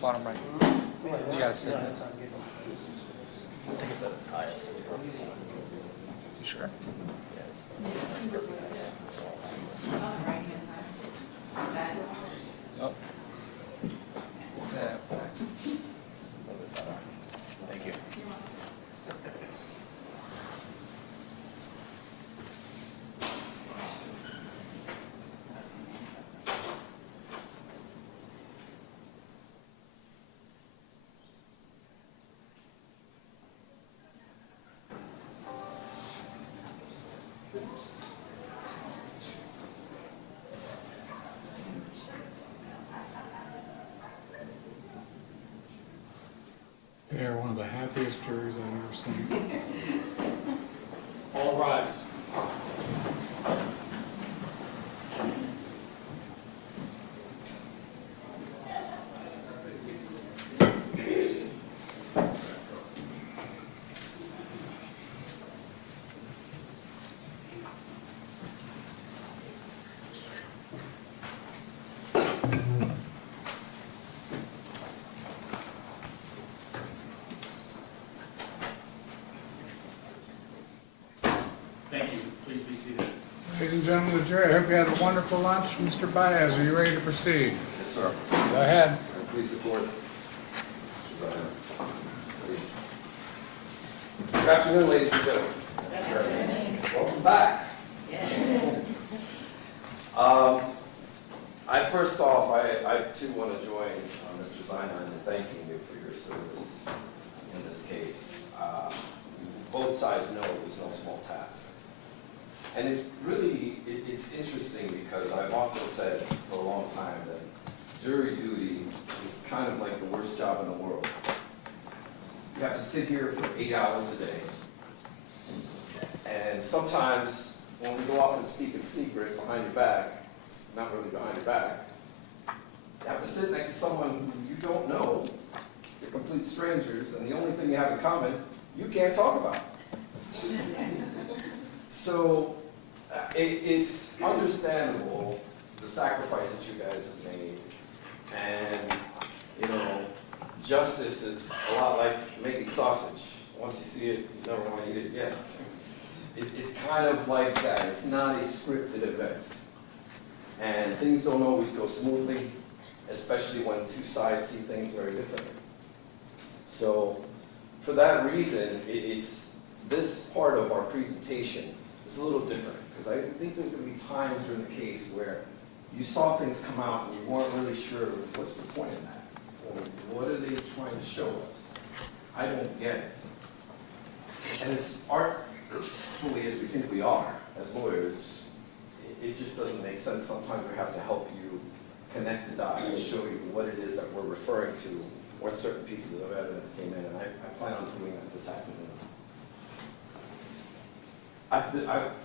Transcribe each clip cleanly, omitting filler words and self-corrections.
bottom right. You gotta sit. I think it's at its highest. You sure? It's on the right-hand side. That's Oh. Yeah, thanks. Thank you. They are one of the happiest juries I've ever seen. All rise. Thank you. Please be seated. Ladies and gentlemen of the jury, I hope you had a wonderful lunch. Mr. Baez, are you ready to proceed? Yes, sir. Go ahead. Please support. Good afternoon, ladies and gentlemen. Welcome back. First off, I too want to join Mr. Zeiner in thanking you for your service in this case. Both sides know it was no small task. And it's interesting because I've often said for a long time that jury duty is kind of like the worst job in the world. You have to sit here for 8 hours a day. And sometimes when we go off and speak in secret behind your back, it's not really behind your back, you have to sit next to someone who you don't know. You're complete strangers, and the only thing you have in common, you can't talk about. So it's understandable the sacrifice that you guys have made. And, you know, justice is a lot like making sausage. Once you see it, you never want to eat it again. It's kind of like that. It's not a scripted event. And things don't always go smoothly, especially when two sides see things very differently. So for that reason, it's this part of our presentation is a little different, because I think there's going to be times during the case where you saw things come out and you weren't really sure what's the point in that, or what are they trying to show us? I don't get it. And as artfully as we think we are as lawyers, it just doesn't make sense. Sometimes we have to help you connect the dots and show you what it is that we're referring to, what certain pieces of evidence came in, and I plan on doing that this afternoon.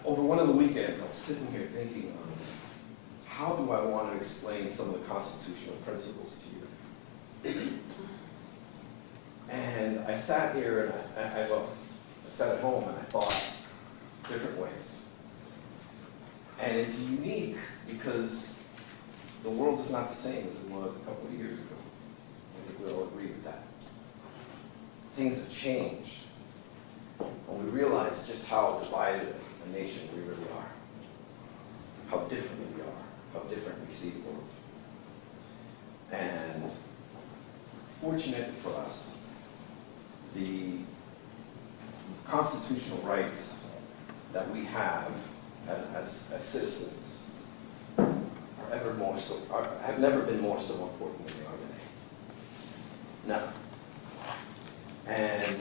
Over one of the weekends, I was sitting here thinking, how do I want to explain some of the constitutional principles to you? And I sat here and I sat at home and I thought different ways. And it's unique because the world is not the same as it was a couple of years ago. I think we all agree with that. Things have changed. And we realize just how divided a nation we really are. How different we are. How different we see the world. And fortunately for us, the constitutional rights that we have as citizens have never been more so important than they are today. Never. And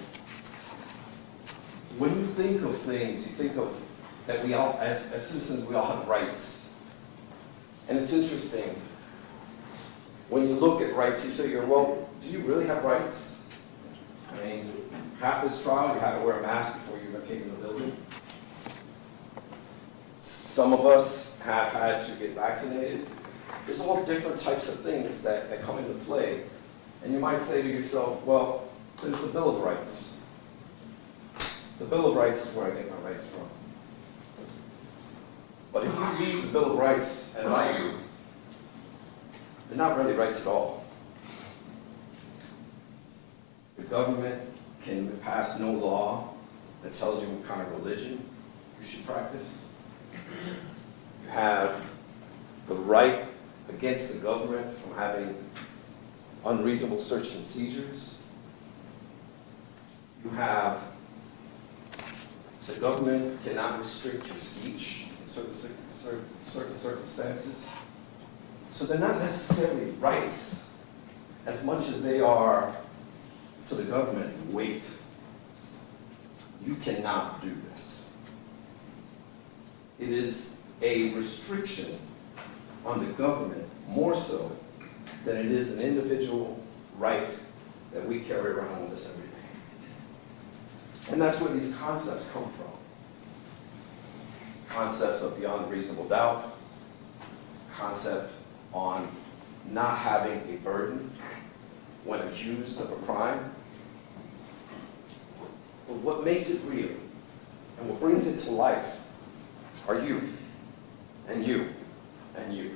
when you think of things, you think of that we all, as citizens, we all have rights. And it's interesting, when you look at rights, you say, well, do you really have rights? I mean, half this trial, you had to wear a mask before you came in the building. Some of us have had to get vaccinated. There's all different types of things that come into play. And you might say to yourself, well, there's the Bill of Rights. The Bill of Rights is where I get my rights from. But if you read the Bill of Rights as I do, they're not really rights at all. government can pass no law that tells you what kind of religion you should practice. You have the right against the government from having unreasonable search and seizures. You have the government cannot restrict your speech in certain circumstances. So they're not necessarily rights as much as they are to the government. Wait, you cannot do this. It is a restriction on the government more so than it is an individual right that we carry around with us every day. And that's where these concepts come from. Concepts of beyond reasonable doubt, concept on not having a burden when accused of a crime. But what makes it real and what brings it to life are you and you and you.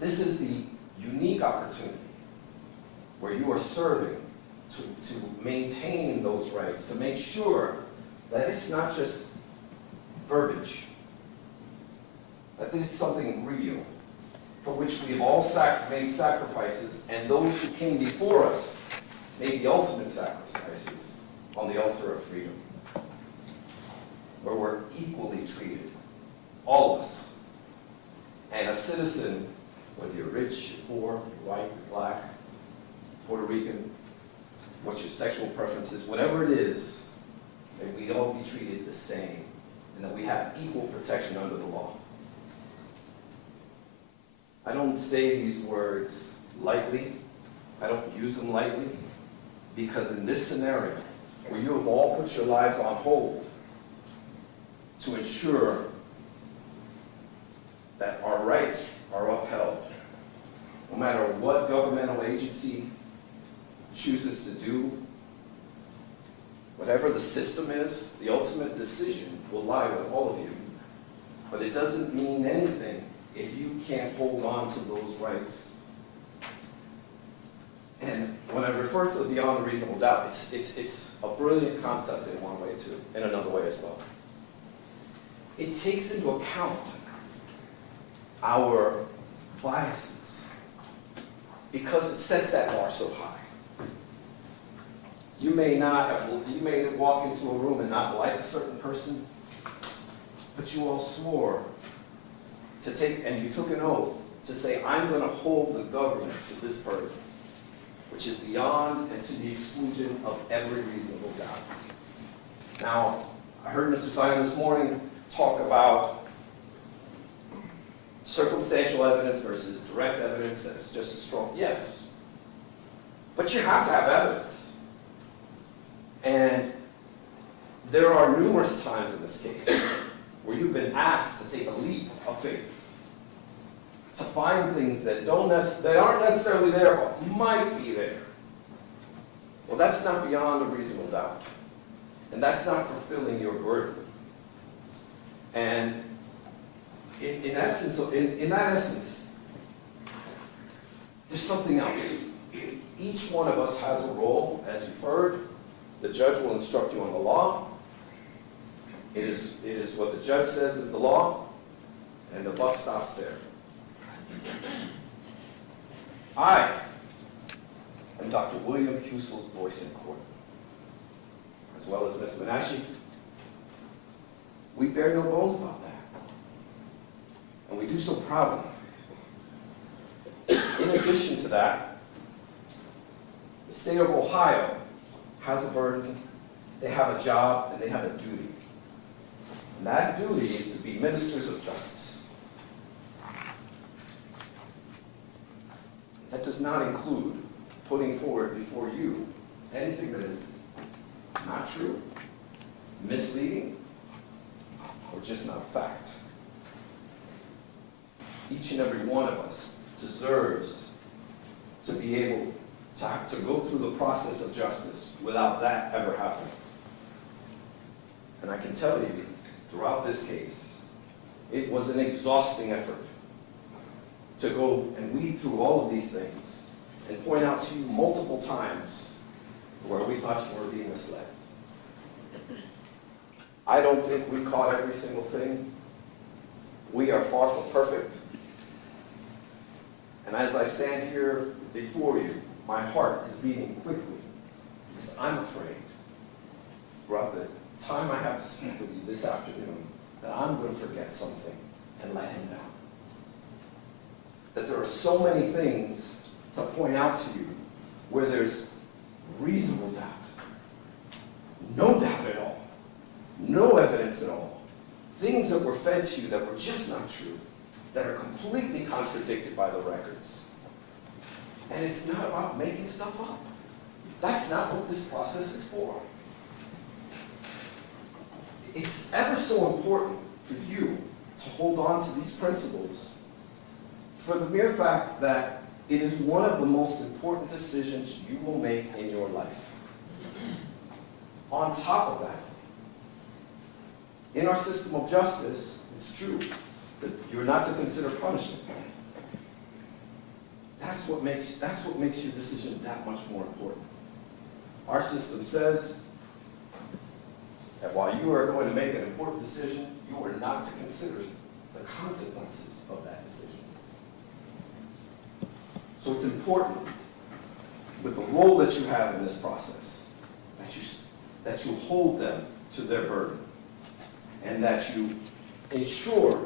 This is the unique opportunity where you are serving to maintain those rights, to make sure that it's not just verbiage, that this is something real, for which we have all made sacrifices, and those who came before us made the ultimate sacrifices on the altar of freedom, where we're equally treated, all of us. And a citizen, whether you're rich, you're poor, you're white, you're black, Puerto Rican, what your sexual preference is, whatever it is, that we all be treated the same, and that we have equal protection under the law. I don't say these words lightly. I don't use them lightly, because in this scenario, where you have all put your lives on hold to ensure that our rights are upheld, no matter what governmental agency chooses to do, whatever the system is, the ultimate decision will lie with all of you. But it doesn't mean anything if you can't hold on to those rights. And when I refer to beyond a reasonable doubt, it's a brilliant concept in one way too, in another way as well. It takes into account our biases because it sets that bar so high. You may walk into a room and not like a certain person, but you all swore to take, and you took an oath to say, I'm going to hold the government to this burden, which is beyond and to the exclusion of every reasonable doubt. Now, I heard Mr. Zion this morning talk about circumstantial evidence versus direct evidence that is just as strong. Yes, but you have to have evidence. And there are numerous times in this case where you've been asked to take a leap of faith, to find things that aren't necessarily there, but might be there. Well, that's not beyond a reasonable doubt. And that's not fulfilling your burden. And in that essence, there's something else. Each one of us has a role, as you've heard. The judge will instruct you on the law. It is what the judge says is the law, and the buck stops there. I am Dr. William Husel's voice in court, as well as Ms. Menashe. We bear no bones about that, and we do so proudly. In addition to that, the state of Ohio has a burden, they have a job, and they have a duty. And that duty is to be ministers of justice. That does not include putting forward before you anything that is not true, misleading, or just not fact. Each and every one of us deserves to be able to go through the process of justice without that ever happening. And I can tell you, throughout this case, it was an exhausting effort to go and weed through all of these things and point out to you multiple times where we thought you were being misled. I don't think we caught every single thing. We are far from perfect. And as I stand here before you, my heart is beating quickly because I'm afraid throughout the time I have to speak with you this afternoon that I'm going to forget something and let him down. That there are so many things to point out to you where there's reasonable doubt, no doubt at all, no evidence at all, things that were fed to you that were just not true, that are completely contradicted by the records. And it's not about making stuff up. That's not what this process is for. It's ever so important for you to hold on to these principles for the mere fact that it is one of the most important decisions you will make in your life. On top of that, in our system of justice, it's true that you're not to consider punishment. That's what makes your decision that much more important. Our system says that while you are going to make an important decision, you are not to consider the consequences of that decision. So it's important, with the role that you have in this process, that you hold them to their burden, and that you ensure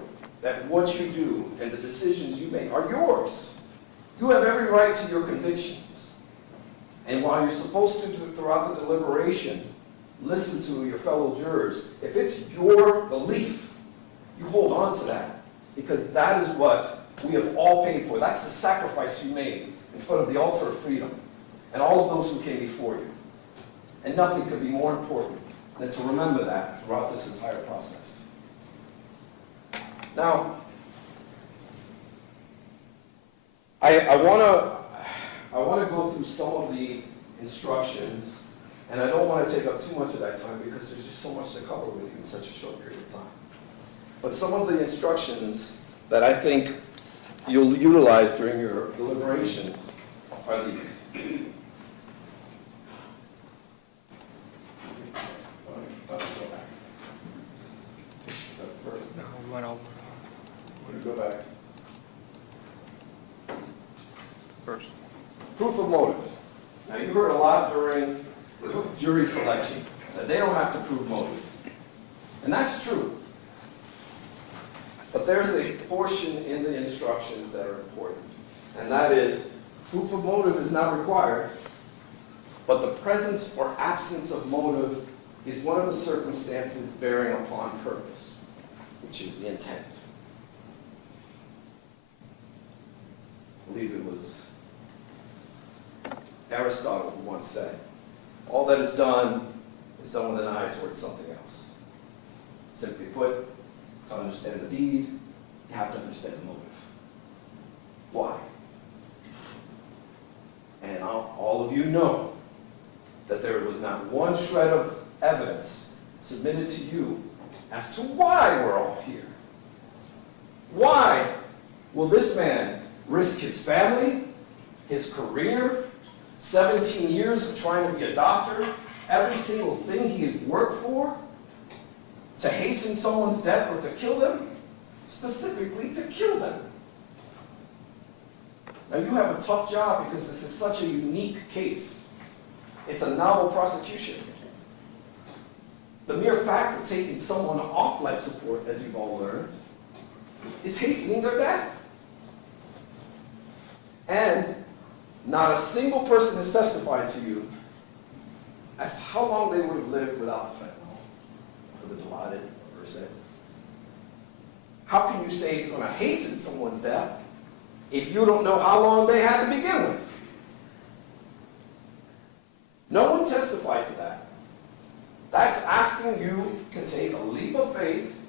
that what you do and the decisions you make are yours. You have every right to your convictions. And while you're supposed to, throughout the deliberation, listen to your fellow jurors, if it's your belief, you hold on to that, because that is what we have all paid for. That's the sacrifice you made in front of the altar of freedom and all of those who came before you. And nothing could be more important than to remember that throughout this entire process. Now, I want to go through some of the instructions, and I don't want to take up too much of that time because there's just so much to cover with you in such a short period of time. But some of the instructions that I think you'll utilize during your deliberations are these. No, we went over Go back. first. Proof of motive. Now, you heard a lot during jury selection that they don't have to prove motive. And that's true. But there's a portion in the instructions that are important. And that is, proof of motive is not required, but the presence or absence of motive is one of the circumstances bearing upon purpose, which is the intent. I believe it was Aristotle who once said, all that is done with an eye towards something else. Simply put, to understand the deed, you have to understand the motive. Why? And all of you know that there was not one shred of evidence submitted to you as to why we're all here. Why will this man risk his family, his career, 17 years of trying to be a doctor, every single thing he has worked for, to hasten someone's death or to kill them? Specifically, to kill them. Now, you have a tough job because this is such a unique case. It's a novel prosecution. The mere fact of taking someone off life support, as you've all learned, is hastening their death. And not a single person has testified to you as to how long they would have lived without the fentanyl, or the Dilaudid, per se. How can you say it's going to hasten someone's death if you don't know how long they had to begin with? No one testified to that. That's asking you to take a leap of faith,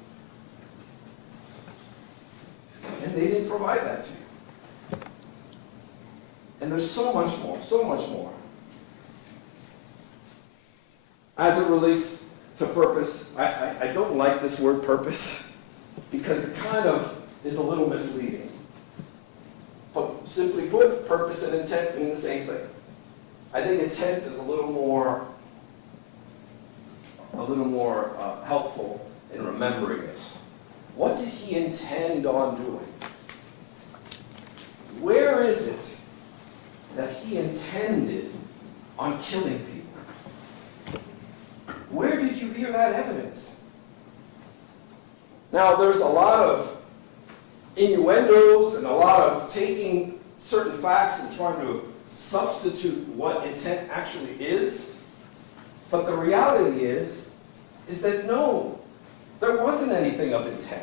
and they didn't provide that to you. And there's so much more, so much more. As it relates to purpose, I don't like this word purpose because it kind of is a little misleading. But simply put, purpose and intent mean the same thing. I think intent is a little more helpful in remembering it. What did he intend on doing? Where is it that he intended on killing people? Where did you hear that evidence? Now, there's a lot of innuendos and a lot of taking certain facts and trying to substitute what intent actually is. But the reality is that no, there wasn't anything of intent.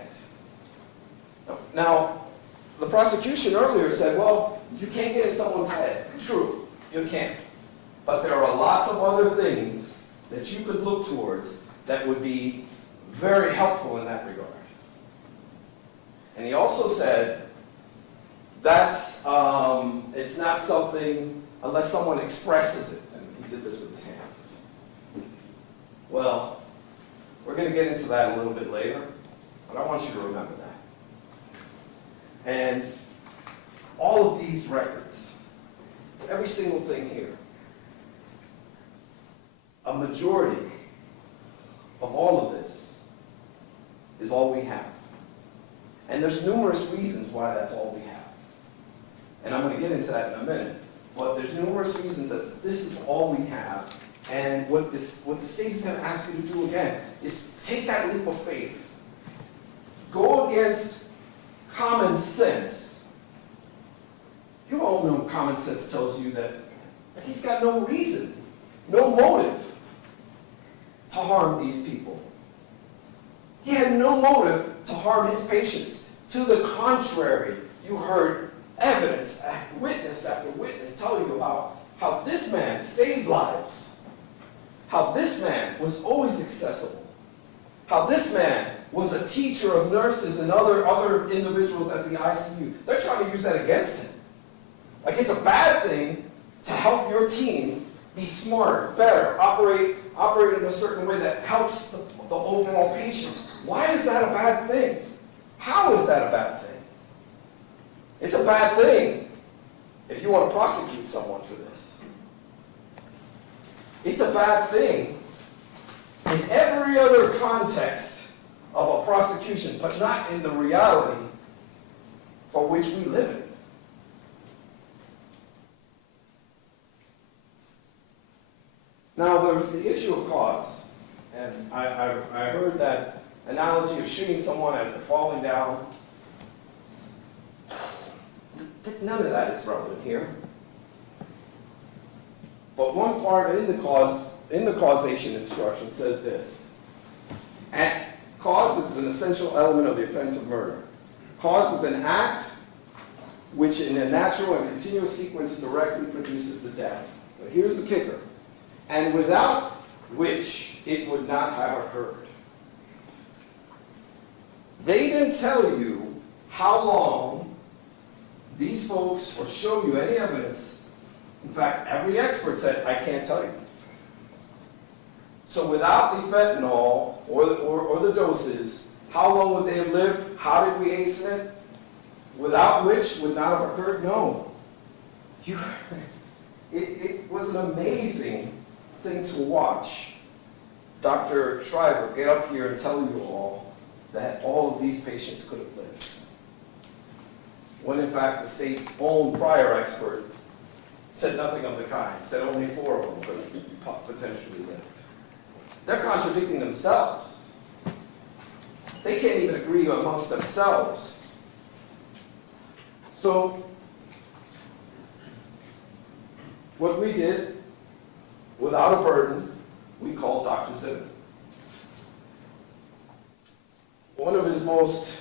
Now, the prosecution earlier said, well, you can't get in someone's head. True, you can't. But there are lots of other things that you could look towards that would be very helpful in that regard. And he also said that's it's not something unless someone expresses it. And he did this with his hands. Well, we're going to get into that a little bit later, but I want you to remember that. And all of these records, every single thing here, a majority of all of this is all we have. And there's numerous reasons why that's all we have. And I'm going to get into that in a minute. But there's numerous reasons that this is all we have. And what the state is going to ask you to do again is take that leap of faith. Go against common sense. You all know common sense tells you that he's got no reason, no motive to harm these people. He had no motive to harm his patients. To the contrary, you heard evidence after witness tell you about how this man saved lives, how this man was always accessible, how this man was a teacher of nurses and other individuals at the ICU. They're trying to use that against him. Like it's a bad thing to help your team be smarter, better, operate in a certain way that helps the overall patients. Why is that a bad thing? How is that a bad thing? It's a bad thing if you want to prosecute someone for this. It's a bad thing in every other context of a prosecution, but not in the reality for which we live in. Now, there was the issue of cause, and I heard that analogy of shooting someone as they're falling down. None of that is relevant here. But one part in the causation instruction says this. Cause is an essential element of the offense of murder. Cause is an act which in a natural and continuous sequence directly produces the death. But here's the kicker. And without which it would not have occurred. They didn't tell you how long these folks, or show you any evidence. In fact, every expert said, I can't tell you. So without the fentanyl or the doses, how long would they have lived? How did we hasten it? Without which would not have occurred? No. It was an amazing thing to watch Dr. Shriver get up here and tell you all that all of these patients could have lived. When in fact the state's own prior expert said nothing of the kind, said only 4 of them could potentially live. They're contradicting themselves. They can't even agree amongst themselves. So, what we did, without a burden, we called Dr. Zivit. One of his most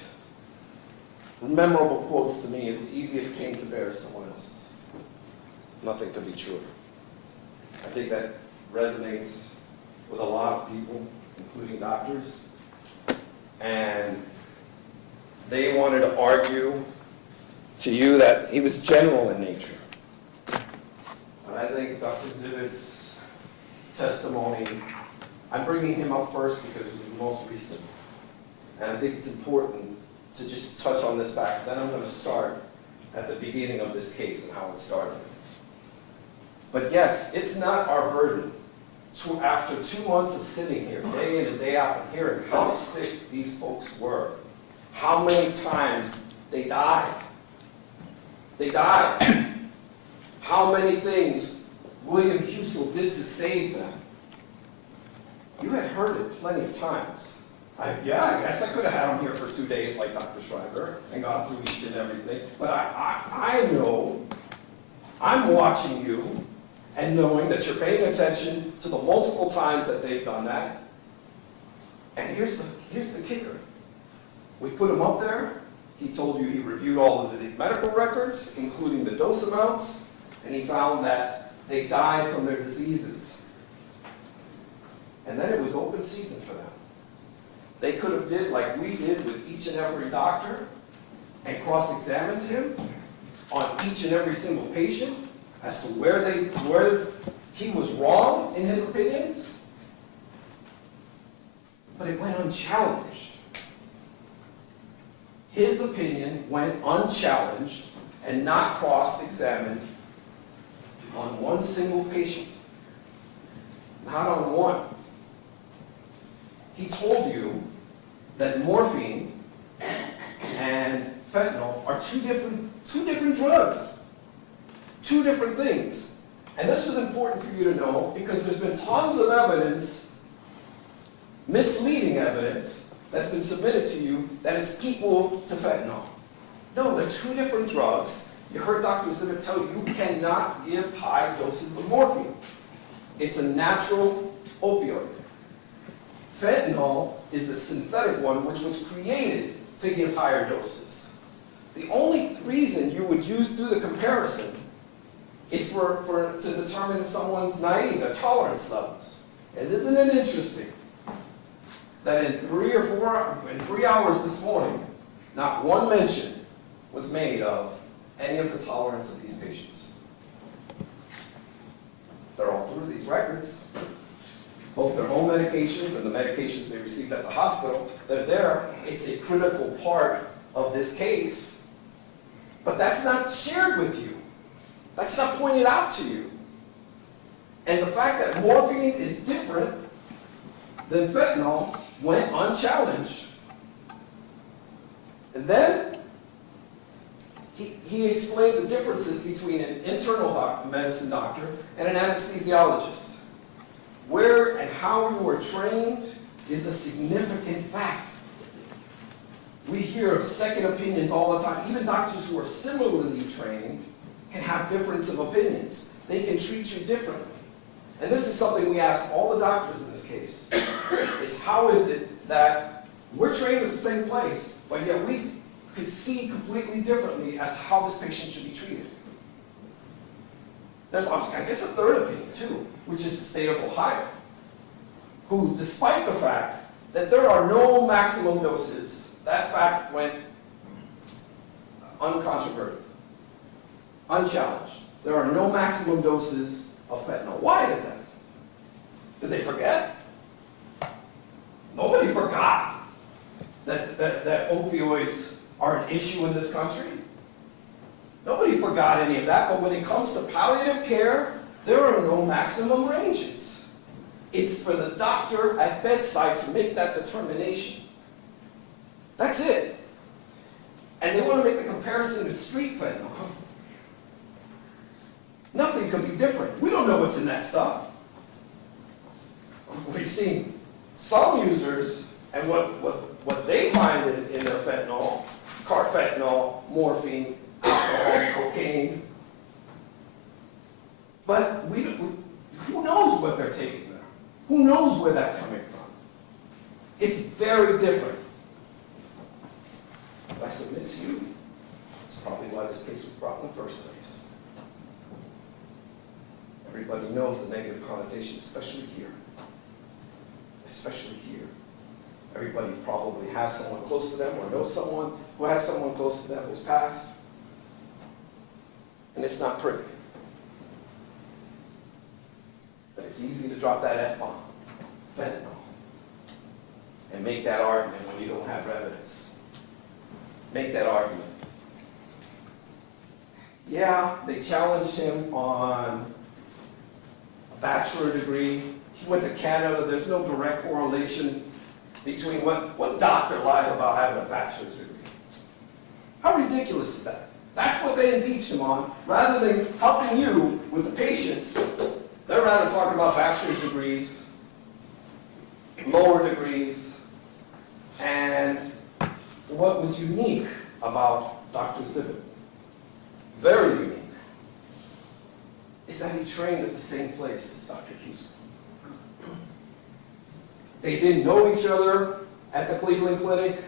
memorable quotes to me is, the easiest pain to bear is someone else's. Nothing could be truer. I think that resonates with a lot of people, including doctors. And they wanted to argue to you that he was general in nature. But I think Dr. Zivit's testimony, I'm bringing him up first because he's the most recent. And I think it's important to just touch on this fact. Then I'm going to start at the beginning of this case and how it started. But yes, it's not our burden after 2 months of sitting here, day in and day out, and hearing how sick these folks were, how many times they died. They died. How many things William Husel did to save them. You had heard it plenty of times. I guess I could have had him here for 2 days like Dr. Schreiber and gone through each and everything. But I know, I'm watching you and knowing that you're paying attention to the multiple times that they've done that. And here's the kicker. We put him up there. He told you he reviewed all of the medical records, including the dose amounts, and he found that they died from their diseases. And then it was open season for them. They could have did like we did with each and every doctor and cross-examined him on each and every single patient as to where he was wrong in his opinions. But it went unchallenged. His opinion went unchallenged and not cross-examined on one single patient. Not on one. He told you that morphine and fentanyl are two different drugs. Two different things. And this was important for you to know because there's been tons of evidence, misleading evidence, that's been submitted to you that it's equal to fentanyl. No, they're two different drugs. You heard Dr. Zivit tell you cannot give high doses of morphine. It's a natural opioid. Fentanyl is a synthetic one which was created to give higher doses. The only reason you would do the comparison is to determine if someone's naive, their tolerance levels. And isn't it interesting that in 3 hours this morning, not one mention was made of any of the tolerance of these patients. They're all through these records. Both their home medications and the medications they received at the hospital, they're there. It's a critical part of this case. But that's not shared with you. That's not pointed out to you. And the fact that morphine is different than fentanyl went unchallenged. And then he explained the differences between an internal medicine doctor and an anesthesiologist. Where and how you are trained is a significant fact. We hear of second opinions all the time. Even doctors who are similarly trained can have difference of opinions. They can treat you differently. And this is something we ask all the doctors in this case, is how is it that we're trained at the same place, but yet we could see completely differently as to how this patient should be treated. There's, I guess, a third opinion, too, which is the state of Ohio, who, despite the fact that there are no maximum doses, that fact went uncontroverted, unchallenged. There are no maximum doses of fentanyl. Why is that? Did they forget? Nobody forgot that opioids are an issue in this country. Nobody forgot any of that, but when it comes to palliative care, there are no maximum ranges. It's for the doctor at bedside to make that determination. That's it. And they want to make the comparison to street fentanyl. Nothing could be different. We don't know what's in that stuff. We've seen some users and what they find in their fentanyl, carfentanil, morphine, alcohol, cocaine. But who knows what they're taking there? Who knows where that's coming from? It's very different. But I submit to you, it's probably why this case was brought in the first place. Everybody knows the negative connotation, especially here. Especially here. Everybody probably has someone close to them or knows someone who has someone close to them who's passed. And it's not pretty. But it's easy to drop that F-bomb, fentanyl, and make that argument when you don't have evidence. Make that argument. Yeah, they challenged him on bachelor degree. He went to Canada. There's no direct correlation between what doctor lies about having a bachelor's degree. How ridiculous is that? That's what they impeached him on. Rather than helping you with the patients, they're rather talking about bachelor's degrees, lower degrees, and what was unique about Dr. Zivit, very unique, is that he trained at the same place as Dr. Husel. They didn't know each other at the Cleveland Clinic.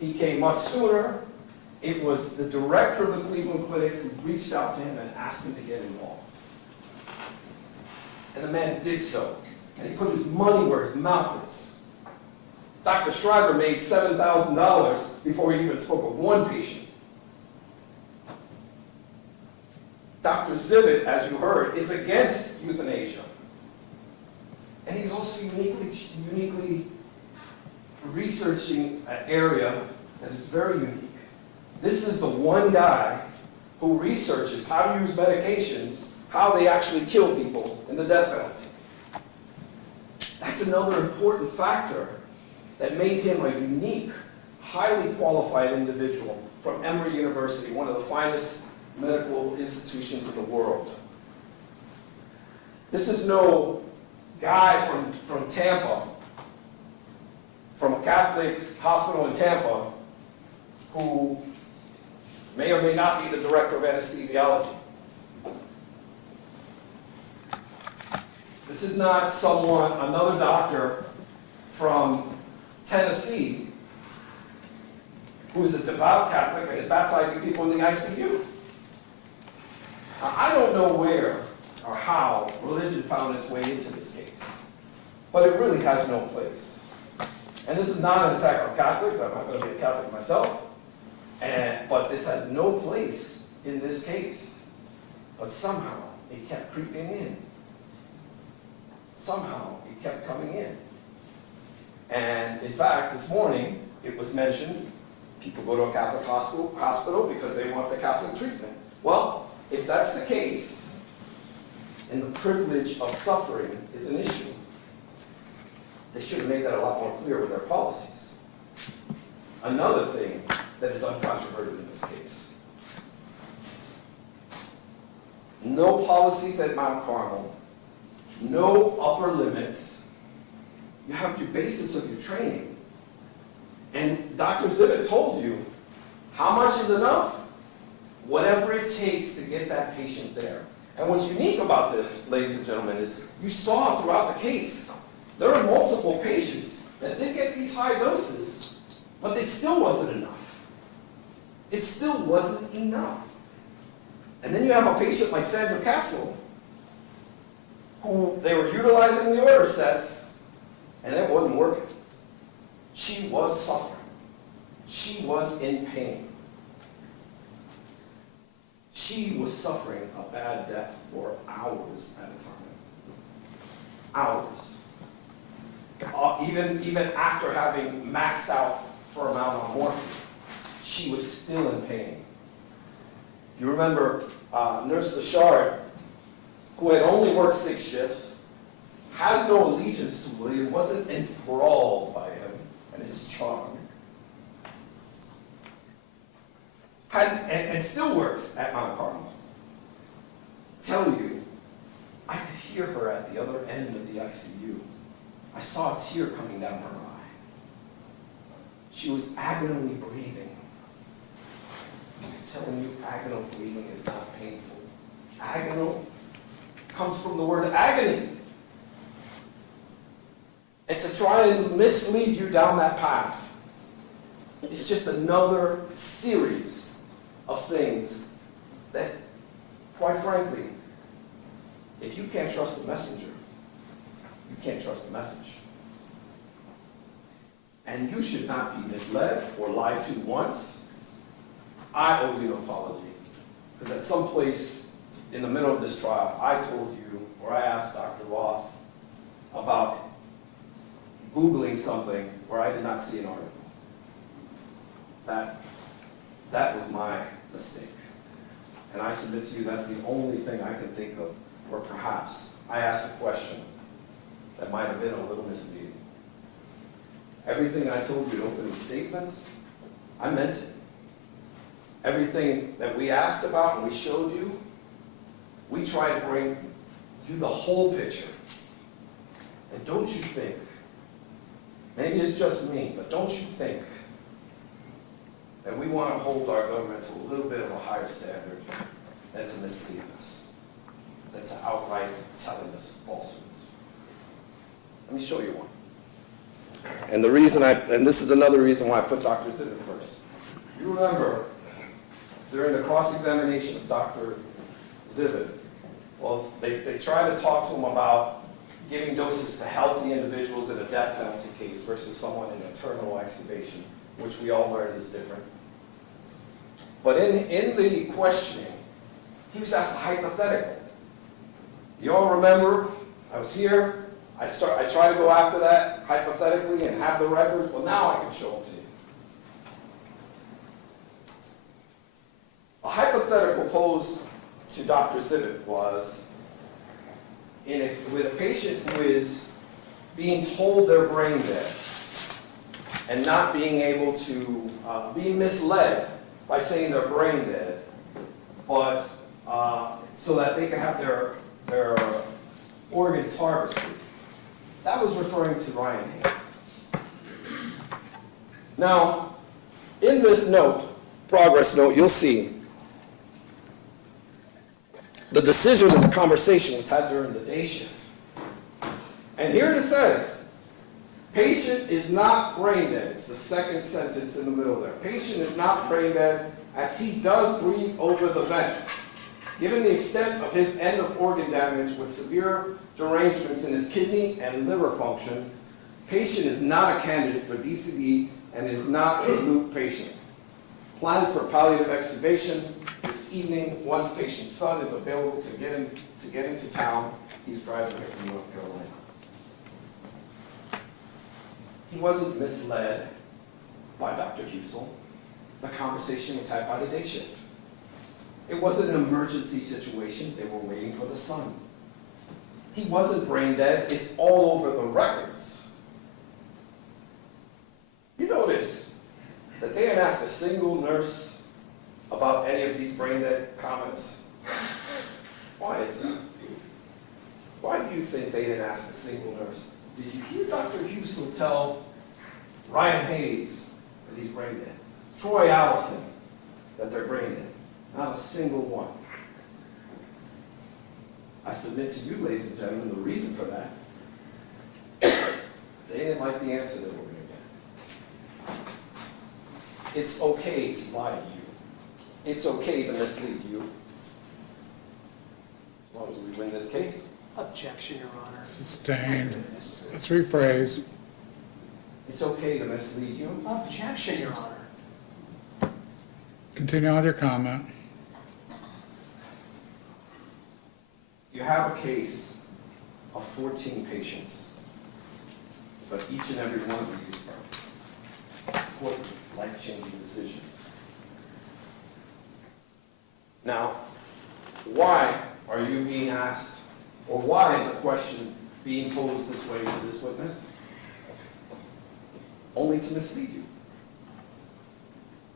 He came much sooner. It was the director of the Cleveland Clinic who reached out to him and asked him to get involved. And the man did so. And he put his money where his mouth is. Dr. Schreiber made $7,000 before he even spoke with one patient. Dr. Zivit, as you heard, is against euthanasia. And he's also uniquely researching an area that is very unique. This is the one guy who researches how to use medications, how they actually kill people in the death penalty. That's another important factor that made him a unique, highly qualified individual from Emory University, one of the finest medical institutions in the world. This is no guy from Tampa, from a Catholic hospital in Tampa, who may or may not be the director of anesthesiology. This is not another doctor from Tennessee, who's a devout Catholic and is baptizing people in the ICU. Now, I don't know where or how religion found its way into this case, but it really has no place. And this is not an attack on Catholics. I'm not going to be a Catholic myself. But this has no place in this case. But somehow it kept creeping in. Somehow it kept coming in. And in fact, this morning it was mentioned, people go to a Catholic hospital because they want the Catholic treatment. Well, if that's the case, and the privilege of suffering is an issue, they should have made that a lot more clear with their policies. Another thing that is uncontroverted in this case. No policies at Mount Carmel, no upper limits. You have your basis of your training. And Dr. Zivit told you, how much is enough? Whatever it takes to get that patient there. And what's unique about this, ladies and gentlemen, is you saw throughout the case, there are multiple patients that did get these high doses, but it still wasn't enough. It still wasn't enough. And then you have a patient like Sandra Castle, who they were utilizing the order sets, and it wasn't working. She was suffering. She was in pain. She was suffering a bad death for hours at a time. Hours. Even after having maxed out for amount of morphine, she was still in pain. You remember Nurse Lachard, who had only worked 6 shifts, has no allegiance to William, wasn't enthralled by him and his charm, and still works at Mount Carmel. Tell you, I could hear her at the other end of the ICU. I saw a tear coming down her eye. She was agonally breathing. I'm telling you, agonal breathing is not painful. Agonal comes from the word agony. And to try and mislead you down that path is just another series of things that, quite frankly, if you can't trust the messenger, you can't trust the message. And you should not be misled or lied to once. I owe you an apology. Because at some place in the middle of this trial, I told you, or I asked Dr. Roth about Googling something where I did not see an article. That was my mistake. And I submit to you that's the only thing I can think of or perhaps I asked a question that might have been a little misleading. Everything I told you in opening statements, I meant it. Everything that we asked about and we showed you, we tried to bring you the whole picture. And don't you think, maybe it's just me, but don't you think that we want to hold our government to a little bit of a higher standard than to mislead us, than to outright telling us falsehoods? Let me show you one. And the reason and this is another reason why I put Dr. Zivit first. You remember, during the cross-examination of Dr. Zivit, well, they tried to talk to him about giving doses to healthy individuals in a death penalty case versus someone in eternal extubation, which we all learned is different. But in the questioning, he was asked a hypothetical. You all remember, I was here, I try to go after that hypothetically and have the records. Well, now I can show them to you. A hypothetical posed to Dr. Zivit was with a patient who is being told they're brain dead and not being able to, being misled by saying they're brain dead, but so that they can have their organs harvested. That was referring to Ryan Hayes. Now, in this note, progress note, you'll see the decision and the conversation was had during the day shift. And here it says, patient is not brain dead. It's the second sentence in the middle there. Patient is not brain dead as he does breathe over the vent. Given the extent of his end of organ damage with severe derangements in his kidney and liver function, patient is not a candidate for DCD and is not a loop patient. Plans for palliative extubation this evening once patient's son is available to get into town. He's driving here from North Carolina. He wasn't misled by Dr. Husel. The conversation was had by the day shift. It wasn't an emergency situation. They were waiting for the son. He wasn't brain dead. It's all over the records. You notice that they didn't ask a single nurse about any of these brain dead comments. Why is that? Why do you think they didn't ask a single nurse? Did you hear Dr. Husel tell Ryan Hayes that he's brain dead? Troy Allison that they're brain dead? Not a single one. I submit to you, ladies and gentlemen, the reason for that. They didn't like the answer they were going to get. It's okay to lie to you. It's okay to mislead you. As long as we win this case. Objection, Your Honor. Sustained. Let's rephrase. It's okay to mislead you. Objection, Your Honor. Continue on with your comment. You have a case of 14 patients, but each and every one of these are important, life-changing decisions. Now, why are you being asked, or why is a question being posed this way to this witness? Only to mislead you.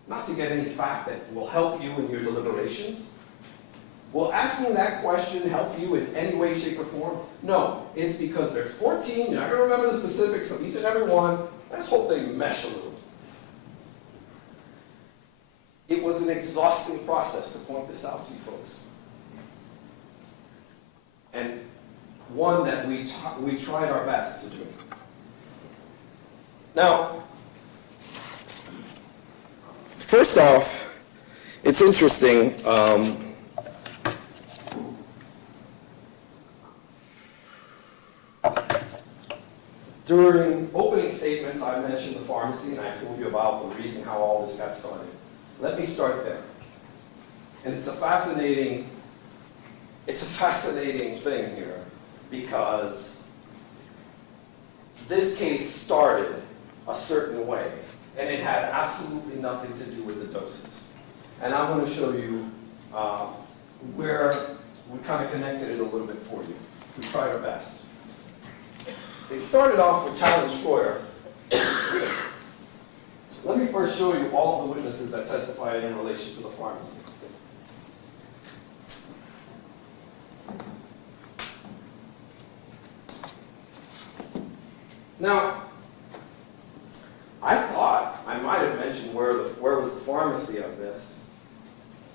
Not to get any fact that will help you in your deliberations. Will asking that question help you in any way, shape, or form? No. It's because there's 14, you're not going to remember the specifics of each and every one. Let's hope they mesh a little. It was an exhausting process to point this out to you folks. And one that we tried our best to do. Now, first off, it's interesting. During opening statements, I mentioned the pharmacy, and I told you about the reason how all this got started. Let me start there. And it's a fascinating thing here, because this case started a certain way, and it had absolutely nothing to do with the doses. And I'm going to show you where we kind of connected it a little bit for you. We tried our best. They started off with Talon Schroyer. Let me first show you all of the witnesses that testified in relation to the pharmacy. Now, I thought I might have mentioned where was the pharmacy of this,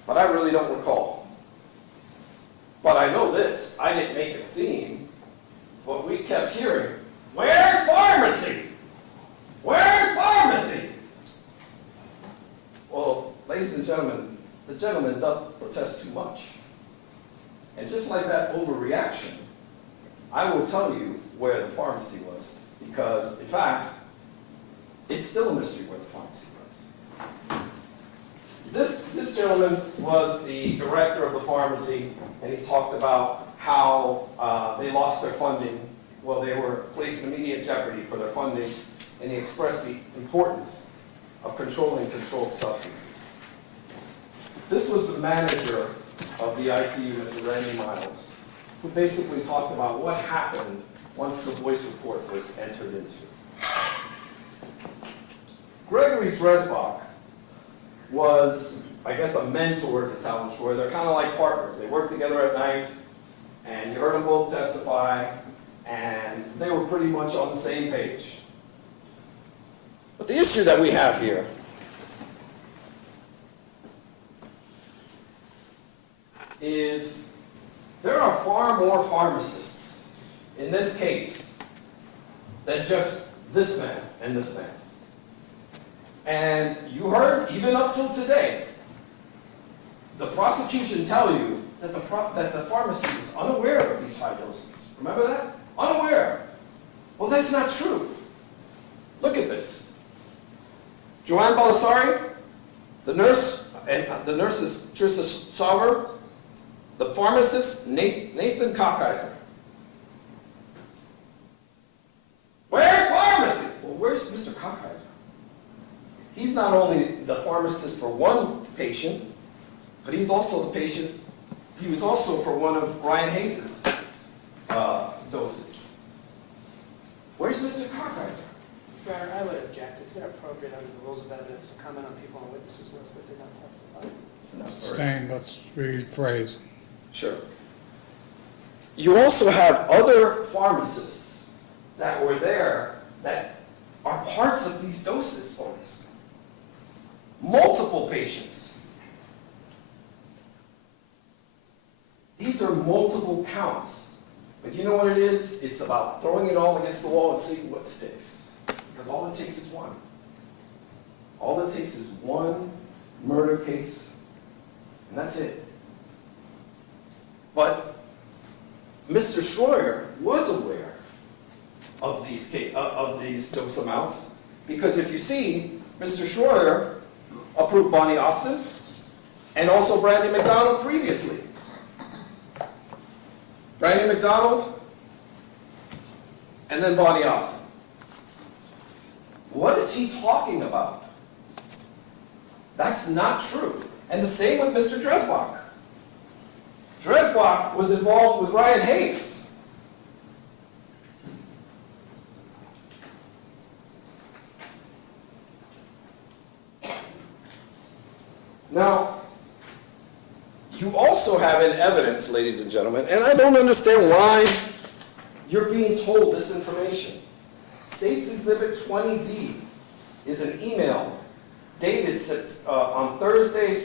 but I really don't recall. But I know this, I didn't make it a theme, but we kept hearing, "Where's pharmacy? Where's pharmacy?" Well, ladies and gentlemen, the gentleman doth protest too much. And just like that overreaction, I will tell you where the pharmacy was, because in fact, it's still a mystery where the pharmacy was. This gentleman was the director of the pharmacy, and he talked about how they lost their funding. Well, they were placed in immediate jeopardy for their funding, and he expressed the importance of controlling controlled substances. This was the manager of the ICU, Mr. Randy Miles, who basically talked about what happened once the voice report was entered into. Gregory Dresbach was, I guess, a mentor to Talon Schroyer. They're kind of like partners. They worked together at night, and you heard them both testify, and they were pretty much on the same page. But the issue that we have here is there are far more pharmacists in this case than just this man and this man. And you heard, even up till today, the prosecution tell you that the pharmacy is unaware of these high doses. Remember that? Unaware. Well, that's not true. Look at this. Joanne Balasari, the nurse, and the nurse is Trista Sauber, the pharmacist, Nathan Cockeyser. Where's pharmacy? Well, where's Mr. Cockeyser? He's not only the pharmacist for one patient, but he's also the patient, he was also for one of Ryan Hayes' doses. Where's Mr. Cockeyser? Your Honor, I would object. Is it appropriate under the rules of evidence to comment on people on witnesses list that did not testify? Sustained, let's rephrase. Sure. You also have other pharmacists that were there that are parts of these doses, folks. Multiple patients. These are multiple counts. But you know what it is? It's about throwing it all against the wall and seeing what sticks. Because all it takes is one. All it takes is one murder case, and that's it. But Mr. Schroyer was aware of these dose amounts, because if you see, Mr. Schroyer approved Bonnie Austin and also Brandy McDonald previously. Brandy McDonald and then Bonnie Austin. What is he talking about? That's not true. And the same with Mr. Dresbach. Dresbach was involved with Ryan Hayes. Now, you also have in evidence, ladies and gentlemen, and I don't understand why you're being told this information. State's Exhibit 20D is an email dated on Thursday,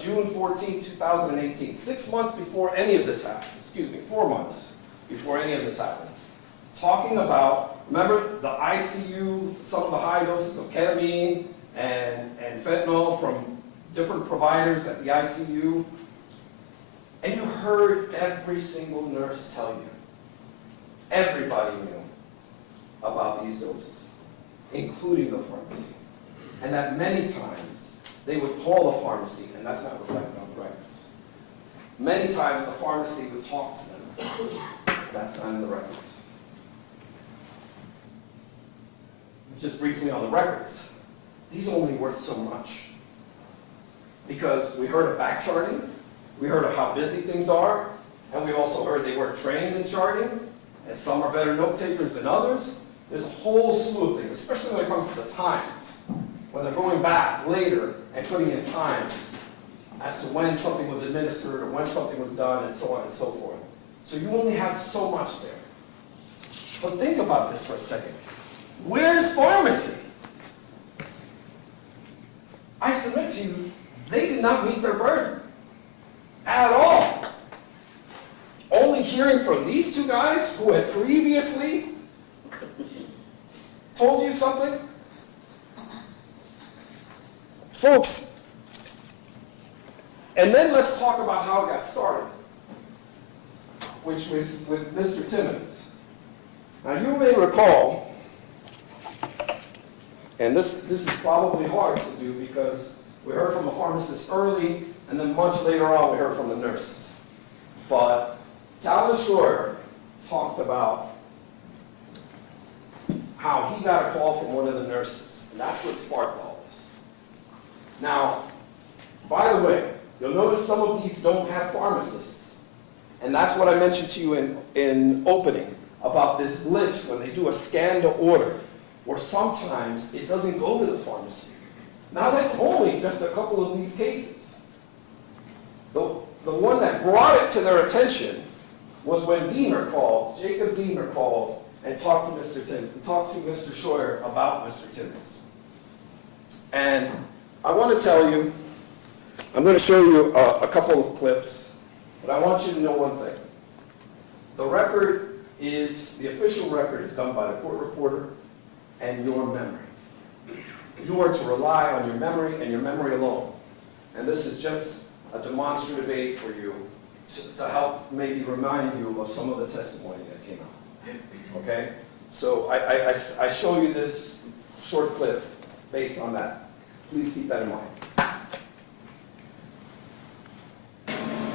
June 14, 2018, 6 months before any of this happens, 4 months before any of this happens, talking about, remember the ICU, some of the high doses of ketamine and fentanyl from different providers at the ICU, and you heard every single nurse tell you, everybody knew about these doses, including the pharmacy. And that many times they would call the pharmacy, and that's not reflected on the records. Many times the pharmacy would talk to them. That's not in the records. Just briefly on the records, these are only worth so much. Because we heard of back charting, we heard of how busy things are, And we also heard they weren't trained in charting, and some are better note takers than others. There's a whole slew of things, especially when it comes to the times. When they're going back later and putting in times as to when something was administered or when something was done and so on and so forth. So you only have so much there. But think about this for a second. Where's pharmacy? I submit to you, they did not meet their burden at all. Only hearing from these two guys who had previously told you something? Folks, and then let's talk about how it got started, which was with Mr. Timmons. Now you may recall, and this is probably hard to do because we heard from the pharmacist early, and then much later on we heard from the nurses. But Talon Schroyer talked about how he got a call from one of the nurses, and that's what sparked all this. Now, by the way, you'll notice some of these don't have pharmacists, and that's what I mentioned to you in opening about this glitch when they do a scan to order, where sometimes it doesn't go to the pharmacy. Now that's only just a couple of these cases. The one that brought it to their attention was when Jacob Diener called and talked to Mr. Schroyer about Mr. Timmons. And I want to tell you, I'm going to show you a couple of clips, but I want you to know one thing. The official record is done by the court reporter and your memory. You are to rely on your memory and your memory alone. And this is just a demonstrative aid for you to help maybe remind you of some of the testimony that came out. Okay? So I show you this short clip based on that. Please keep that in mind.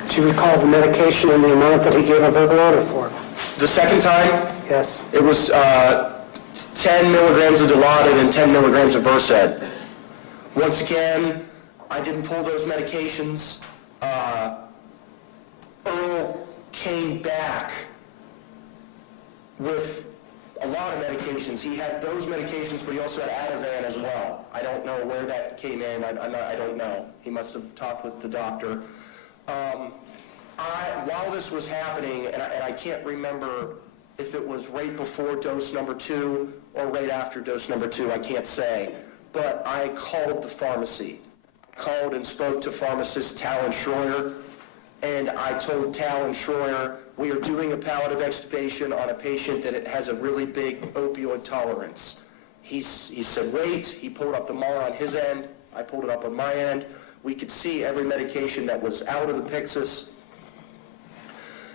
Do you recall the medication and the amount that he gave a verbal order for? The second time, Yes. it was 10 milligrams of Dilaudid and 10 milligrams of Versed. Once again, I didn't pull those medications. Earl came back with a lot of medications. He had those medications, but he also had Ativan as well. I don't know where that came in. I don't know. He must have talked with the doctor. While this was happening, and I can't remember if it was right before dose number 2 or right after dose number 2, I can't say, but I called the pharmacy. Called and spoke to pharmacist Talon Schroyer, and I told Talon Schroyer, we are doing a palliative extubation on a patient that has a really big opioid tolerance. He said, wait. He pulled up the MAR on his end. I pulled it up on my end. We could see every medication that was out of the Pyxis.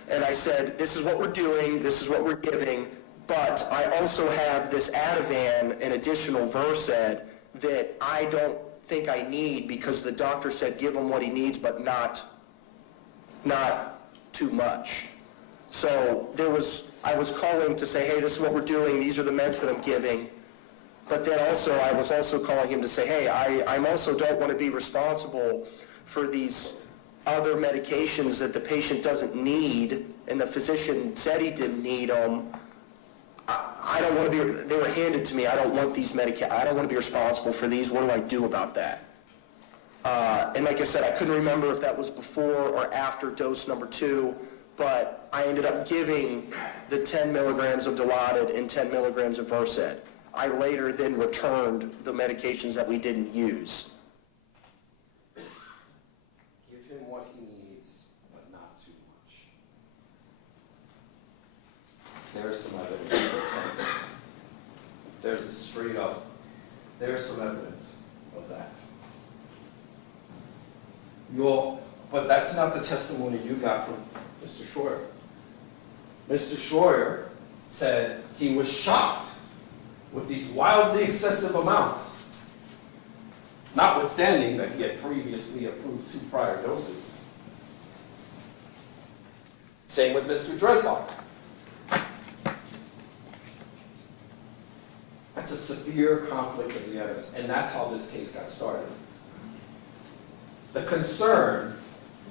And I said, this is what we're doing, this is what we're giving, but I also have this Ativan, an additional Versed, that I don't think I need because the doctor said give him what he needs, but not too much. So I was calling to say, hey, this is what we're doing, these are the meds that I'm giving. But then also, I was also calling him to say, hey, I also don't want to be responsible for these other medications that the patient doesn't need, and the physician said he didn't need them. I don't want to be, they were handed to me, I don't want these medications, I don't want to be responsible for these, what do I do about that? And like I said, I couldn't remember if that was before or after dose number 2, but I ended up giving the 10 milligrams of Dilaudid and 10 milligrams of Versed. I later then returned the medications that we didn't use. Give him what he needs, but not too much. There's some evidence. There's a straight up, there's some evidence of that. But that's not the testimony you got from Mr. Schroyer. Mr. Schroyer said he was shocked with these wildly excessive amounts, notwithstanding that he had previously approved 2 prior doses. Same with Mr. Dresbach. That's a severe conflict of the evidence, and that's how this case got started. The concern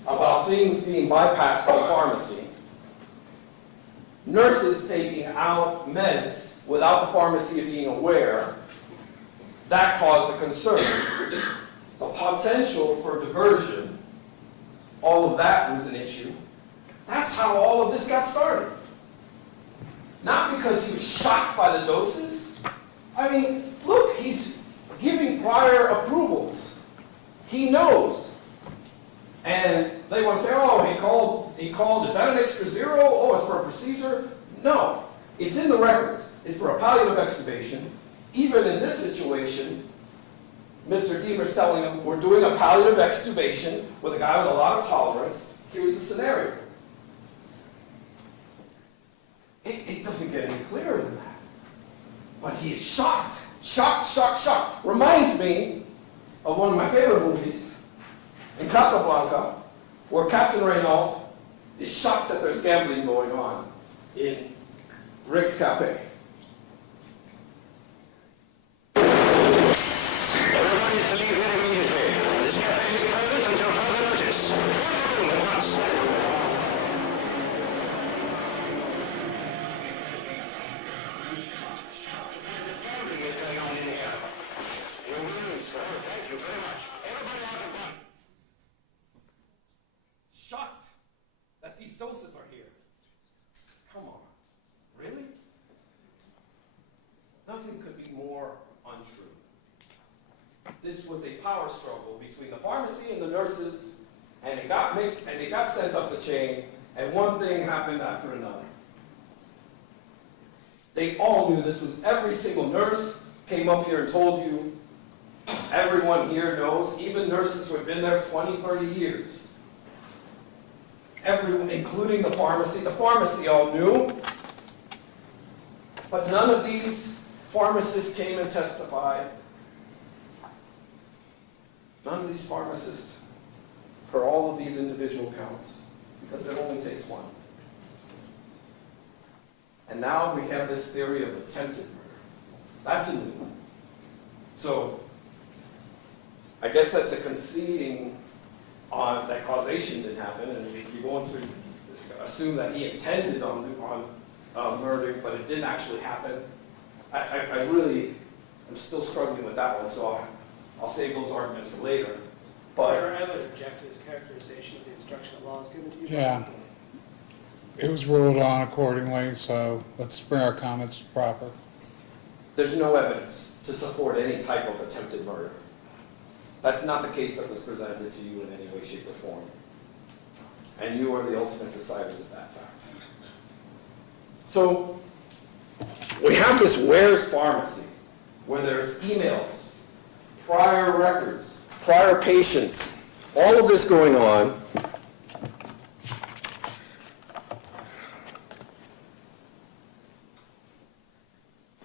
about things being bypassed to the pharmacy nurses taking out meds without the pharmacy being aware, that caused a concern. The potential for diversion, all of that was an issue. That's how all of this got started. Not because he was shocked by the doses. I mean, look, he's giving prior approvals. He knows. And they want to say, oh, he called, is that an extra zero? Oh, it's for a procedure? No, it's in the records. It's for a palliative extubation. Even in this situation, Mr. Deemer's telling him, we're doing a palliative extubation with a guy with a lot of tolerance. Here's the scenario. It doesn't get any clearer than that. But he is shocked. Shocked, shocked, shocked. Reminds me of one of my favorite movies, in Casablanca, where Captain Renault is shocked that there's gambling going on in Rick's Cafe. Everybody is to leave here immediately. This cafe is closed until further notice. Go at once. Gambling is going on in here. Your will, sir. Thank you very much. Everybody out of one. Shocked that these doses are here. Come on. Really? Nothing could be more untrue. This was a power struggle between the pharmacy and the nurses, and it got mixed, and it got sent up the chain, and one thing happened after another. They all knew this was, every single nurse came up here and told you, everyone here knows, even nurses who have been there 20, 30 years. Everyone, including the pharmacy all knew, but none of these pharmacists came and testified. None of these pharmacists for all of these individual counts, because it only takes one. And now we have this theory of attempted murder. That's a new one. So, I guess that's a conceding on that causation didn't happen, and if you're going to assume that he intended on murder, but it didn't actually happen, I really am still struggling with that one, so I'll save those arguments for later. But I would object to his characterization of the instruction of laws given to you. Yeah. It was ruled on accordingly, so let's bring our comments proper. there's no evidence to support any type of attempted murder. That's not the case that was presented to you in any way, shape, or form. And you are the ultimate deciders of that fact. So, we have this Ware's Pharmacy, where there's emails, prior records, prior patients, all of this going on.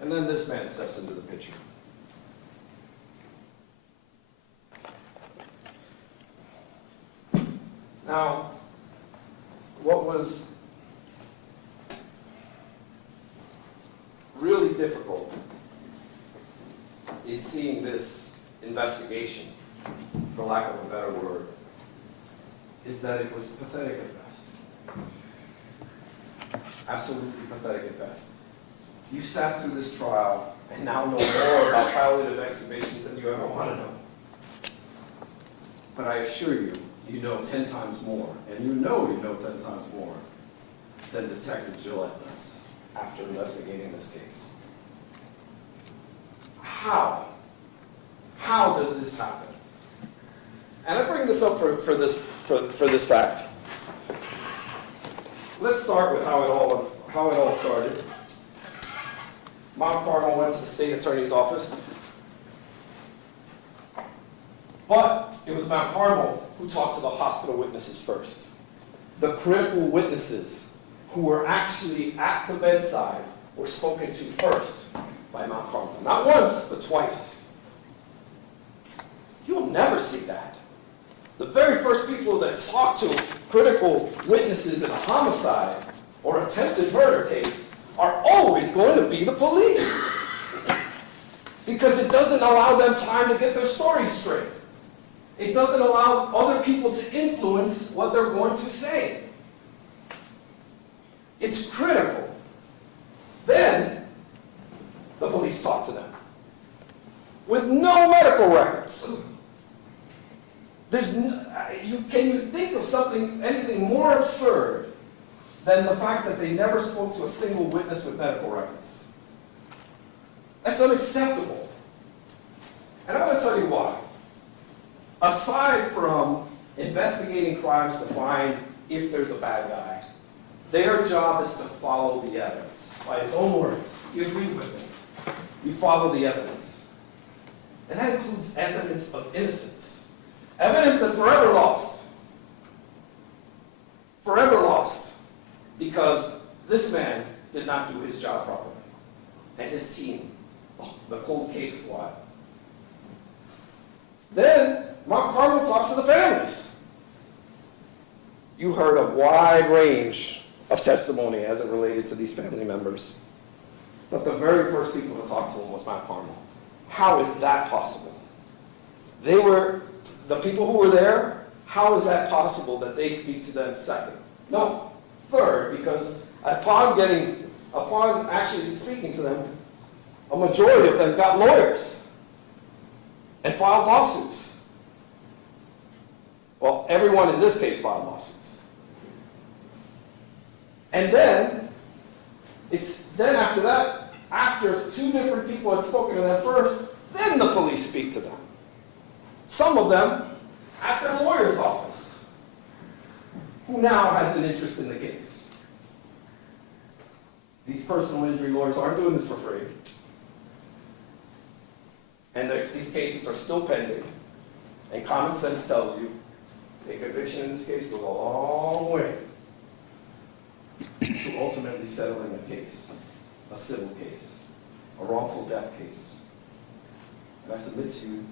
And then this man steps into the picture. Now, what was really difficult is seeing this investigation, for lack of a better word, is that it was pathetic at best. Absolutely pathetic at best. You sat through this trial and now know more about palliative extubations than you ever want to know. But I assure you, you know 10 times more, and you know 10 times more than Detective Gillette does after investigating this case. How? How does this happen? And I bring this up for this fact. Let's start with how it all started. Mount Carmel went to the state attorney's office, but it was Mount Carmel who talked to the hospital witnesses first. The critical witnesses who were actually at the bedside were spoken to first by Mount Carmel. Not once, but twice. You'll never see that. The very first people that talk to critical witnesses in a homicide or attempted murder case are always going to be the police. Because it doesn't allow them time to get their story straight. It doesn't allow other people to influence what they're going to say. It's critical Then, the police talk to them. With no medical records. Can you think of anything more absurd than the fact that they never spoke to a single witness with medical records? That's unacceptable. And I'm going to tell you why. Aside from investigating crimes to find if there's a bad guy, their job is to follow the evidence. By his own words, you agree with me. You follow the evidence. And that includes evidence of innocence. Evidence that's forever lost. Forever lost. Because this man did not do his job properly. And his team, the cold case squad. Then, Mount Carmel talks to the families. You heard a wide range of testimony as it related to these family members. But the very first people to talk to him was Mount Carmel. How is that possible? The people who were there, how is that possible that they speak to them second? No, third, because upon actually speaking to them, a majority of them got lawyers and filed lawsuits. Well, everyone in this case filed lawsuits. And then, after that, after two different people had spoken to them first, then the police speak to them. Some of them at their lawyer's office, who now has an interest in the case. These personal injury lawyers aren't doing this for free. And these cases are still pending. And common sense tells you a conviction in this case goes a long way to ultimately settling a case, a civil case, a wrongful death case. And I submit to you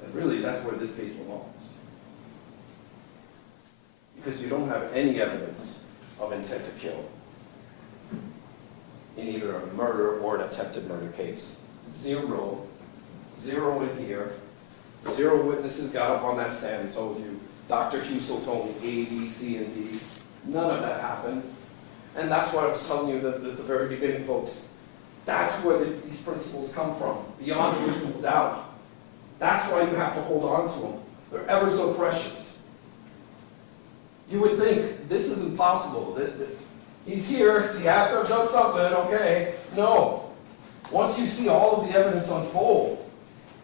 that really that's where this case belongs. Because you don't have any evidence of intent to kill in either a murder or an attempted murder case. Zero in here. 0 witnesses got up on that stand and told you, Dr. Husel told me A, B, C, and D. None of that happened. And that's what I was telling you at the very beginning, folks. That's where these principles come from, beyond a reasonable doubt. That's why you have to hold on to them. They're ever so precious. You would think, this is impossible. He's here, he has to have done something, okay. No. Once you see all of the evidence unfold,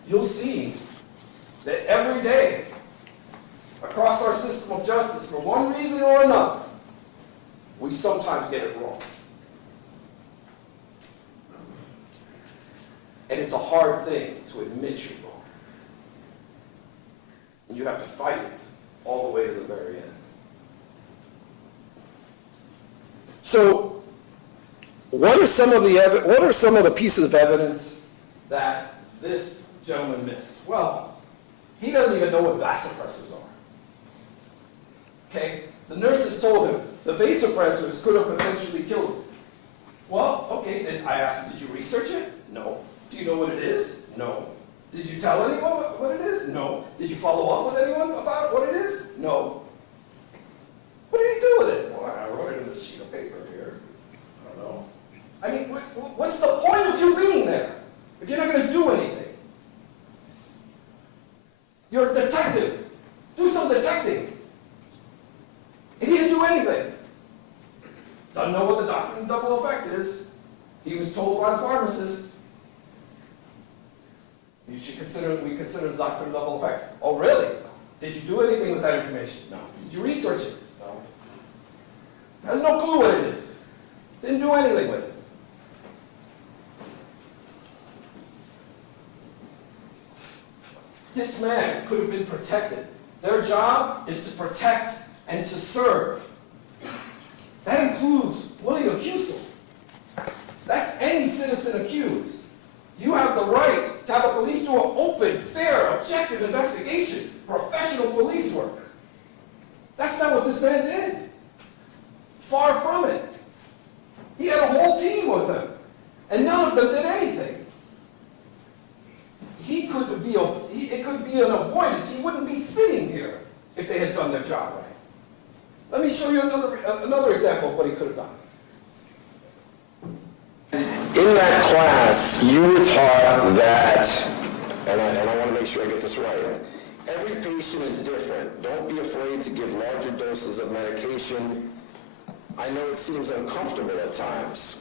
you'll see that every day, across our system of justice, for one reason or another, we sometimes get it wrong. And it's a hard thing to admit you're wrong. And you have to fight it all the way to the very end. So, what are some of the pieces of evidence that this gentleman missed? Well, he doesn't even know what vasopressors are. Okay? The nurses told him the vasopressors could have potentially killed him. Well, okay, then I asked him, did you research it? No. Do you know what it is? No. Did you tell anyone what it is? No. Did you follow up with anyone about what it is? No. What did he do with it? Well, I wrote it in this sheet of paper here. I don't know. I mean, what's the point of you being there if you're not going to do anything? You're a detective. Do some detecting. And he didn't do anything. Doesn't know what the doctrine of double effect is. He was told by the pharmacist, we consider the doctrine of double effect. Oh, really? Did you do anything with that information? No. Did you research it? No. Has no clue what it is. Didn't do anything with it. This man could have been protected. Their job is to protect and to serve. That includes William Husel. That's any citizen accused. You have the right to have a police do an open, fair, objective investigation, professional police work. That's not what this man did. Far from it. He had a whole team with him, and none of them did anything. It could be an avoidance. He wouldn't be sitting here if they had done their job right. Let me show you another example of what he could have done. In that class, you were taught that, and I want to make sure I get this right, every patient is different. Don't be afraid to give larger doses of medication. I know it seems uncomfortable at times.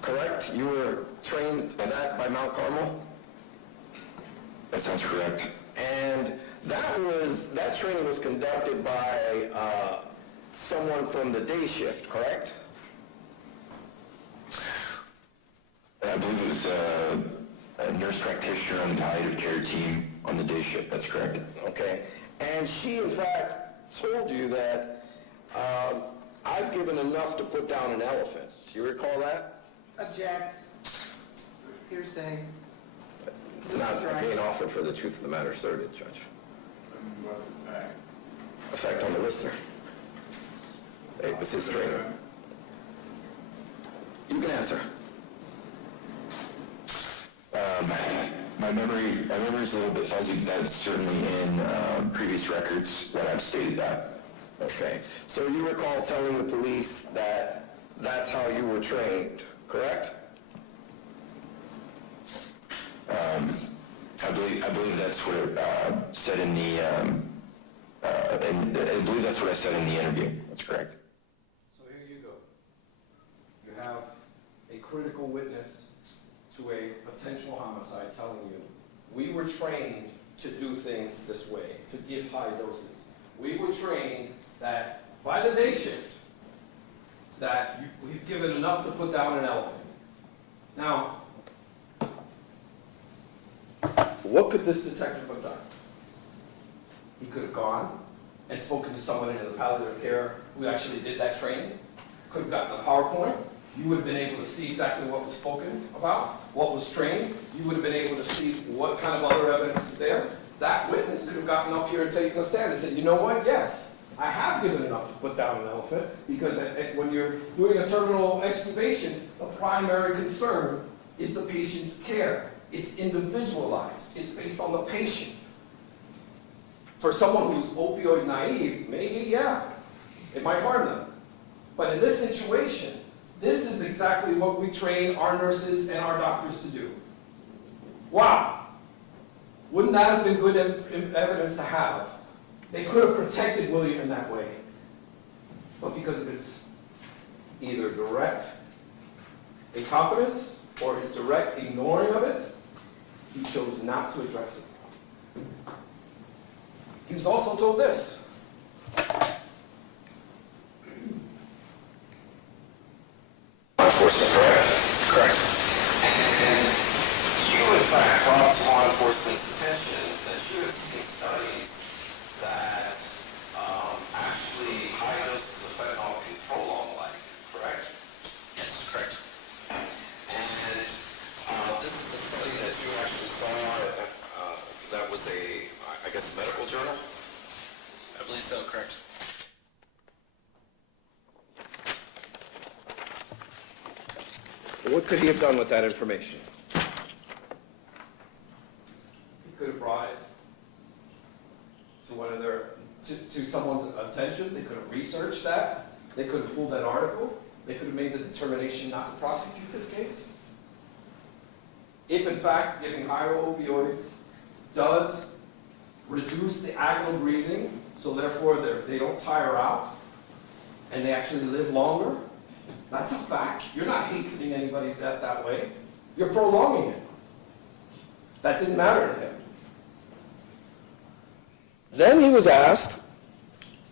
Correct? You were trained in that by Mount Carmel? That sounds correct. And that training was conducted by someone from the day shift, correct? I believe it was a nurse practitioner on the palliative care team on the day shift. That's correct. Okay. And she, in fact, told you that I've given enough to put down an elephant. Do you recall that? Object. Hearsay. It's not being offered for the truth of the matter asserted, Judge. Effect on the listener. It was his training. You can answer. My memory is a little bit fuzzy. That's certainly in previous records that I've stated that. Okay. So you recall telling the police that that's how you were trained, correct? I believe that's what it said in the, and I believe that's what I said in the interview. That's correct. So here you go. You have a critical witness to a potential homicide telling you, we were trained to do things this way, to give high doses. We were trained that by the day shift, that we've given enough to put down an elephant. Now, what could this detective have done? He could have gone and spoken to someone in the palliative care who actually did that training, could have gotten a PowerPoint. You would have been able to see exactly what was spoken about, what was trained. You would have been able to see what kind of other evidence is there. That witness could have gotten up here and taken a stand and said, you know what, yes, I have given enough to put down an elephant, because when you're doing a terminal extubation, the primary concern is the patient's care. It's individualized. It's based on the patient. For someone who's opioid naive, maybe, yeah, it might harm them. But in this situation, this is exactly what we train our nurses and our doctors to do. Wow. Wouldn't that have been good evidence to have? They could have protected William in that way. But because of his either direct incompetence or his direct ignoring of it, he chose not to address it. He was also told this. Enforcement, correct? Correct. And you, in fact, brought to law enforcement's attention that you have seen studies that actually high doses of fentanyl control long life, correct? Yes, correct. And this is a study that you actually saw, that was I guess, a medical journal? I believe so, correct. What could he have done with that information? He could have brought it to someone's attention. They could have researched that. They could have pulled that article. They could have made the determination not to prosecute this case. If, in fact, giving higher opioids does reduce the agonal breathing, so therefore they don't tire out, and they actually live longer, that's a fact. You're not hastening anybody's death that way. You're prolonging it. That didn't matter to him. Then he was asked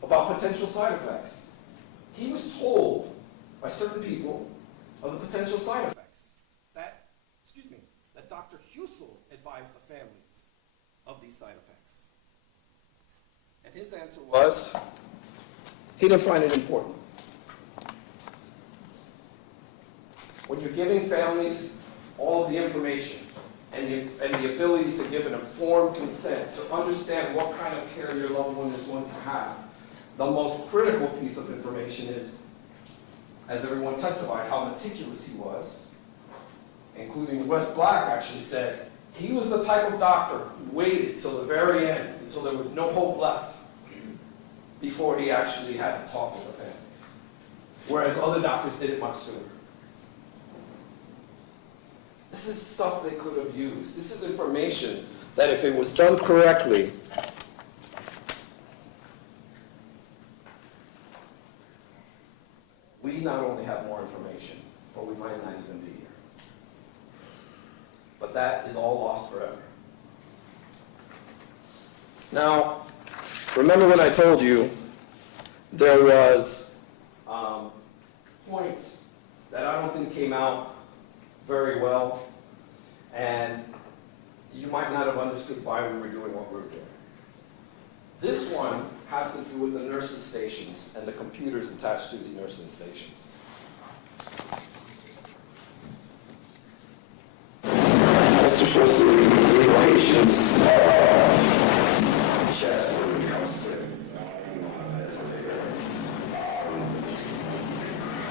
about potential side effects. He was told by certain people of the potential side effects that Dr. Husel advised the families of these side effects. And his answer was, he didn't find it important. When you're giving families all of the information and the ability to give an informed consent, to understand what kind of care your loved one is going to have, the most critical piece of information is, as everyone testified, how meticulous he was, including Wes Black actually said, he was the type of doctor who waited till the very end, until there was no hope left, before he actually had to talk with the families. Whereas other doctors did it much sooner. This is stuff they could have used. This is information that if it was done correctly, we not only have more information, but we might not even be here. But that is all lost forever. Now, remember when I told you there was points that I don't think came out very well, and you might not have understood why we were doing what we were doing. This one has to do with the nurses' stations and the computers attached to the nursing stations. Mr. Schultz, the patients, chest when we become sick,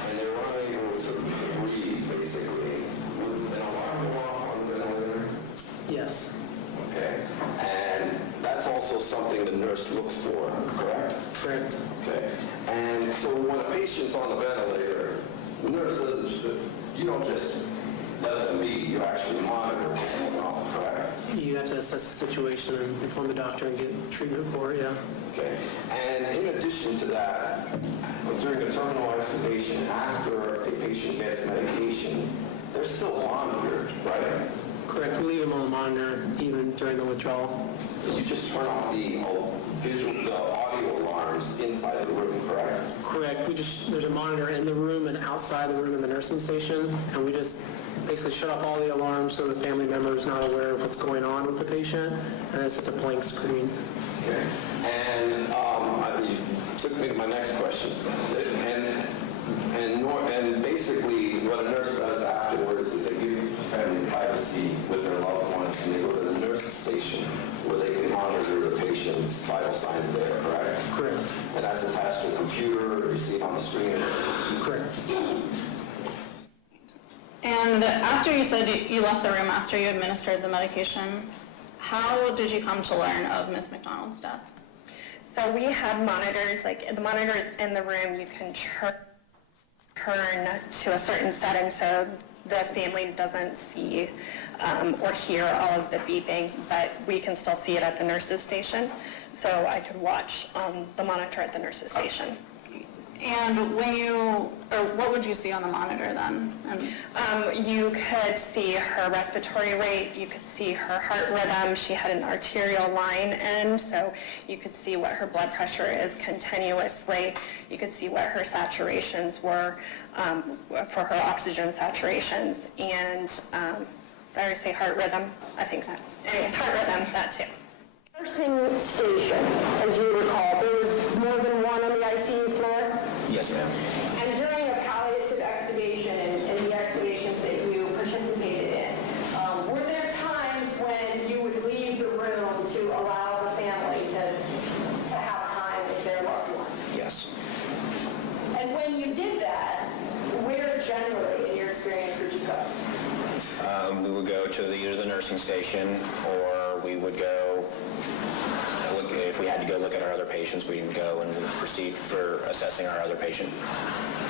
and they're unable to breathe, basically. Would an alarm go off on the ventilator? Yes. Okay. And that's also something the nurse looks for, correct? Correct. Okay. And so when a patient's on the ventilator, the nurse doesn't, you don't just let them be, you actually monitor what's going on, correct? You have to assess the situation and inform the doctor and get treatment for it, yeah. Okay. And in addition to that, during the terminal extubation, after a patient gets medication, they're still monitored, right? Correct. We leave them on the monitor even during the withdrawal. So you just turn off the audio alarms inside the room, correct? Correct. There's a monitor in the room and outside the room in the nursing station, and we just basically shut off all the alarms so the family member is not aware of what's going on with the patient, and it's just a blank screen. Okay. And you took me to my next question. And basically, what a nurse does afterwards is they give the family privacy with their loved one, and they go to the nurse's station where they can monitor the patient's vital signs there, correct? Correct. And that's attached to a computer, you see it on the screen. Correct. And after you said you left the room after you administered the medication, how did you come to learn of Miss McDonald's death? So we have monitors, like the monitors in the room, you can turn to a certain setting so the family doesn't see or hear all of the beeping, but we can still see it at the nurse's station. So I could watch the monitor at the nurse's station. And what would you see on the monitor then? You could see her respiratory rate, you could see her heart rhythm. She had an arterial line in, so you could see what her blood pressure is continuously. You could see what her saturations were for her oxygen saturations. And did I say heart rhythm? I think so. Anyways, heart rhythm, that too. Nursing station, as you recall, there was more than one on the ICU floor? Yes, ma'am. And during a palliative extubation and the extubations that you participated in, were there times when you would leave the room to allow the family to have time with their loved one? Yes. And when you did that, where generally, in your experience, would you go? We would go to either the nursing station, or we would go, if we had to go look at our other patients, we would go and proceed for assessing our other patient.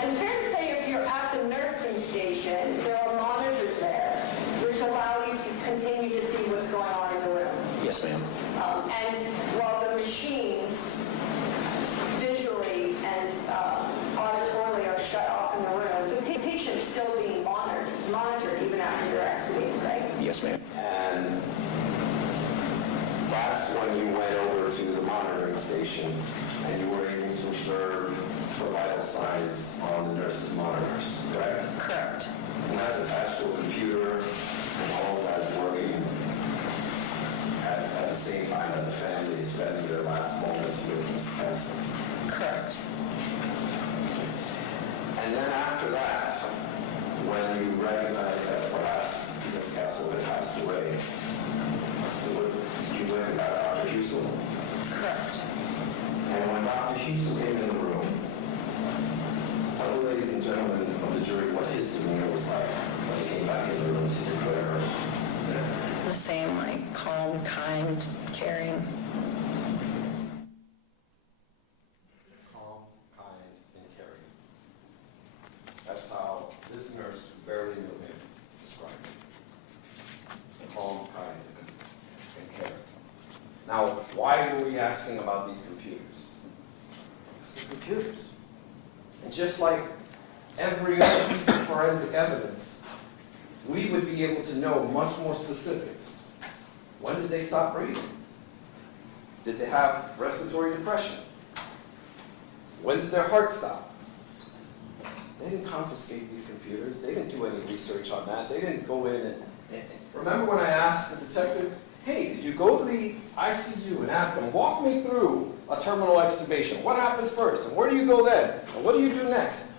And fair to say, if you're at the nursing station, there are monitors there which allow you to continue to see what's going on in the room. Yes, ma'am. And while the machines visually and auditorily are shut off in the room, the patient is still being monitored even after they're extubated, right? Yes, ma'am. And that's when you went over to the monitoring station and you were able to observe the vital signs on the nurse's monitors, correct? Correct. And that's attached to a computer, and all of that is working at the same time that the family is spending their last moments with this test. Correct. And then after that, when you recognize that perhaps Ms. Castle had passed away, you went and got Dr. Husel. Correct. And when Dr. Husel came in the room, tell the ladies and gentlemen of the jury what his demeanor was like when he came back in the room to declare her dead. The same, like calm, kind, caring. Calm, kind, and caring. That's how this nurse, who barely knew him, described him. Now, why were we asking about these computers? Because they're computers. And just like every other piece of forensic evidence, we would be able to know much more specifics. When did they stop breathing? Did they have respiratory depression? When did their heart stop? They didn't confiscate these computers. They didn't do any research on that. They didn't go in and remember when I asked the detective, hey, did you go to the ICU and ask them, walk me through a terminal extubation. What happens first? And where do you go then? And what do you do next?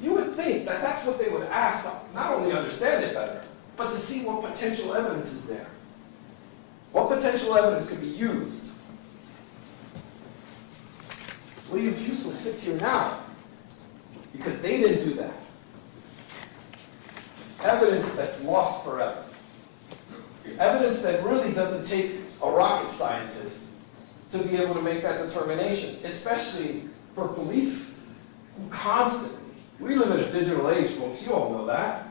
You would think that that's what they would ask to not only understand it better, but to see what potential evidence is there. What potential evidence could be used? William Husel sits here now because they didn't do that. Evidence that's lost forever. Evidence that really doesn't take a rocket scientist to be able to make that determination, especially for police who constantly, we live in a digital age, folks, you all know that.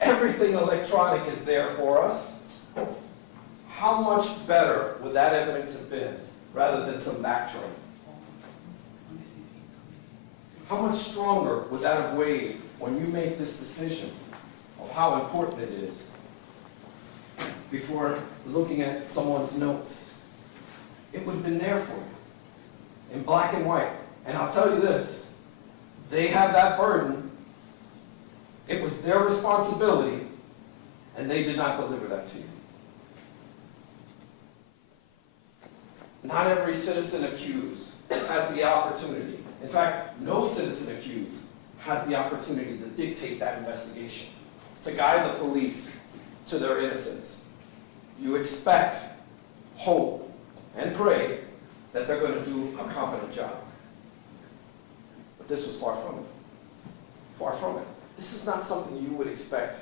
Everything electronic is there for us. How much better would that evidence have been rather than some backtracking? How much stronger would that have weighed when you make this decision of how important it is before looking at someone's notes? It would have been there for you in black and white. And I'll tell you this, they have that burden. It was their responsibility, and they did not deliver that to you. Not every citizen accused has the opportunity. In fact, no citizen accused has the opportunity to dictate that investigation, to guide the police to their innocence. You expect, hope, and pray that they're going to do a competent job. But this was far from it. Far from it. This is not something you would expect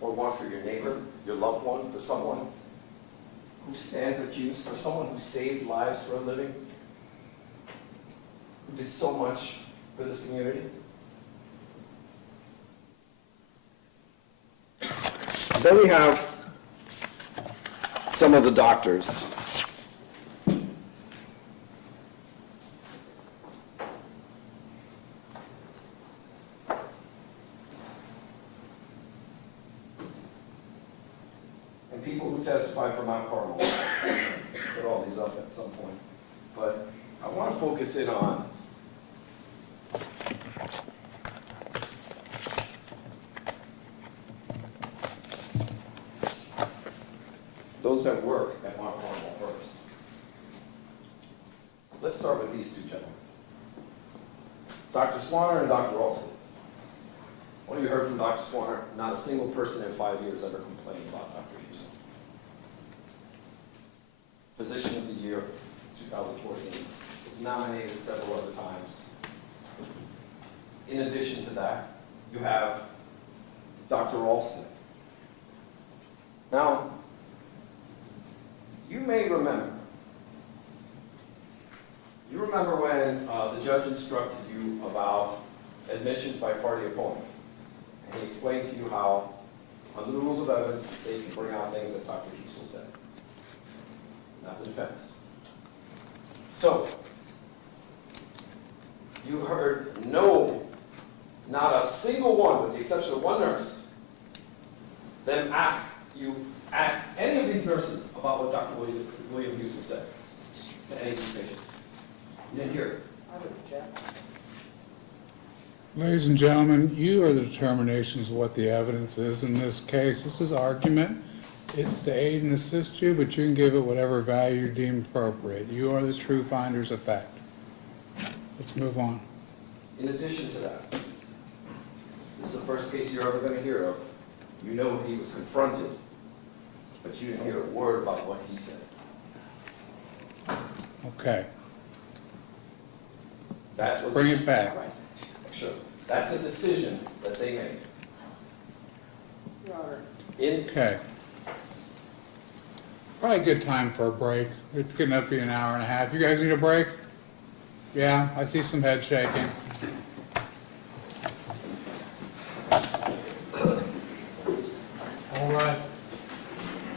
or want for your neighbor, your loved one, for someone who stands accused, for someone who saved lives for a living, who did so much for this community. Then we have some of the doctors. And people who testified for Mount Carmel. Put all these up at some point. But I want to focus in on those that work at Mount Carmel first. Let's start with these two gentlemen. Dr. Swanner and Dr. Alston. What have you heard from Dr. Swanner? Not a single person in 5 years ever complained about Dr. Husel. Physician of the Year, 2014. Was nominated several other times. In addition to that, you have Dr. Alston. Now, you may remember. You remember when the judge instructed you about admissions by party opponent. And he explained to you how, under the rules of evidence, the state can bring out things that Dr. Husel said. Not the defense. So, you heard not a single one, with the exception of one nurse, them ask any of these nurses about what Dr. William Husel said to any of these patients. You didn't hear it. I would object. Ladies and gentlemen, you are the determinations of what the evidence is in this case. This is argument. It's to aid and assist you, but you can give it whatever value you deem appropriate. You are the true finders of fact. Let's move on. In addition to that, this is the first case you're ever going to hear of. You know he was confronted, but you didn't hear a word about what he said. Okay. Bring it back. Sure. That's a decision that they made. Your Honor, Okay. Probably a good time for a break. It's getting up to be an hour and a half. You guys need a break? Yeah, I see some head shaking. All rise.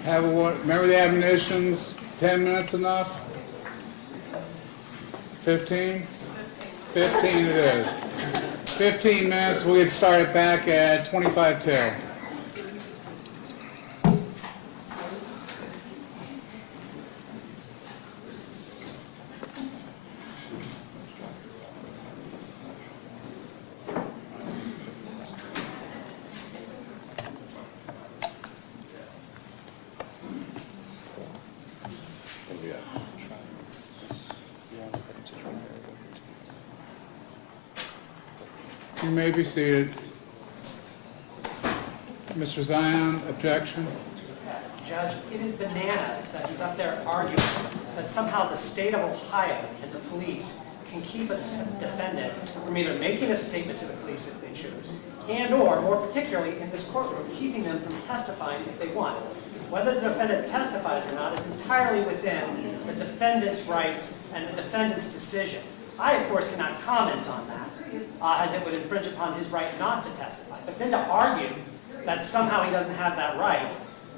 Remember the admonitions? 10 minutes enough? 15? 15 it is. 15 minutes, we'll get started back at 25 till. You may be seated. Mr. Zion, objection? Judge, it is bananas that he's up there arguing that somehow the state of Ohio and the police can keep a defendant from either making a statement to the police if they choose, and/or, more particularly in this courtroom, keeping them from testifying if they want. Whether the defendant testifies or not is entirely within the defendant's rights and the defendant's decision. I, of course, cannot comment on that, as it would infringe upon his right not to testify. But then to argue that somehow he doesn't have that right,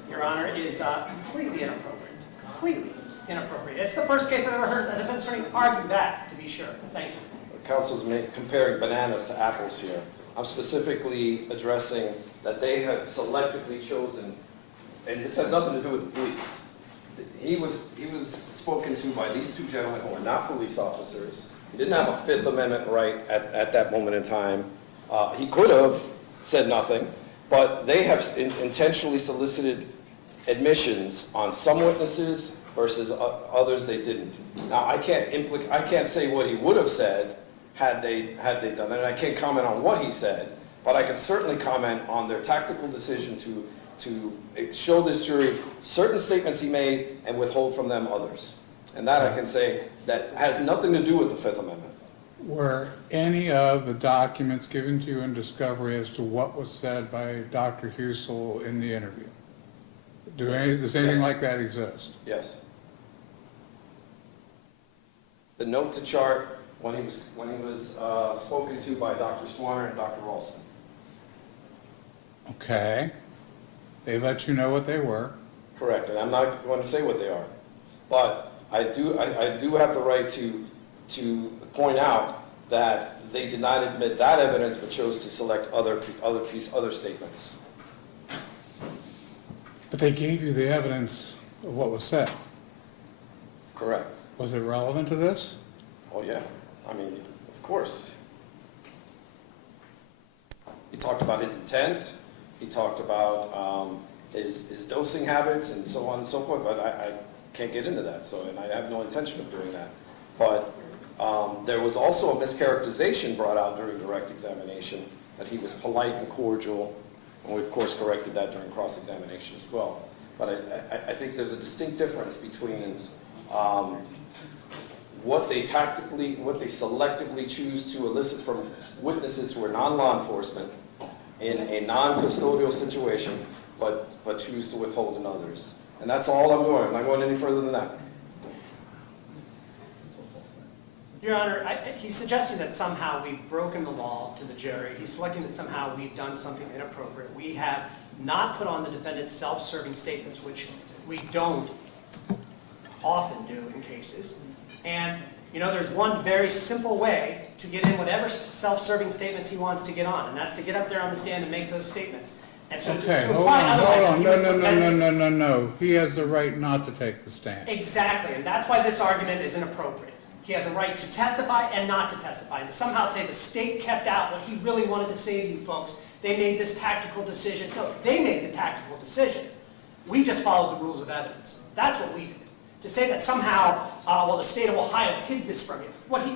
Your Honor, is completely inappropriate. Completely inappropriate. It's the first case I've ever heard a defense attorney argue that, to be sure. Thank you. Counsel's comparing bananas to apples here. I'm specifically addressing that they have selectively chosen, and this has nothing to do with the police. He was spoken to by these two gentlemen who are not police officers. He didn't have a Fifth Amendment right at that moment in time. He could have said nothing, but they have intentionally solicited admissions on some witnesses versus others they didn't. Now, I can't say what he would have said had they done that, and I can't comment on what he said, but I can certainly comment on their tactical decision to show this jury certain statements he made and withhold from them others. And that I can say that has nothing to do with the Fifth Amendment. Were any of the documents given to you in discovery as to what was said by Dr. Husel in the interview? Does anything like that exist? Yes. The note to chart when he was spoken to by Dr. Swanner and Dr. Ralston. Okay. They let you know what they were. Correct, and I'm not going to say what they are, but I do have the right to point out that they did not admit that evidence, but chose to select other statements. But they gave you the evidence of what was said. Correct. Was it relevant to this? Oh yeah, I mean, of course. He talked about his intent. He talked about his dosing habits and so on and so forth, but I can't get into that, and I have no intention of doing that. But there was also a mischaracterization brought out during direct examination, that he was polite and cordial, and we of course corrected that during cross-examination as well. But I think there's a distinct difference between what they selectively choose to elicit from witnesses who are non-law enforcement in a non-custodial situation, but choose to withhold in others. And that's all I'm going. I'm not going any further than that. Your Honor, he's suggesting that somehow we've broken the law to the jury. He's selecting that somehow we've done something inappropriate. We have not put on the defendant's self-serving statements, which we don't often do in cases. And, you know, there's one very simple way to get in whatever self-serving statements he wants to get on, and that's to get up there on the stand and make those statements. And so Okay, to hold imply on. otherwise, he was prevented. No. He has the right not to take the stand. Exactly, and that's why this argument is inappropriate. He has a right to testify and not to testify, and to somehow say the state kept out what he really wanted to say to you folks. They made this tactical decision. No, they made the tactical decision. We just followed the rules of evidence. That's what we did. To say that somehow, well, the state of Ohio hid this from you.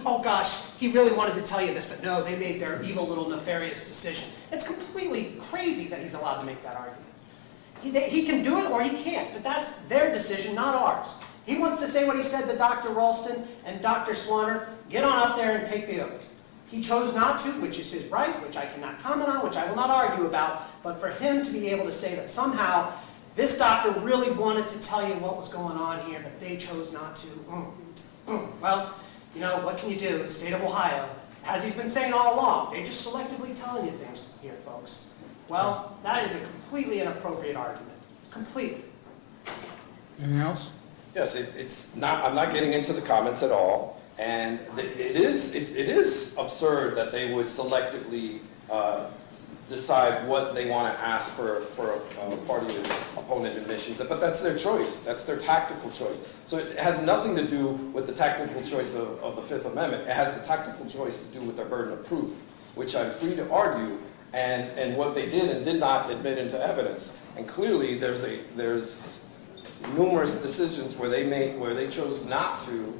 Oh gosh, he really wanted to tell you this, but no, they made their evil little nefarious decision. It's completely crazy that he's allowed to make that argument. He can do it or he can't, but that's their decision, not ours. He wants to say what he said to Dr. Ralston and Dr. Swanner. Get on up there and take the oath. He chose not to, which is his right, which I cannot comment on, which I will not argue about, but for him to be able to say that somehow this doctor really wanted to tell you what was going on here, but they chose not to. Well, you know, what can you do? The state of Ohio, as he's been saying all along, they're just selectively telling you things here, folks. Well, that is a completely inappropriate argument. Completely. Anything else? Yes, it's not, I'm not getting into the comments at all, and it is absurd that they would selectively decide what they want to ask for a party opponent admissions, but that's their choice, that's their tactical choice. So it has nothing to do with the tactical choice of the Fifth Amendment, it has the tactical choice to do with their burden of proof, which I'm free to argue, and what they did and did not admit into evidence. And clearly, there's numerous decisions where they chose not to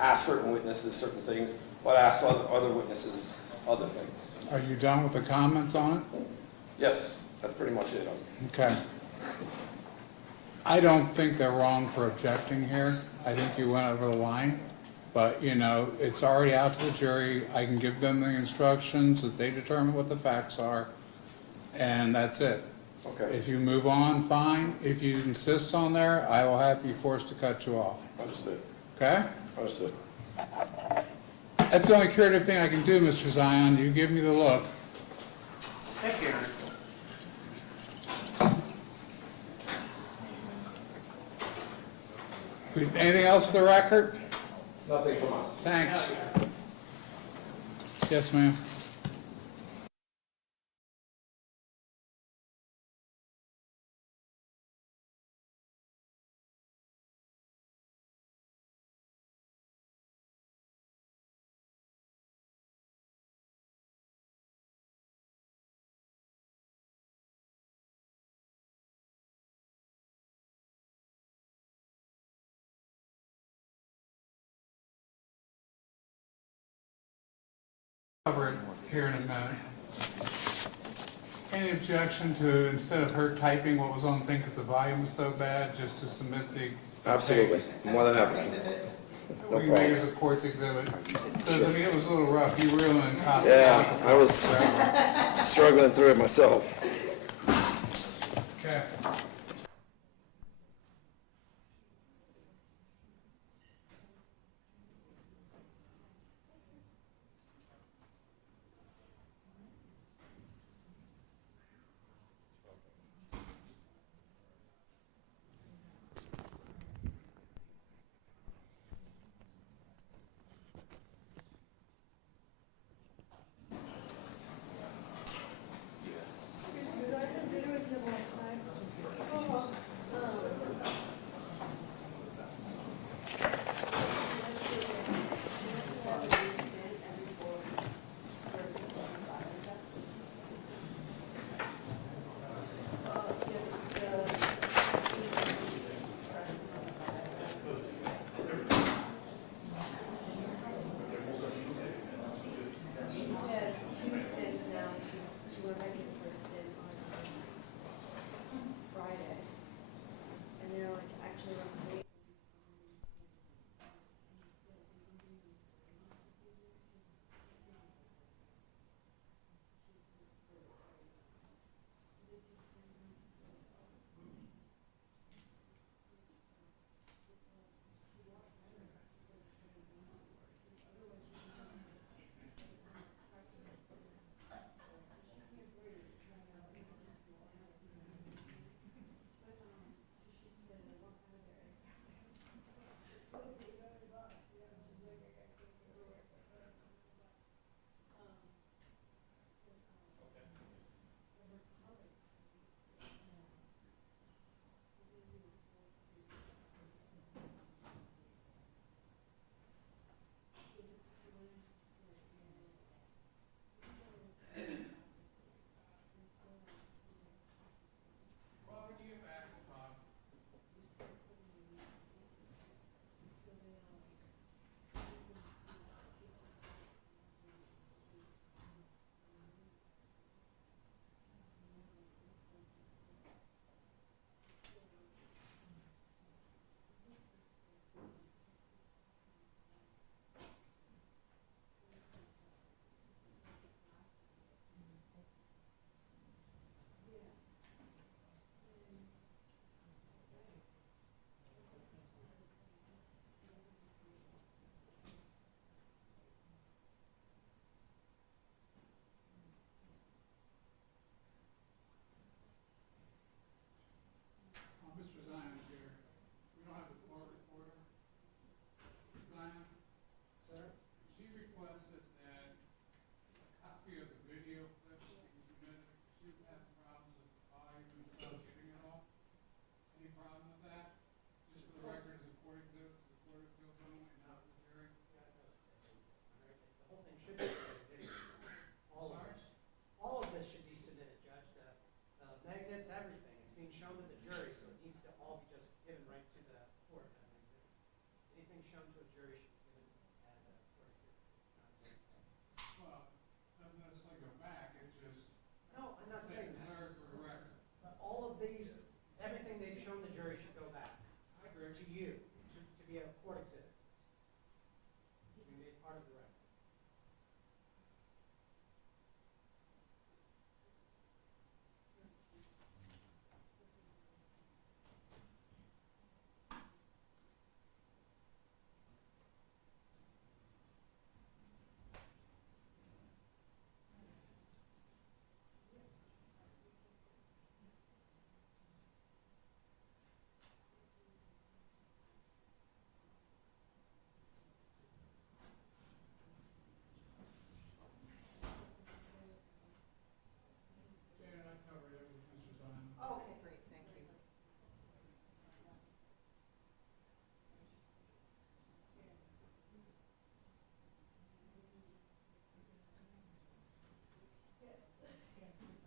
ask certain witnesses certain things, but ask other witnesses other things. Are you done with the comments on it? Yes, that's pretty much it. Okay. I don't think they're wrong for objecting here. I think you went over the line. But, you know, it's already out to the jury. I can give them the instructions that they determine what the facts are, and that's it. Okay, If you move on, fine. If you insist on there, I will be forced to cut you off. understood, Okay? understood. That's the only curative thing I can do, Mr. Zion. You give me the look. Thank you, Your Honor. Anything else for the record? Nothing from us. Thanks. Yes, ma'am. Cover it here in a minute. Any objection to, instead of her typing what was on the thing because the volume was so bad, just to submit the Absolutely, tapes? more than happy. We can make it as a court's exhibit. Because, I mean, it was a little rough. You were in Costa. Yeah, I was struggling through it myself. Okay. court exhibit. We made part of the record. Oh, okay, great, thank you. Saturday morning, yesterday afternoon.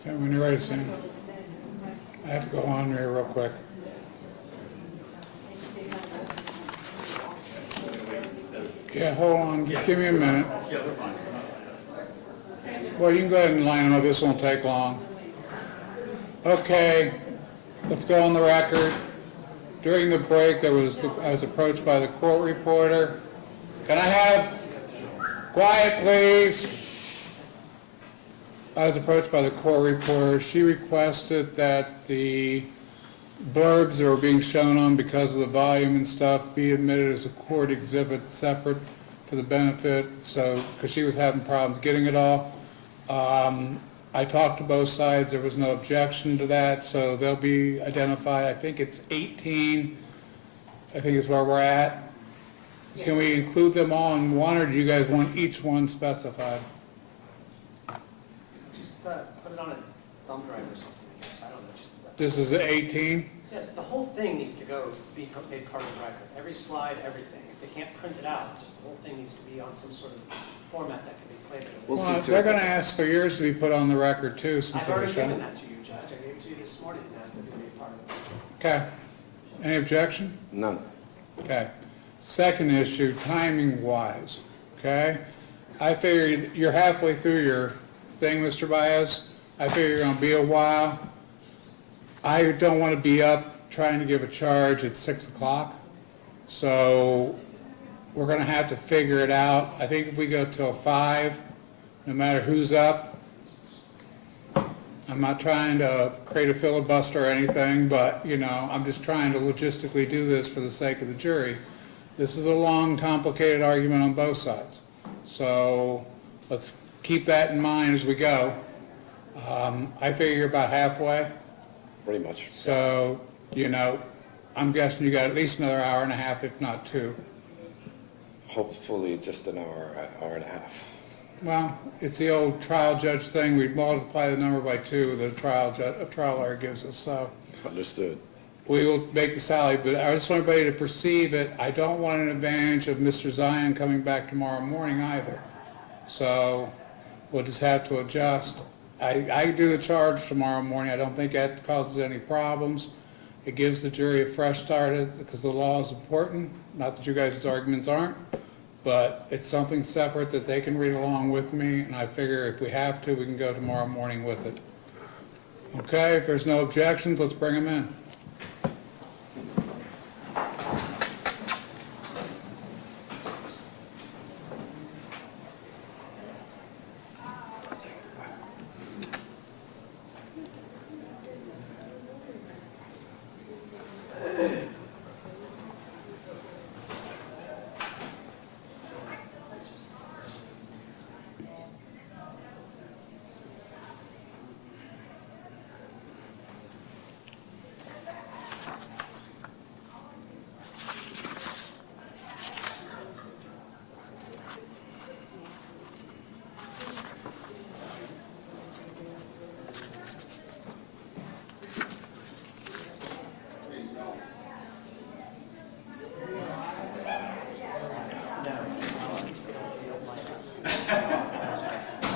Okay, when you're ready, Sam. I have to go on here real quick. Yeah, hold on, just give me a minute. Well, you can go ahead and line them up, this won't take long. Okay, let's go on the record. During the break, I was approached by the court reporter. Can I have quiet, please? I was approached by the court reporter. She requested that the blurbs that were being shown on because of the volume and stuff be admitted as a court exhibit separate for the benefit, so, because she was having problems getting it all. I talked to both sides, there was no objection to that, so they'll be identified. I think it's 18, I think is where we're at. Can we include them all in one, or do you guys want each one specified? Just put it on a thumb drive or something, I guess, I don't know, just. This is 18? Yeah, the whole thing needs to go, be made part of the record, every slide, everything. If they can't print it out, just the whole thing needs to be on some sort of format that can be played with. We'll Well, see to they're it. going to ask for yours to be put on the record too, since I've it was already given shown. that to you, Judge, I gave it to you this morning and asked that it be made part of it. Okay. Any objection? None. Okay. Second issue, timing-wise, okay? I figure you're halfway through your thing, Mr. Baez. I figure you're going to be a while. I don't want to be up trying to give a charge at 6 o'clock. So we're going to have to figure it out. I think if we go till 5, no matter who's up, I'm not trying to create a filibuster or anything, but, you know, I'm just trying to logistically do this for the sake of the jury. This is a long, complicated argument on both sides. So let's keep that in mind as we go. I figure you're about halfway. Pretty much. So, you know, I'm guessing you got at least another hour and a half, if not two. Hopefully just an hour, hour and a half. Well, it's the old trial judge thing, we multiply the number by two, the trial lawyer gives us, so. Understood. We will make the salary, but I just want everybody to perceive it. I don't want an advantage of Mr. Zion coming back tomorrow morning either. So we'll just have to adjust. I do the charge tomorrow morning. I don't think that causes any problems. It gives the jury a fresh start because the law is important. Not that you guys' arguments aren't, but it's something separate that they can read along with me, and I figure if we have to, we can go tomorrow morning with it. Okay, if there's no objections, let's bring them in.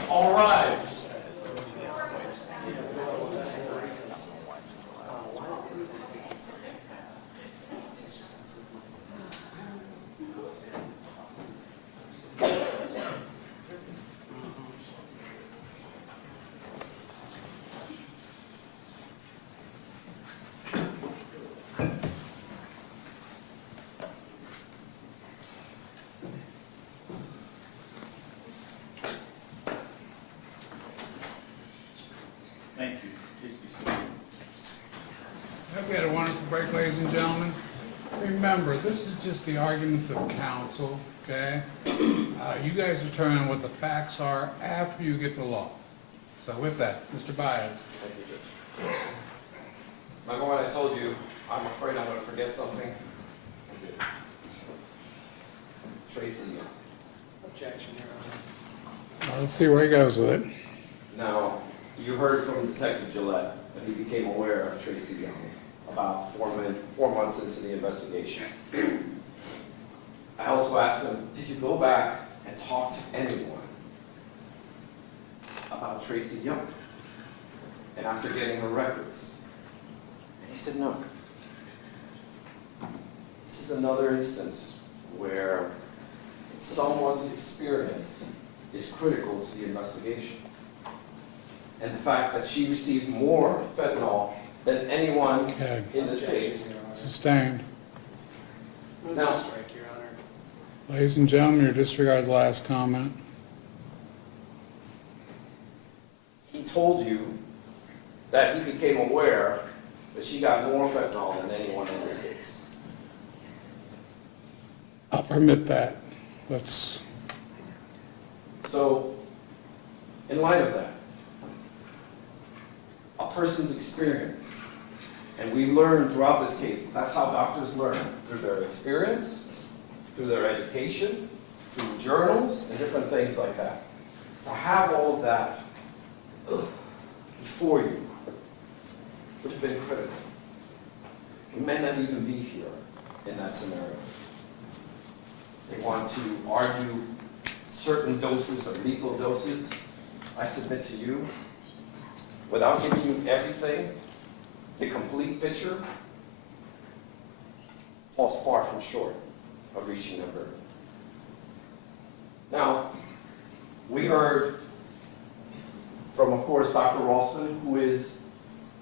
All rise. Thank you. Please be seated. I hope you had a wonderful break, ladies and gentlemen. Remember, this is just the arguments of counsel, okay? You guys determine what the facts are after you get the law. So with that, Mr. Baez. Thank you, Judge. Remember when I told you, I'm afraid I'm gonna forget something? I did. Tracy, Objection, Your Honor. Let's see where he goes with it. now, you heard from Detective Gillette that he became aware of Tracy Young about 4 months into the investigation. I also asked him, did you go back and talk to anyone about Tracy Young? And after getting her records? And he said no. This is another instance where someone's experience is critical to the investigation. And the fact that she received more fentanyl than anyone Okay. in this case. Sustained. Move Now- to strike, Your Honor. Ladies and gentlemen, you disregard the last comment. He told you that he became aware that she got more fentanyl than anyone in this case. I'll permit that. Let's, So, in light of that, a person's experience, and we learned throughout this case, that's how doctors learn, through their experience, through their education, through journals, and different things like that. To have all of that before you would have been critical. You may not even be here in that scenario. They want to argue certain doses or lethal doses. I submit to you, without giving you everything, the complete picture falls far from short of reaching their verdict. Now, we heard from, of course, Dr. Ralston, who is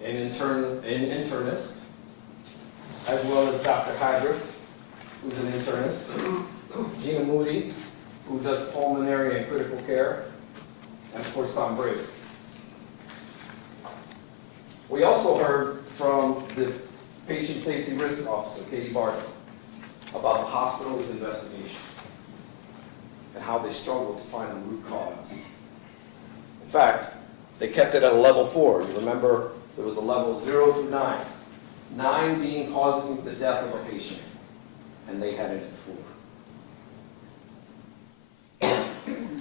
an internist, as well as Dr. Hagris, who's an internist, Gina Moody, who does pulmonary and critical care, and of course, Tom Brady. We also heard from the patient safety risk officer, Katie Barton, about the hospital's investigation and how they struggled to find the root cause. In fact, they kept it at a level 4. You remember there was a level 0 through 9. 9 being causing the death of a patient, and they had it at 4.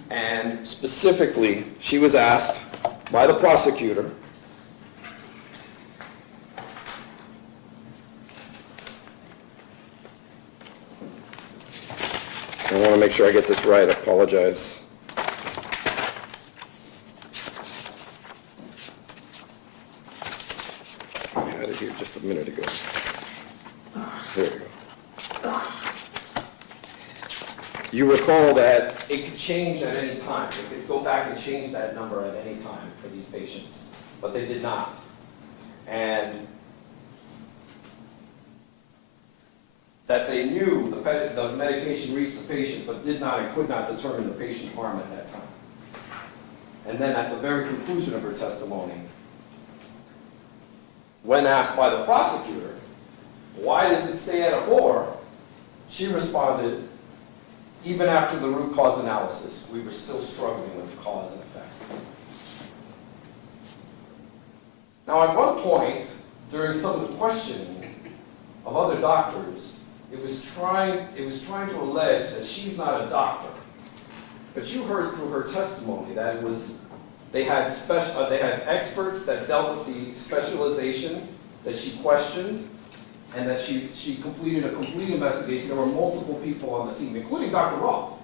And specifically, she was asked by the prosecutor, I want to make sure I get this right, I apologize. I had it here just a minute ago. There we go. You recall that it could change at any time. It could go back and change that number at any time for these patients, but they did not. And that they knew the medication reached the patient, but did not and could not determine the patient harm at that time. And then at the very conclusion of her testimony, when asked by the prosecutor, why does it stay at a 4? She responded, even after the root cause analysis, we were still struggling with the cause and effect. Now, at one point, during some of the questioning of other doctors, it was trying to allege that she's not a doctor. But you heard through her testimony that it was they had experts that dealt with the specialization that she questioned, and that she completed a complete investigation. There were multiple people on the team, including Dr. Roth.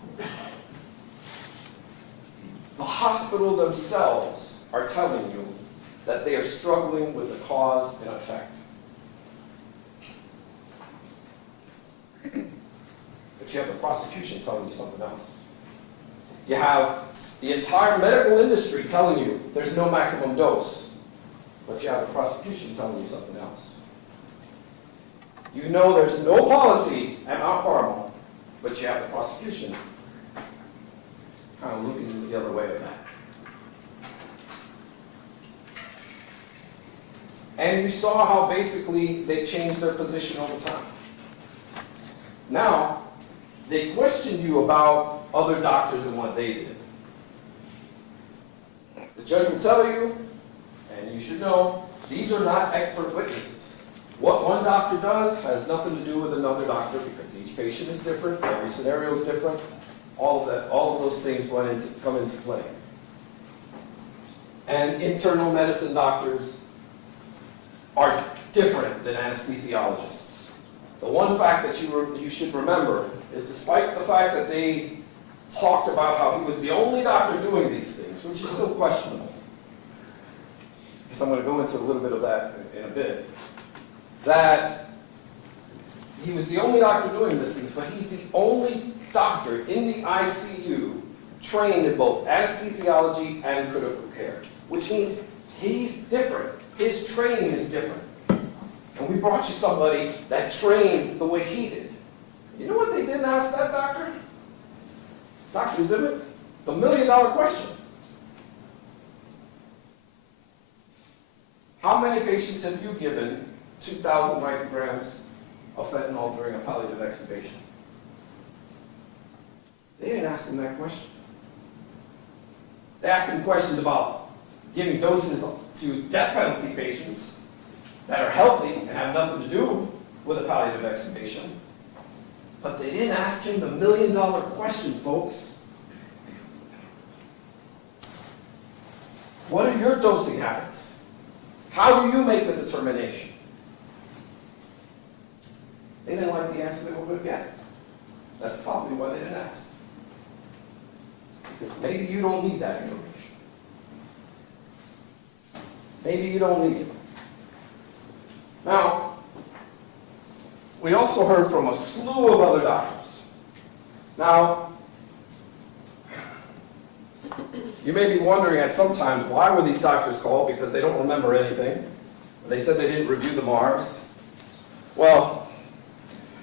The hospital themselves are telling you that they are struggling with the cause and effect. But you have the prosecution telling you something else. You have the entire medical industry telling you there's no maximum dose, but you have the prosecution telling you something else. You know there's no policy at Mount Carmel, but you have the prosecution kind of looking the other way of that. And you saw how basically they changed their position over time. Now, they questioned you about other doctors and what they did. The judge will tell you, and you should know, these are not expert witnesses. What one doctor does has nothing to do with another doctor because each patient is different, every scenario is different. All of those things come into play. And internal medicine doctors are different than anesthesiologists. The one fact that you should remember is despite the fact that they talked about how he was the only doctor doing these things, which is still questionable, because I'm going to go into a little bit of that in a bit, that he was the only doctor doing these things, but he's the only doctor in the ICU trained in both anesthesiology and critical care, which means he's different. His training is different. And we brought you somebody that trained the way he did. You know what they didn't ask that doctor? Dr. Zimmet? The $1 million question. How many patients have you given 2,000 micrograms of fentanyl during a palliative extubation? They didn't ask him that question. They asked him questions about giving doses to death penalty patients that are healthy and have nothing to do with a palliative extubation. But they didn't ask him the $1 million question, folks. What are your dosing habits? How do you make the determination? They didn't like the answer they were going to get. That's probably why they didn't ask. Because maybe you don't need that information. Maybe you don't need it. Now, we also heard from a slew of other doctors. Now, you may be wondering at some times, why were these doctors called? Because they don't remember anything. They said they didn't review the MARs. Well,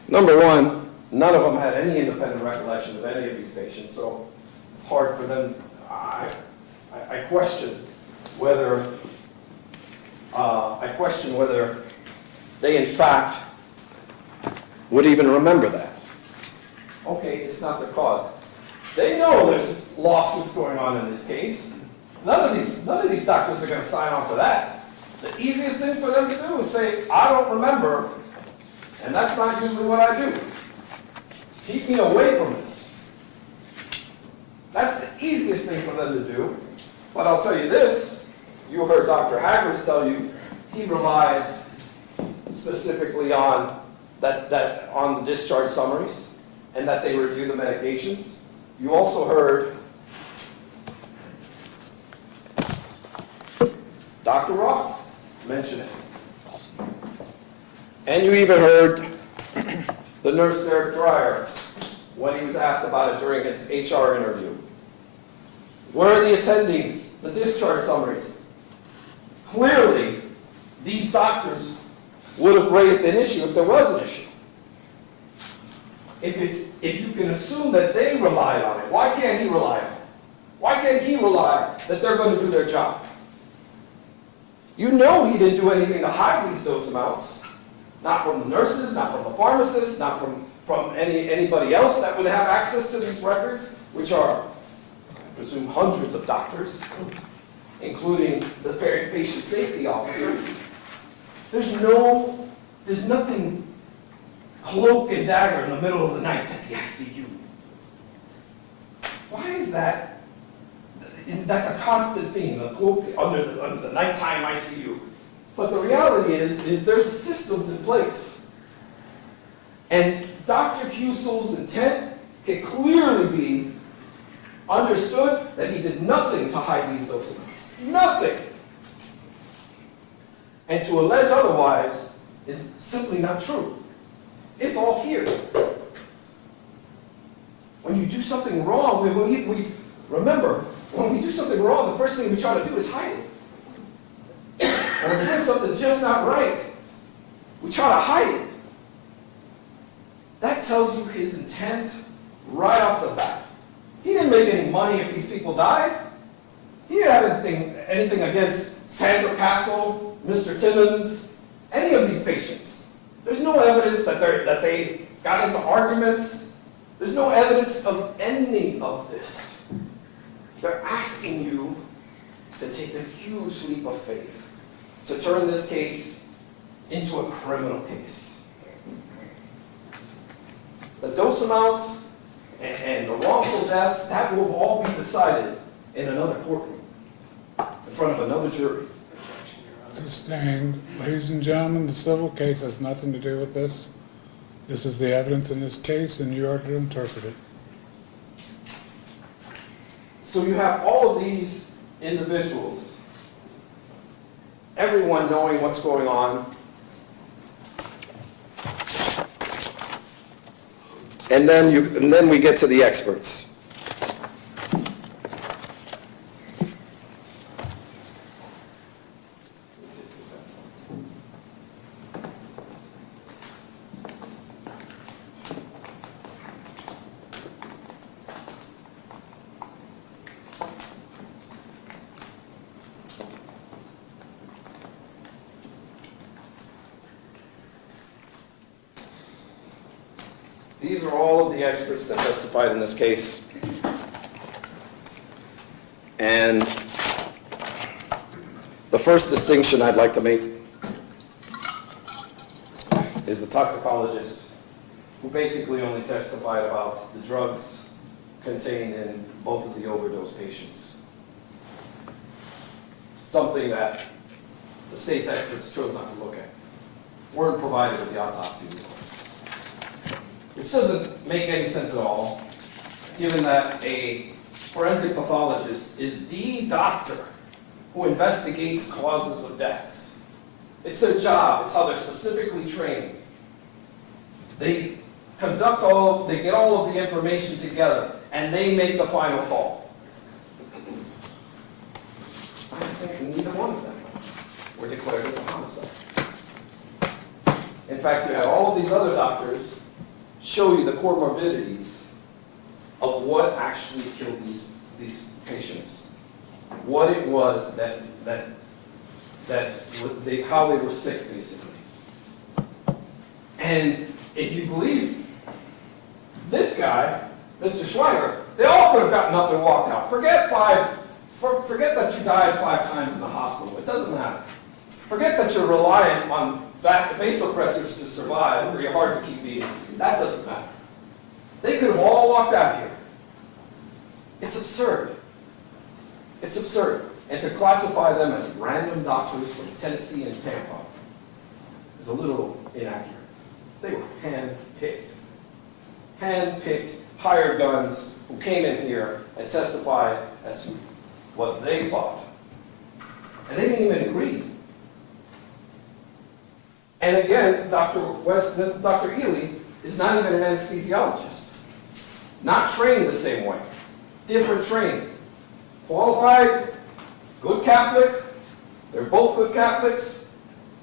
number one, none of them had any independent recollection of any of these patients, so it's hard for them. I question whether they in fact would even remember that. Okay, it's not the cause. They know there's lawsuits going on in this case. None of these doctors are going to sign on for that. The easiest thing for them to do is say, I don't remember, and that's not usually what I do. Keep me away from this. That's the easiest thing for them to do. But I'll tell you this, you heard Dr. Haggers tell you, he relies specifically on on the discharge summaries and that they review the medications. You also heard Dr. Roth mention it. And you even heard the nurse Derek Dreyer when he was asked about it during his HR interview. Where are the attendings, the discharge summaries? Clearly, these doctors would have raised an issue if there was an issue. If you can assume that they relied on it, why can't he rely on it? Why can't he rely that they're going to do their job? You know he didn't do anything to hide these dose amounts. Not from the nurses, not from the pharmacists, not from anybody else that would have access to these records, which are, I presume, hundreds of doctors, including the patient safety officer. There's nothing cloak and dagger in the middle of the night at the ICU. Why is that? That's a constant theme, the cloak under the nighttime ICU. But the reality is there's systems in place. And Dr. Husel's intent can clearly be understood that he did nothing to hide these dose amounts. Nothing. And to allege otherwise is simply not true. It's all here. When you do something wrong, remember, when we do something wrong, the first thing we try to do is hide it. When we're doing something just not right, we try to hide it. That tells you his intent right off the bat. He didn't make any money if these people died. He didn't have anything against Sandra Castle, Mr. Timmons, any of these patients. There's no evidence that they got into arguments. There's no evidence of any of this. They're asking you to take a huge leap of faith to turn this case into a criminal case. The dose amounts and the wrongful deaths, that will all be decided in another courtroom, in front of another jury. Sustained. Ladies and gentlemen, the civil case has nothing to do with this. This is the evidence in this case, and you are to interpret it. So you have all of these individuals, everyone knowing what's going on, and then we get to the experts. These are all of the experts that testified in this case. And the first distinction I'd like to make is the toxicologist, who basically only testified about the drugs contained in both of the overdose patients. Something that the state's experts chose not to look at. Weren't provided with the autopsy reports. Which doesn't make any sense at all, given that a forensic pathologist is the doctor who investigates causes of deaths. It's their job. It's how they're specifically trained. They get all of the information together, and they make the final call. I'm saying neither one of them were declared as a homicide. In fact, you have all of these other doctors show you the comorbidities of what actually killed these patients. What it was how they were sick, basically. And if you believe this guy, Mr. Schweiger, they all could have gotten up and walked out. Forget that you died 5 times in the hospital. It doesn't matter. Forget that you're reliant on vasopressors to survive or your heart to keep beating. That doesn't matter. They could have all walked out here. It's absurd. It's absurd. And to classify them as random doctors from Tennessee and Tampa is a little inaccurate. They were hand-picked. Hand-picked, hired guns who came in here and testified as to what they thought. And they didn't even agree. And again, Dr. Ely is not even an anesthesiologist. Not trained the same way. Different training. Qualified, good Catholic. They're both good Catholics.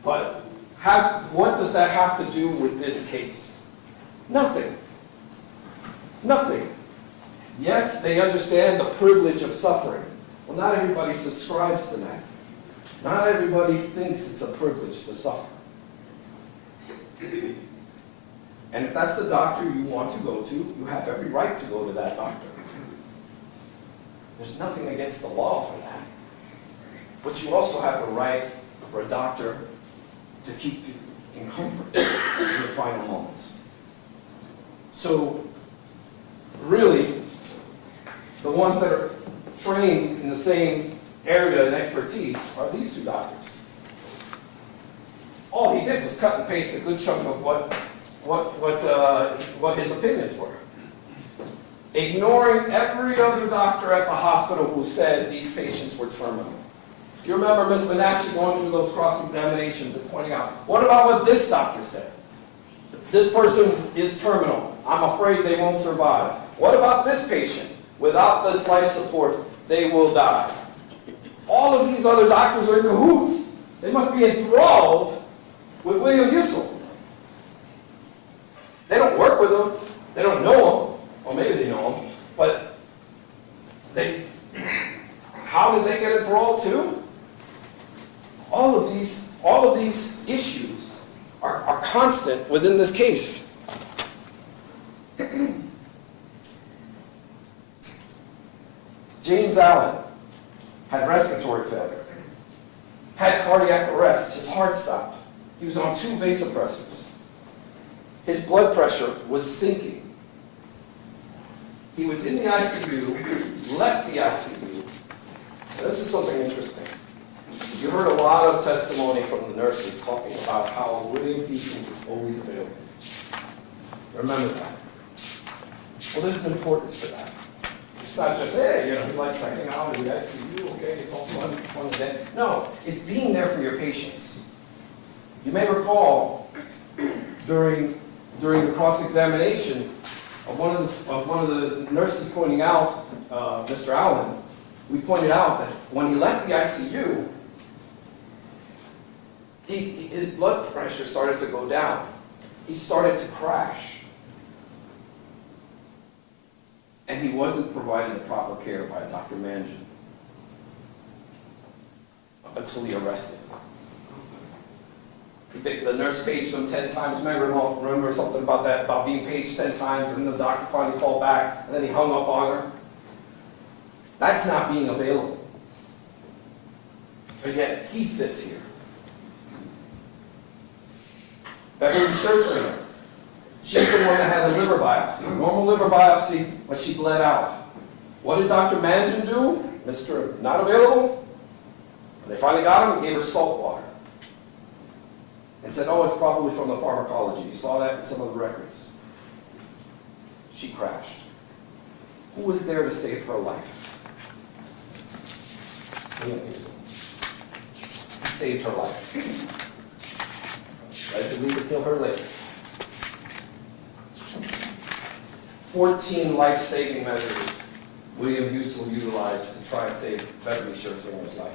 But what does that have to do with this case? Nothing. Nothing. Yes, they understand the privilege of suffering. Well, not everybody subscribes to that. Not everybody thinks it's a privilege to suffer. And if that's the doctor you want to go to, you have every right to go to that doctor. There's nothing against the law for that. But you also have the right for a doctor to keep you in comfort in your final moments. So, really, the ones that are trained in the same area and expertise are these two doctors. All he did was cut and paste a good chunk of what his opinions were, ignoring every other doctor at the hospital who said these patients were terminal. You remember Ms. Menashe going through those cross-examinations and pointing out, what about what this doctor said? This person is terminal. I'm afraid they won't survive. What about this patient? Without this life support, they will die. All of these other doctors are in cahoots. They must be enthralled with William Husel. They don't work with him. They don't know him. Or maybe they know him. But how did they get enthralled too? All of these issues are constant within this case. James Allen had respiratory failure, had cardiac arrest, his heart stopped. He was on 2 vasopressors. His blood pressure was sinking. He was in the ICU, left the ICU. This is something interesting. You heard a lot of testimony from the nurses talking about how William Husel was always available. Remember that. Well, there's an importance to that. It's not just, hey, he likes hanging out in the ICU, okay, it's all fun and then. No, it's being there for your patients. You may recall during the cross-examination of one of the nurses pointing out, Mr. Allen, we pointed out that when he left the ICU, his blood pressure started to go down. He started to crash. And he wasn't provided the proper care by Dr. Manjan until he arrested him. The nurse paged him 10 times. Remember something about that, about being paged 10 times, and then the doctor finally called back, and then he hung up on her? That's not being available. But yet, he sits here. Beverly Scherzinger, she's the one that had a liver biopsy, normal liver biopsy, but she bled out. What did Dr. Manjan do? Mr. Not available? When they finally got him, he gave her salt water. And said, oh, it's probably from the pharmacology. You saw that in some of the records. She crashed. Who was there to save her life? William Husel. He saved her life. Right? We would kill her later. 14 life-saving measures William Husel utilized to try and save Beverly Scherzinger's life.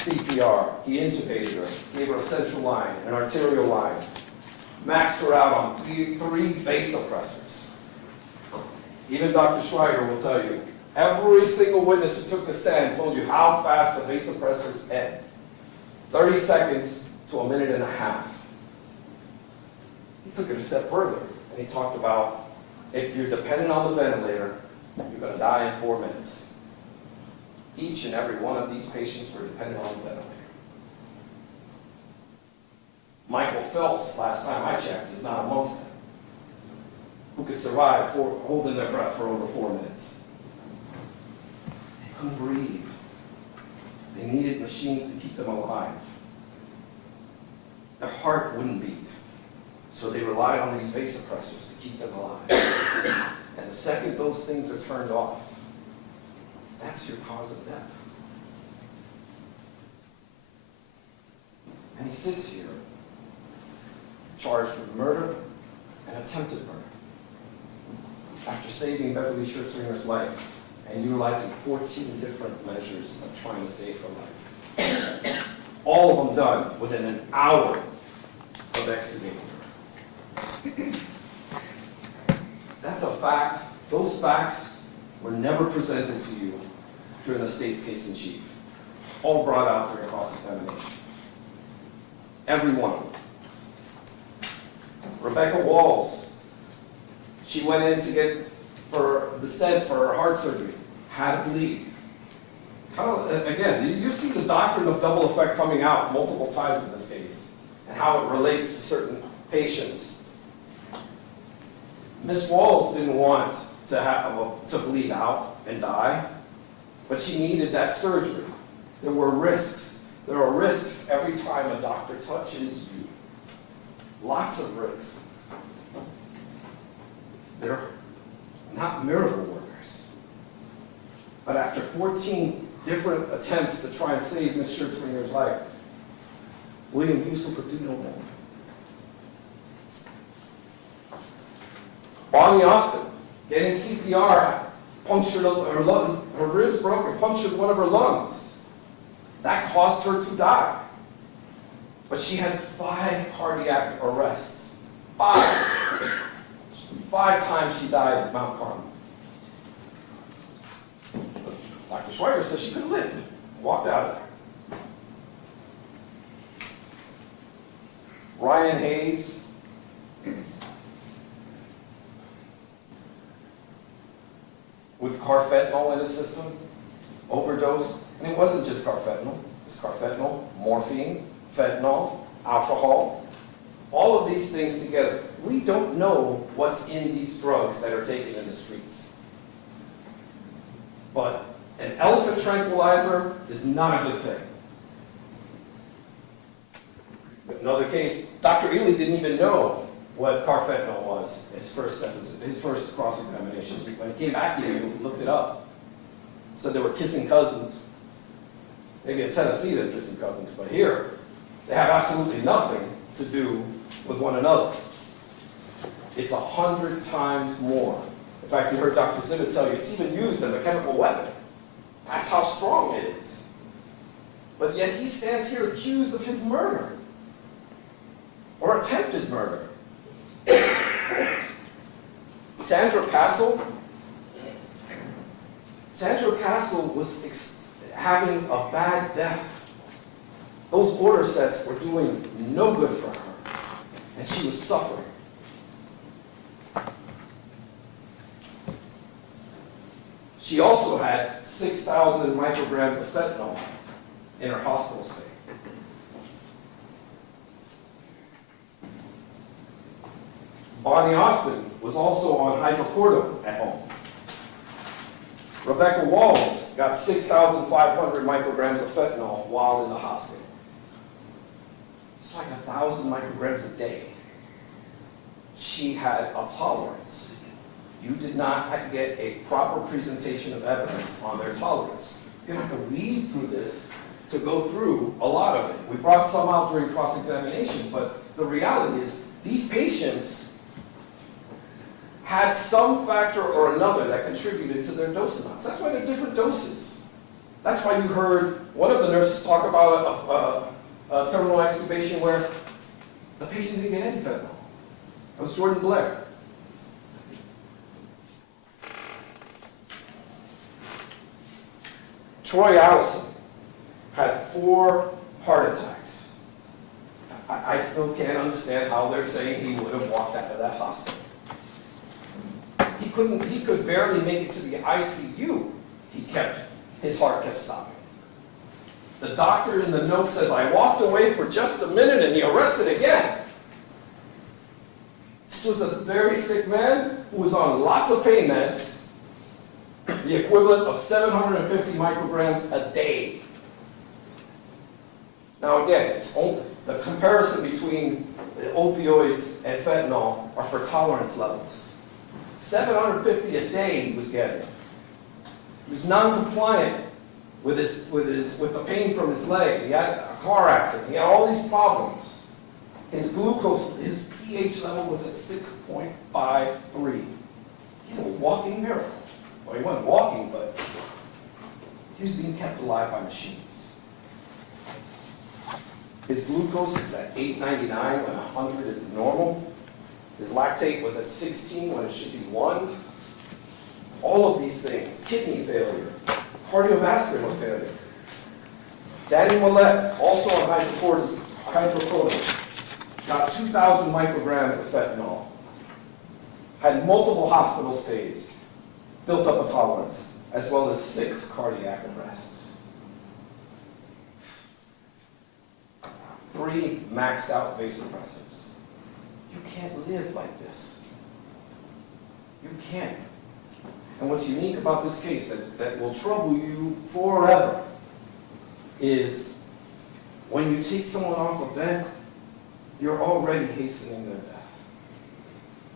CPR, he intubated her, gave her a central line, an arterial line, maxed her out on three vasopressors. Even Dr. Schreier will tell you, every single witness who took the stand told you how fast the vasopressors end. 30 seconds to a minute and a half. He took it a step further, and he talked about if you're dependent on the ventilator, you're going to die in 4 minutes. Each and every one of these patients were dependent on the ventilator. Michael Phelps, last time I checked, is not amongst them, who could survive holding their breath for over 4 minutes. They couldn't breathe. They needed machines to keep them alive. Their heart wouldn't beat, so they relied on these vasopressors to keep them alive. And the second those things are turned off, that's your cause of death. And he sits here, charged with murder and attempted murder, after saving Beverly Schurzringer's life and utilizing 14 different measures of trying to save her life. All of them done within an hour of executing her. That's a fact. Those facts were never presented to you during the state's case in chief. All brought out during cross-examination. Every one of them. Rebecca Walls, she went in to get for the stent for her heart surgery, had to bleed. Again, you see the doctrine of double effect coming out multiple times in this case, and how it relates to certain patients. Miss Walls didn't want to bleed out and die, but she needed that surgery. There were risks. There are risks every time a doctor touches you. Lots of risks. They're not miracle workers. But after 14 different attempts to try and save Miss Schurzringer's life, William Husel could do no more. Bonnie Austin, getting CPR, punctured her ribs broken, punctured one of her lungs. That caused her to die. But she had 5 cardiac arrests. 5. 5 times she died at Mount Carmel. Dr. Schweiger says she could have lived. Walked out of there. Ryan Hayes. With carfentanil in his system, overdose. And it wasn't just carfentanil. It was carfentanil, morphine, fentanyl, alcohol. All of these things together. We don't know what's in these drugs that are taken in the streets. But an elephant tranquilizer is not a good thing. Another case, Dr. Ely didn't even know what carfentanil was, his first cross-examination. When he came back here, he looked it up. Said they were kissing cousins. Maybe in Tennessee they're kissing cousins, but here they have absolutely nothing to do with one another. It's 100 times more. In fact, you heard Dr. Zivit tell you it's even used as a chemical weapon. That's how strong it is. But yet he stands here accused of his murder or attempted murder. Sandra Castle was having a bad death. Those order sets were doing no good for her, and she was suffering. She also had 6,000 micrograms of fentanyl in her hospital stay. Bonnie Austin was also on hydrocodone at home. Rebecca Walls got 6,500 micrograms of fentanyl while in the hospital. It's like 1,000 micrograms a day. She had a tolerance. You did not get a proper presentation of evidence on their tolerance. You have to read through this to go through a lot of it. We brought some out during cross-examination, but the reality is these patients had some factor or another that contributed to their dose amounts. That's why they're different doses. That's why you heard one of the nurses talk about a terminal extubation where the patient didn't get any fentanyl. That was Jordan Blair. Troy Allison had 4 heart attacks. I still can't understand how they're saying he would have walked out of that hospital. He could barely make it to the ICU. His heart kept stopping. The doctor in the note says, I walked away for just a minute and he arrested again. This was a very sick man who was on lots of pain meds, the equivalent of 750 micrograms a day. Now again, the comparison between the opioids and fentanyl are for tolerance levels. 750 a day he was getting. He was non-compliant with the pain from his leg. He had a car accident. He had all these problems. His glucose, his pH level was at 6.53. He's a walking miracle. Well, he wasn't walking, but he was being kept alive by machines. His glucose is at 899 when 100 is normal. His lactate was at 16 when it should be 1. All of these things, kidney failure, cardiovascular failure. Danny Millette, also on hydrocodone, got 2,000 micrograms of fentanyl, had multiple hospital stays, built up a tolerance, as well as 6 cardiac arrests. 3 maxed out vasopressors. You can't live like this. You can't. And what's unique about this case that will trouble you forever is when you take someone off a vent, you're already hastening their death.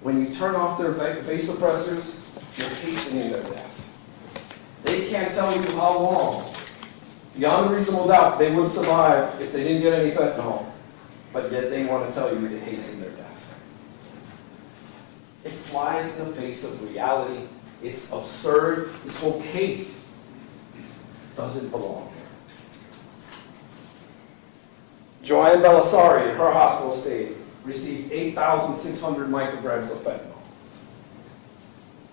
When you turn off their vasopressors, you're hastening their death. They can't tell you how long, beyond a reasonable doubt, they would survive if they didn't get any fentanyl, but yet they want to tell you to hasten their death. It flies in the face of reality. It's absurd. This whole case doesn't belong here. Joanne Belisari, in her hospital stay, received 8,600 micrograms of fentanyl.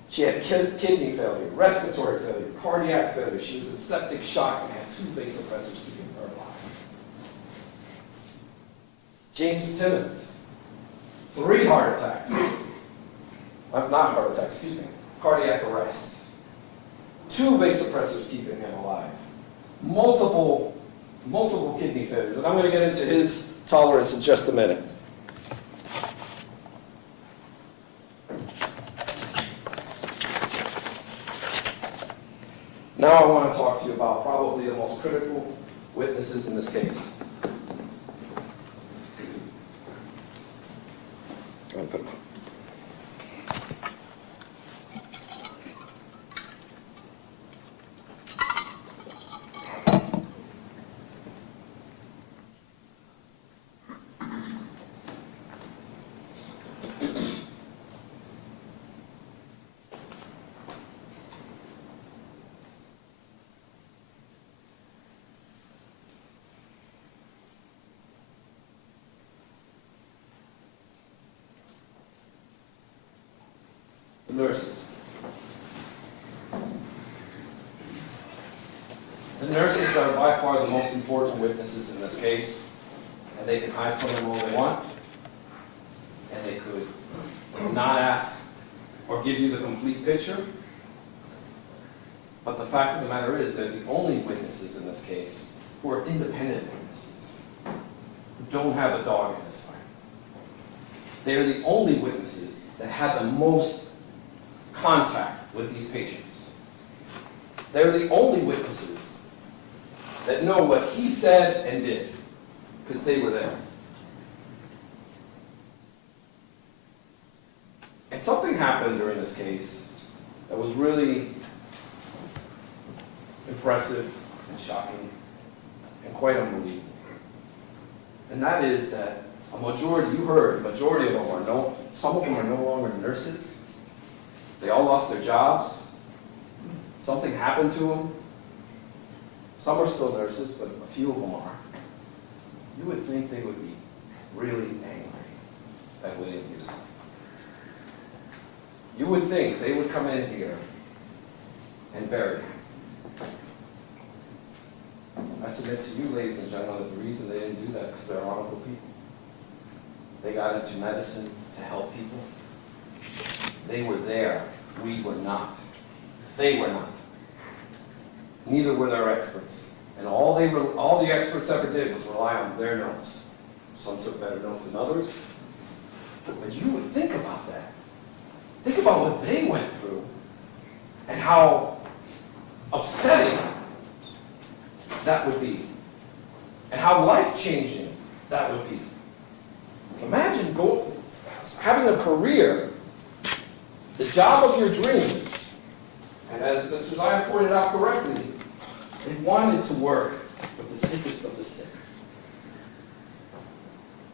She had kidney failure, respiratory failure, cardiac failure. She was in septic shock and had 2 vasopressors keeping her alive. James Timmons, 3 heart attacks. Not heart attacks, excuse me. Cardiac arrests. 2 vasopressors keeping him alive. Multiple kidney failures. And I'm going to get into his tolerance in just a minute. Now I want to talk to you about probably the most critical witnesses in this case. Go ahead and put them up. The nurses. The nurses are by far the most important witnesses in this case, and they can hide from them all they want, and they could not ask or give you the complete picture. But the fact of the matter is they're the only witnesses in this case who are independent witnesses, who don't have a dog in this fight. They are the only witnesses that had the most contact with these patients. They're the only witnesses that know what he said and did, because they were there. And something happened during this case that was really impressive and shocking and quite unbelievable. And that is that a majority, you heard, a majority of them are some of them are no longer nurses. They all lost their jobs. Something happened to them. Some are still nurses, but a few of them are. You would think they would be really angry at William Husel. You would think they would come in here and bury him. I submit to you, ladies and gentlemen, that the reason they didn't do that is because they're honorable people. They got into medicine to help people. They were there. We were not. They were not. Neither were their experts. And all the experts ever did was rely on their notes. Some took better notes than others. But you would think about that. Think about what they went through and how upsetting that would be. And how life-changing that would be. Imagine having a career, the job of your dreams, and as Mr. Zion pointed out correctly, they wanted to work with the sickest of the sick.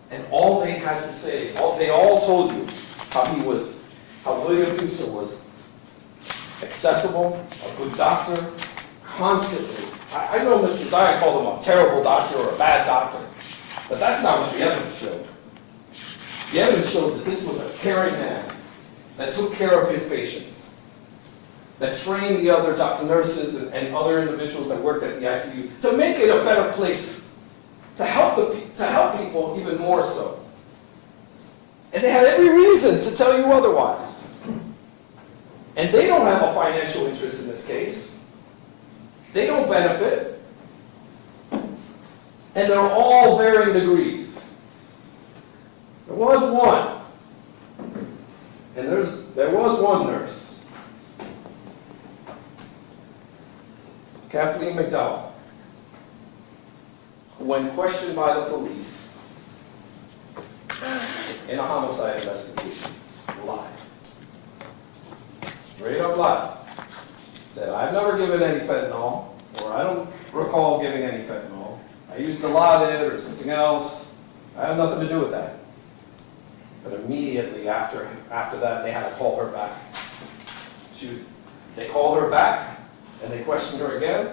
And all they had to say, they all told you how William Husel was accessible, a good doctor, constantly. I know Mr. Zion called him a terrible doctor or a bad doctor, but that's not what the evidence showed. The evidence showed that this was a caring man that took care of his patients, that trained the other nurses and other individuals that worked at the ICU to make it a better place, to help people even more so. And they had every reason to tell you otherwise. And they don't have a financial interest in this case. They don't benefit. And they're all varying degrees. There was one. And there was one nurse, Kathleen McDowell, who, when questioned by the police in a homicide investigation, lied. Straight up lied. Said, I've never given any fentanyl, or I don't recall giving any fentanyl. I used Dilaudid or something else. I have nothing to do with that. But immediately after that, they had to call her back. They called her back, and they questioned her again.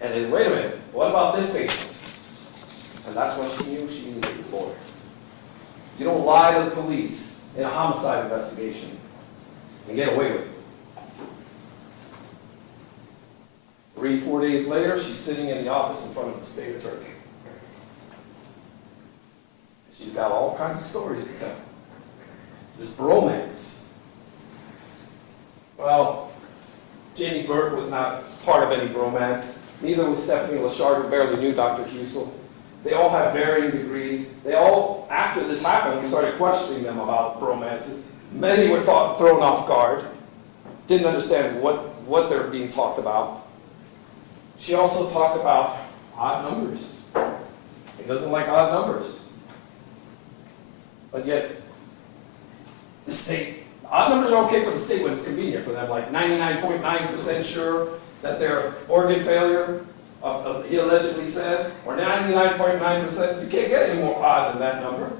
And then, wait a minute, what about this patient? And that's when she knew she needed a lawyer. You don't lie to the police in a homicide investigation and get away with it. 3-4 days later, she's sitting in the office in front of the state attorney. She's got all kinds of stories to tell. This bromance. Well, Jamie Burke was not part of any bromance. Neither was Stephanie Lachard, who barely knew Dr. Husel. They all have varying degrees. They all, after this happened, we started questioning them about bromances. Many were thrown off guard, didn't understand what they're being talked about. She also talked about odd numbers. He doesn't like odd numbers. But yet, the state, odd numbers are okay for the state when it's convenient for them, like 99.9% sure that their organ failure, he allegedly said, or 99.9%, you can't get any more odd than that number.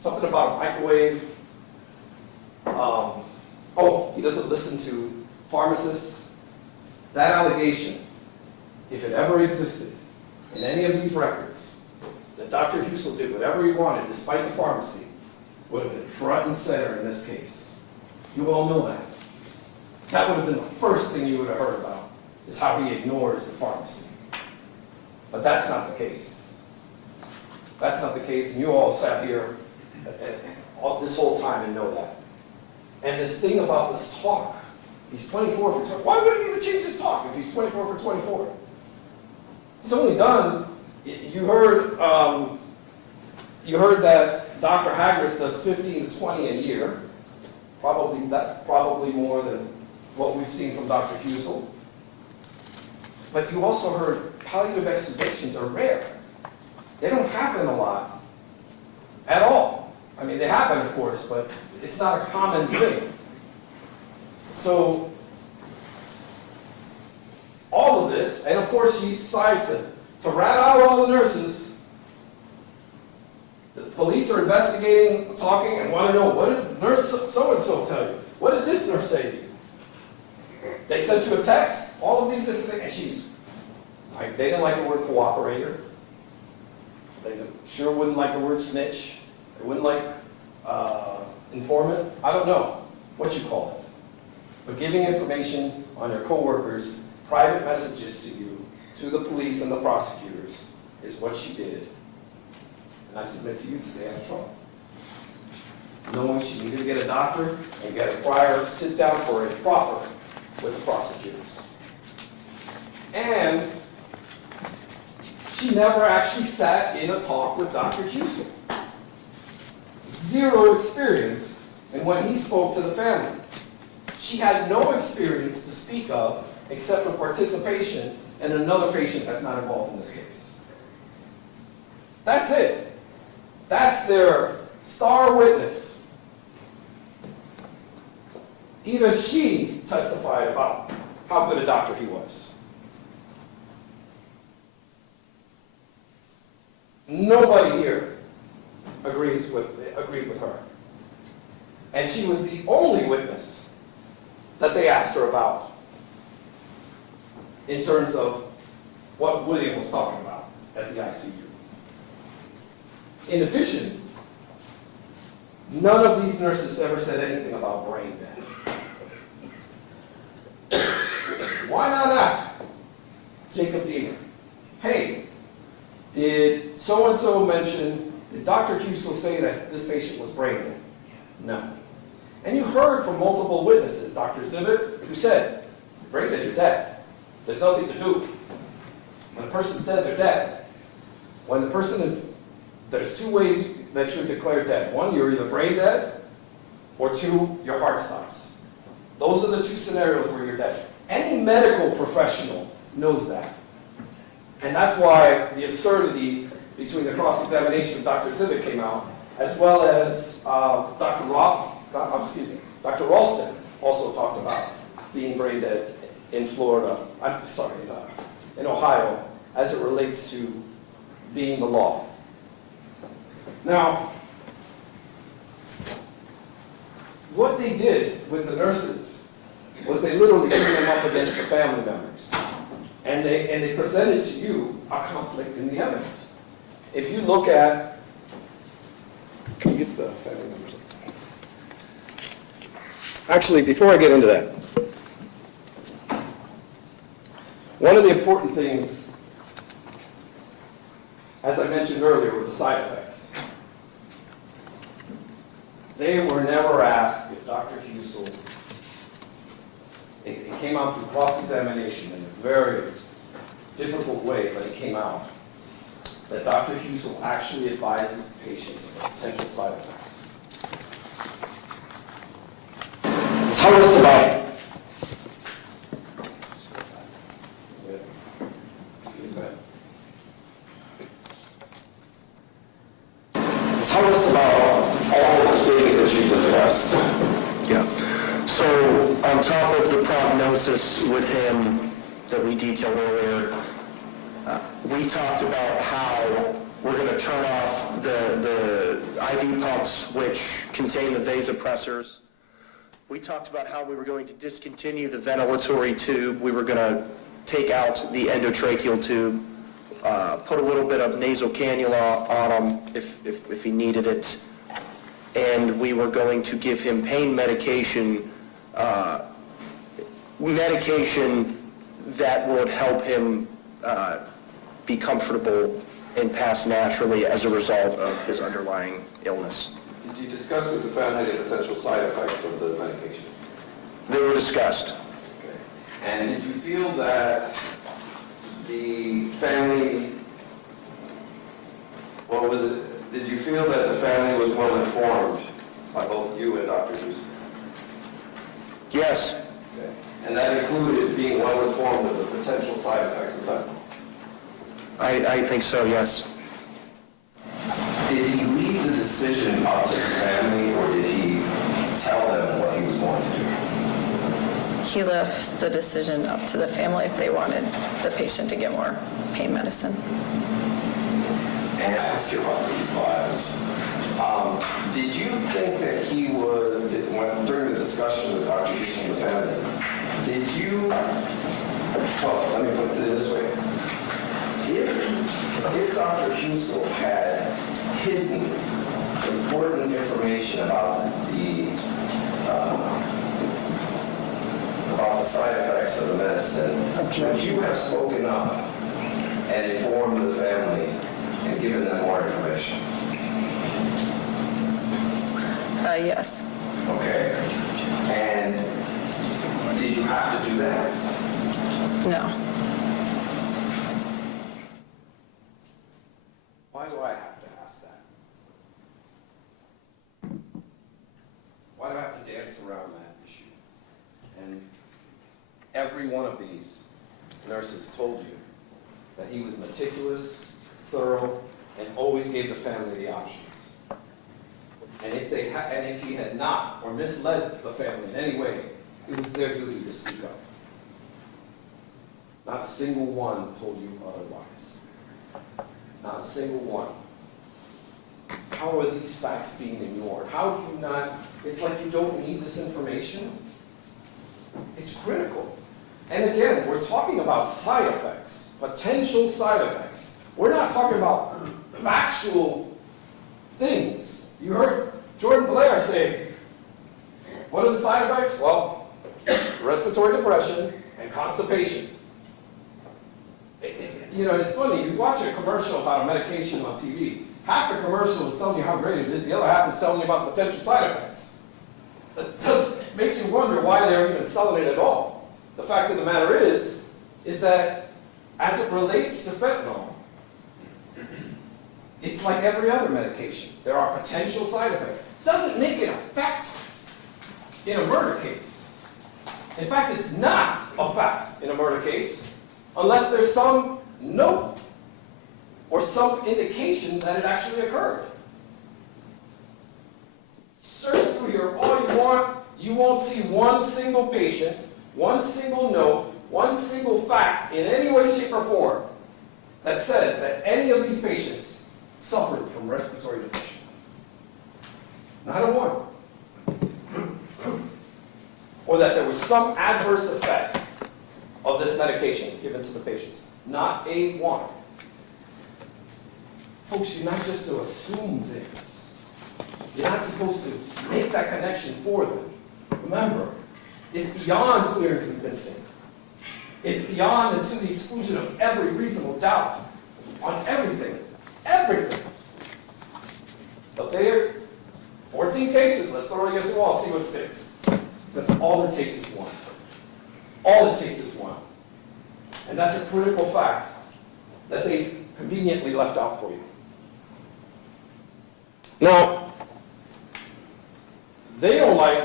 Something about a microwave. He doesn't listen to pharmacists. That allegation, if it ever existed in any of these records, that Dr. Husel did whatever he wanted, despite the pharmacy, would have been front and center in this case. You all know that. That would have been the first thing you would have heard about, is how he ignores the pharmacy. But that's not the case. That's not the case, and you all sat here this whole time and know that. And this thing about this talk, he's 24 for 20. Why would he need to change his talk if he's 24 for 24? He's only done. You heard that Dr. Hagris does 15 to 20 a year. That's probably more than what we've seen from Dr. Husel. But you also heard palliative extubations are rare. They don't happen a lot at all. I mean, they happen, of course, but it's not a common thing. So all of this, and of course she decides to rat out all the nurses. The police are investigating, talking, and want to know, what did nurse so-and-so tell you? What did this nurse say to you? They sent you a text, all of these different things, and she's, they didn't like the word cooperator. They sure wouldn't like the word snitch. They wouldn't like informant. I don't know what you call it. But giving information on your coworkers, private messages to you, to the police and the prosecutors, is what she did. And I submit to you to stay out of trouble. Knowing she needed to get a doctor and get a prior sit down for a proffer with the prosecutors. And she never actually sat in a talk with Dr. Husel. Zero experience in when he spoke to the family. She had no experience to speak of except for participation in another patient that's not involved in this case. That's it. That's their star witness. Even she testified about how good a doctor he was. Nobody here agreed with her. And she was the only witness that they asked her about in terms of what William was talking about at the ICU. In addition, none of these nurses ever said anything about brain death. Why not ask Jacob Diener, hey, did so-and-so mention, did Dr. Husel say that this patient was brain dead? No. And you heard from multiple witnesses, Dr. Zivit, who said, brain dead, you're dead. There's nothing to do. When a person's dead, they're dead. When the person is, there's two ways that you're declared dead. One, you're either brain dead, or two, your heart stops. Those are the two scenarios where you're dead. Any medical professional knows that. And that's why the absurdity between the cross-examination of Dr. Zivit came out, as well as Dr. Ralston also talked about being brain dead in Florida, in Ohio, as it relates to being the law. Now, what they did with the nurses was they literally put them up against the family members. And they presented to you a conflict in the evidence. If you look at, can you get the family members? Actually, before I get into that, one of the important things, as I mentioned earlier, were the side effects. They were never asked if Dr. Husel, it came out through cross-examination in a very difficult way, but it came out that Dr. Husel actually advises the patients of potential side effects. Tell us about Tell us about all the things that you discussed. Yeah. So on top of the prognosis with him that we detailed earlier, we talked about how we're going to turn off the IV pumps which contain the vasopressors. We talked about how we were going to discontinue the ventilatory tube. We were going to take out the endotracheal tube, put a little bit of nasal cannula on him if he needed it, and we were going to give him pain medication, that would help him be comfortable and pass naturally as a result of his underlying illness. Did you discuss with the family the potential side effects of the medication? They were discussed. Okay. And did you feel that the family, did you feel that the family was well informed by both you and Dr. Husel? Yes. Okay. And that included being well informed of the potential side effects of fentanyl? I think so, yes. Did he leave the decision up to the family, or did he tell them what he was going to do? He left the decision up to the family if they wanted the patient to get more pain medicine. And I asked you about these vials. Did you think that he would, during the discussion with Dr. Husel and the family, did you, well, let me put it this way. If Dr. Husel had hidden important information about the side effects of the medicine, would you have spoken up and informed the family and given them more information? Yes. Okay. And did you have to do that? No. every one of these nurses told you that he was meticulous, thorough, and always gave the family the options. And if he had not, or misled the family in any way, it was their duty to speak up. Not a single one told you otherwise. Not a single one. How are these facts being ignored? How do you not, it's like you don't need this information. It's critical. And again, we're talking about side effects, potential side effects. We're not talking about factual things. You heard Jordan Blair say, what are the side effects? Well, respiratory depression and constipation. You know, it's funny, you watch a commercial about a medication on TV, half the commercial is telling you how great it is, the other half is telling you about the potential side effects. It makes you wonder why they're even selling it at all. The fact of the matter is that as it relates to fentanyl, it's like every other medication. There are potential side effects. Doesn't make it a fact in a murder case. In fact, it's not a fact in a murder case unless there's some note or some indication that it actually occurred. Search through here all you want. You won't see one single patient, one single note, one single fact in any way, shape, or form that says that any of these patients suffered from respiratory depression. Not a one. Or that there was some adverse effect of this medication given to the patients. Not a one. Folks, you're not just to assume things. You're not supposed to make that connection for them. Remember, it's beyond clear and convincing. It's beyond and to the exclusion of every reasonable doubt on everything. Everything. But there, 14 cases, let's throw it against the wall, see what sticks. Because all it takes is one. All it takes is one. And that's a critical fact that they conveniently left out for you. Now, they don't like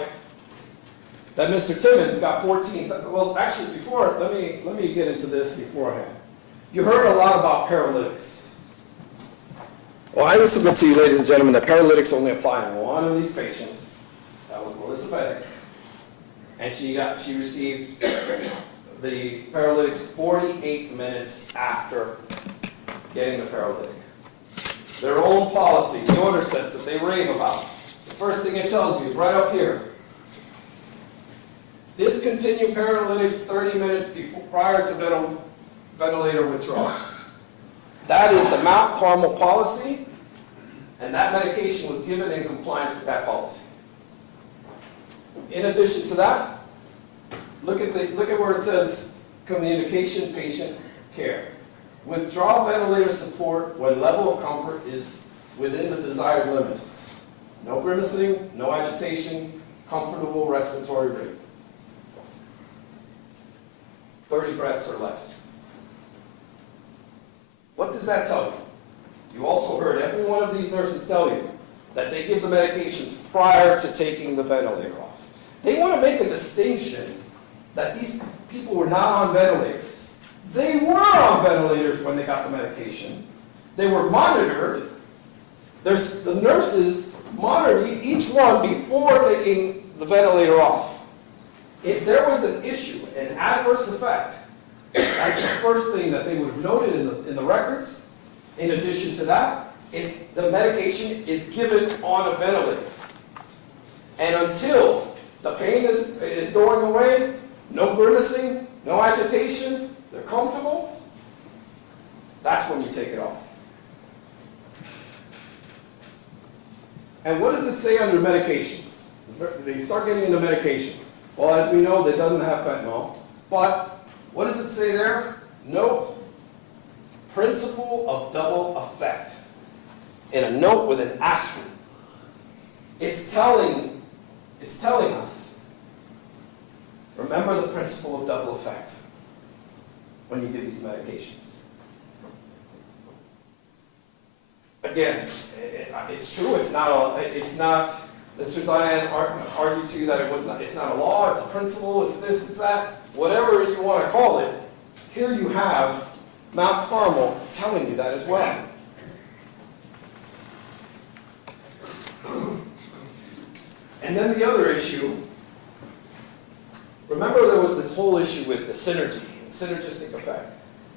that Mr. Timmons got 14. Well, actually, let me get into this beforehand. You heard a lot about paralytics. Well, I would submit to you, ladies and gentlemen, that paralytics only apply in one of these patients. That was Melissa Bennix. And she received the paralytics 48 minutes after getting the paralytic. Their own policy, the order sets that they rave about. The first thing it tells you is right up here. Discontinue paralytics 30 minutes prior to ventilator withdrawal. That is the Mount Carmel policy, and that medication was given in compliance with that policy. In addition to that, look at where it says communication, patient care. Withdraw ventilator support when level of comfort is within the desired limits. No grimacing, no agitation, comfortable respiratory rate. 30 breaths or less. What does that tell you? You also heard every one of these nurses tell you that they give the medications prior to taking the ventilator off. They want to make a distinction that these people were not on ventilators. They were on ventilators when they got the medication. They were monitored. The nurses monitored each one before taking the ventilator off. If there was an issue, an adverse effect, that's the first thing that they would have noted in the records. In addition to that, it's the medication is given on a ventilator. And until the pain is going away, no grimacing, no agitation, they're comfortable, that's when you take it off. And what does it say under medications? They start getting into medications. Well, as we know, they doesn't have fentanyl. But what does it say there? Note, principle of double effect. In a note with an asterisk. It's telling us, remember the principle of double effect when you give these medications. Again, it's true, it's not Mr. Zion argued to you that it's not a law, it's a principle, it's this, it's that, whatever you want to call it. Here you have Mount Carmel telling you that as well. And then the other issue, remember there was this whole issue with the synergy, synergistic effect.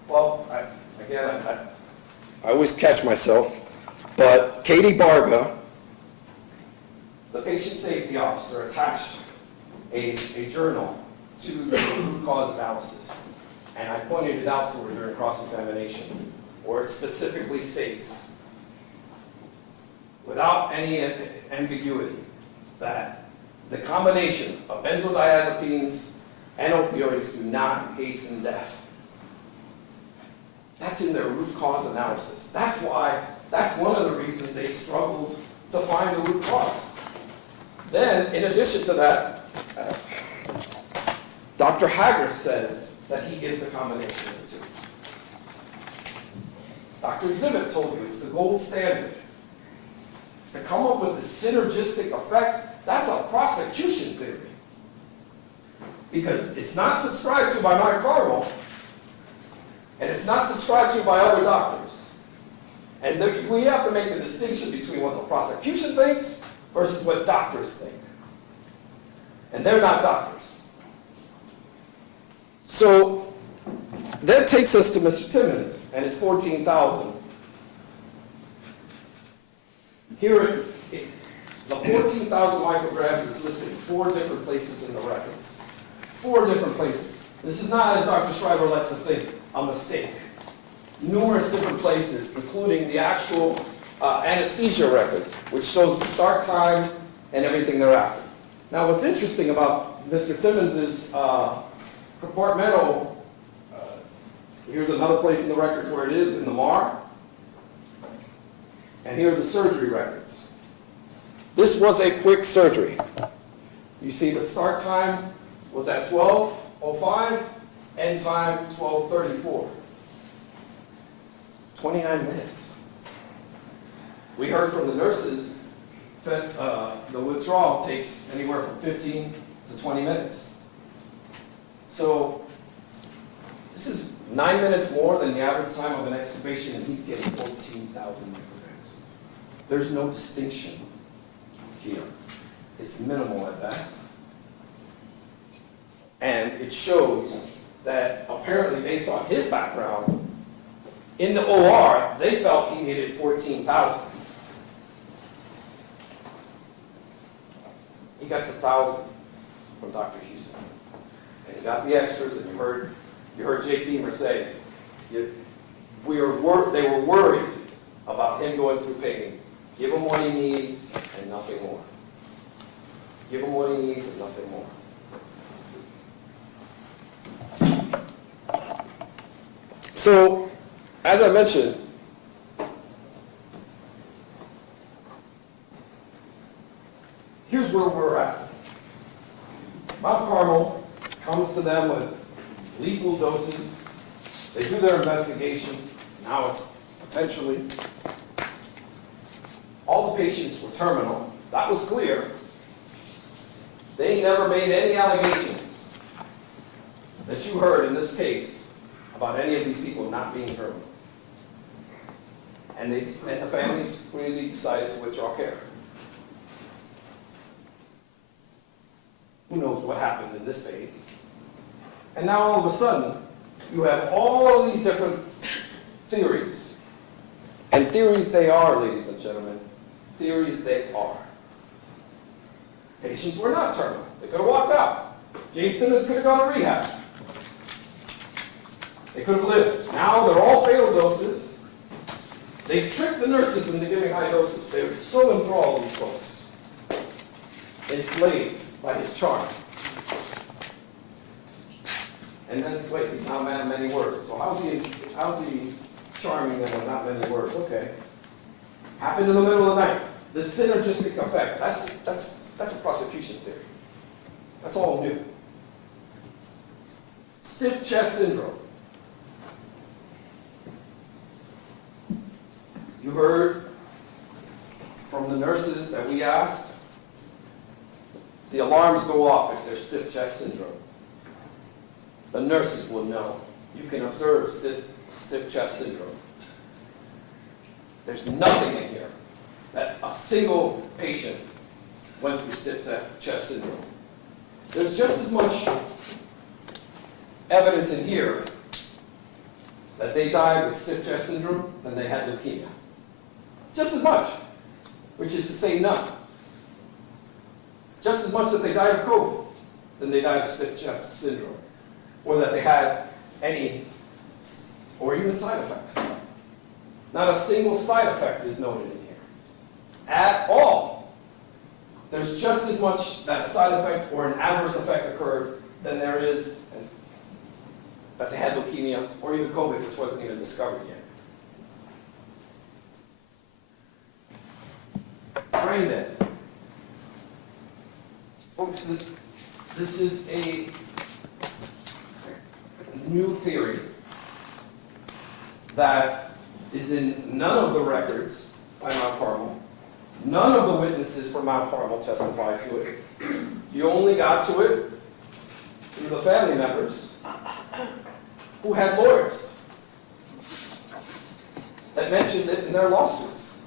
Well, I always catch myself, but Katie Barga, the patient safety officer, attached a journal to the root cause analysis. And I pointed it out to her during cross-examination, where it specifically states, without any ambiguity, that the combination of benzodiazepines and opioids do not hasten death. That's in their root cause analysis. That's one of the reasons they struggled to find the root cause. Then, in addition to that, Dr. Hager says that he gives the combination of the two. Dr. Zivit told you it's the gold standard. To come up with the synergistic effect, that's a prosecution theory. Because it's not subscribed to by Mount Carmel, and it's not subscribed to by other doctors. And we have to make the distinction between what the prosecution thinks versus what doctors think. And they're not doctors. So that takes us to Mr. Timmons and his 14,000. Here, the 14,000 micrograms is listed in 4 different places in the records. 4 different places. This is not, as Dr. Schreiber likes to think, a mistake. Numerous different places, including the actual anesthesia record, which shows the start time and everything thereafter. Now, what's interesting about Mr. Timmons' compartmental, here's another place in the records where it is, in the MAR, and here are the surgery records. This was a quick surgery. You see the start time was at 12:05, end time 12:34. 29 minutes. We heard from the nurses that the withdrawal takes anywhere from 15 to 20 minutes. So this is 9 minutes more than the average time of an extubation, and he's getting 14,000 micrograms. There's no distinction here. It's minimal at best. And it shows that apparently, based on his background, in the OR, they felt he needed 14,000. He got 1,000 from Dr. Husel. And he got the extras, and you heard Jake Beamer say, they were worried about him going through pain. Give him what he needs and nothing more. Give him what he needs and nothing more. So, as I mentioned, here's where we're at. Mount Carmel comes to them with lethal doses. They do their investigation. Now it's potentially. All the patients were terminal. That was clear. They never made any allegations that you heard in this case about any of these people not being terminal. And the families really decided to withdraw care. Who knows what happened in this phase? And now all of a sudden, you have all of these different theories. And theories they are, ladies and gentlemen. Theories they are. Patients were not terminal. They could have walked out. James Timmons could have gone to rehab. They could have lived. Now they're all fatal doses. They tricked the nurses into giving high doses. They were so enthralled, these folks. Enslaved by his charm. And then, wait, he's not a man of many words. So how's he charming them with not many words? Okay. Happened in the middle of the night. The synergistic effect, that's a prosecution theory. That's all new. Stiff chest syndrome. You heard from the nurses that we asked alarms go off if there's stiff chest syndrome. The nurses will know. You can observe stiff chest syndrome. There's nothing in here that a single patient went through stiff chest syndrome. There's just as much evidence in here that they died with stiff chest syndrome than they had leukemia. Just as much, which is to say none. Just as much that they died of COVID than they died of stiff chest syndrome, or that they had any, or even side effects. Not a single side effect is noted in here at all. There's just as much that a side effect or an adverse effect occurred than there is that they had leukemia or even COVID, which wasn't even discovered yet. Brain dead. Folks, this is a new theory that is in none of the records by Mount Carmel. None of the witnesses from Mount Carmel testified to it. You only got to it through the family members who had lawyers that mentioned it in their lawsuits.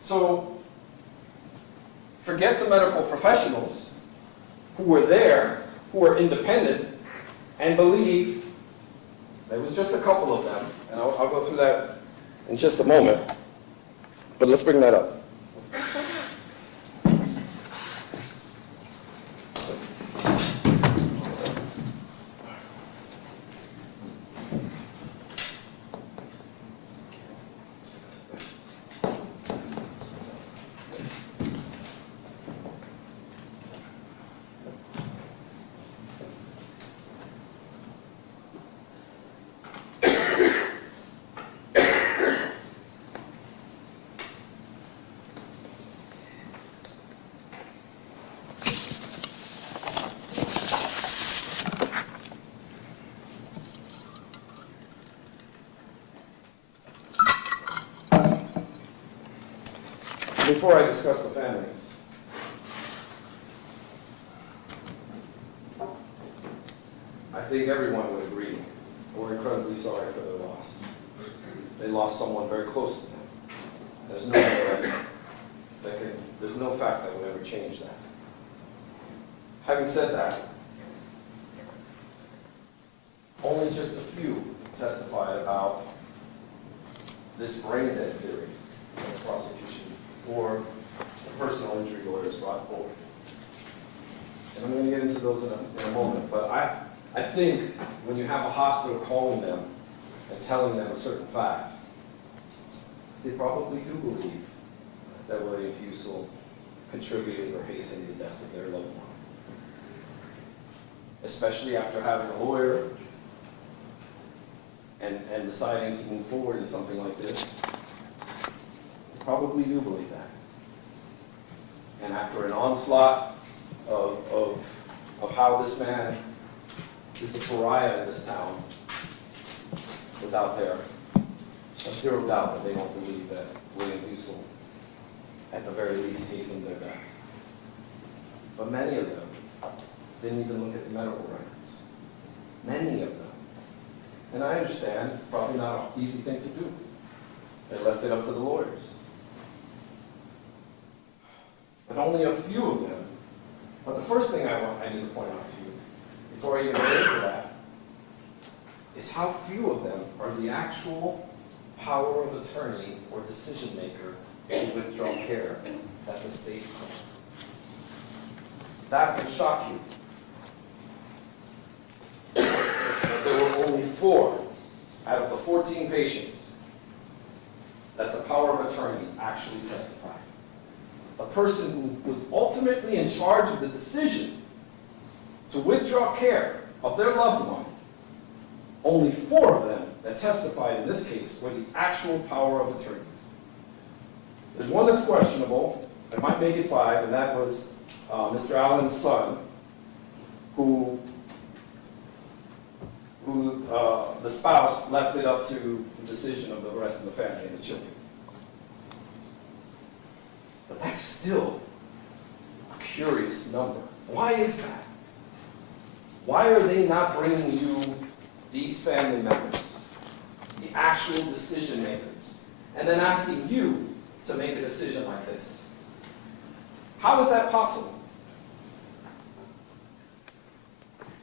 So, forget the medical professionals who were there, who were independent, and believe, there was just a couple of them, and I'll go through that in just a moment, but let's bring that up. Before I discuss the families, I think everyone would agree we're incredibly sorry for their loss. They lost someone very close to them. There's no way there's no fact that would ever change that. Having said that, only just a few testified about this brain dead theory as prosecution or the personal injury lawyers brought forward. And I'm going to get into those in a moment, but I think when you have a hospital calling them and telling them a certain fact, they probably do believe that William Husel contributed or hastened the death of their loved one. Especially after having a lawyer and deciding to move forward in something like this. Probably do believe that. And after an onslaught of how this man is the pariah in this town was out there, there's zero doubt that they don't believe that William Husel at the very least hastened their death. But many of them didn't even look at the medical records. Many of them. And I understand it's probably not an easy thing to do. They left it up to the lawyers. But only a few of them. But the first thing I need to point out to you, before I even get into that, is how few of them are the actual power of attorney or decision maker in withdrawal care that the state claimed. That would shock you. There were only 4 out of the 14 patients that the power of attorney actually testified. A person who was ultimately in charge of the decision to withdraw care of their loved one, only 4 of them that testified in this case were the actual power of attorneys. There's one that's questionable, it might make it 5, and that was Mr. Allen's son, who the spouse left it up to the decision of the rest of the family and the children. But that's still curious number. Why is that? Why are they not bringing you these family members, the actual decision makers, and then asking you to make a decision like this? How is that possible?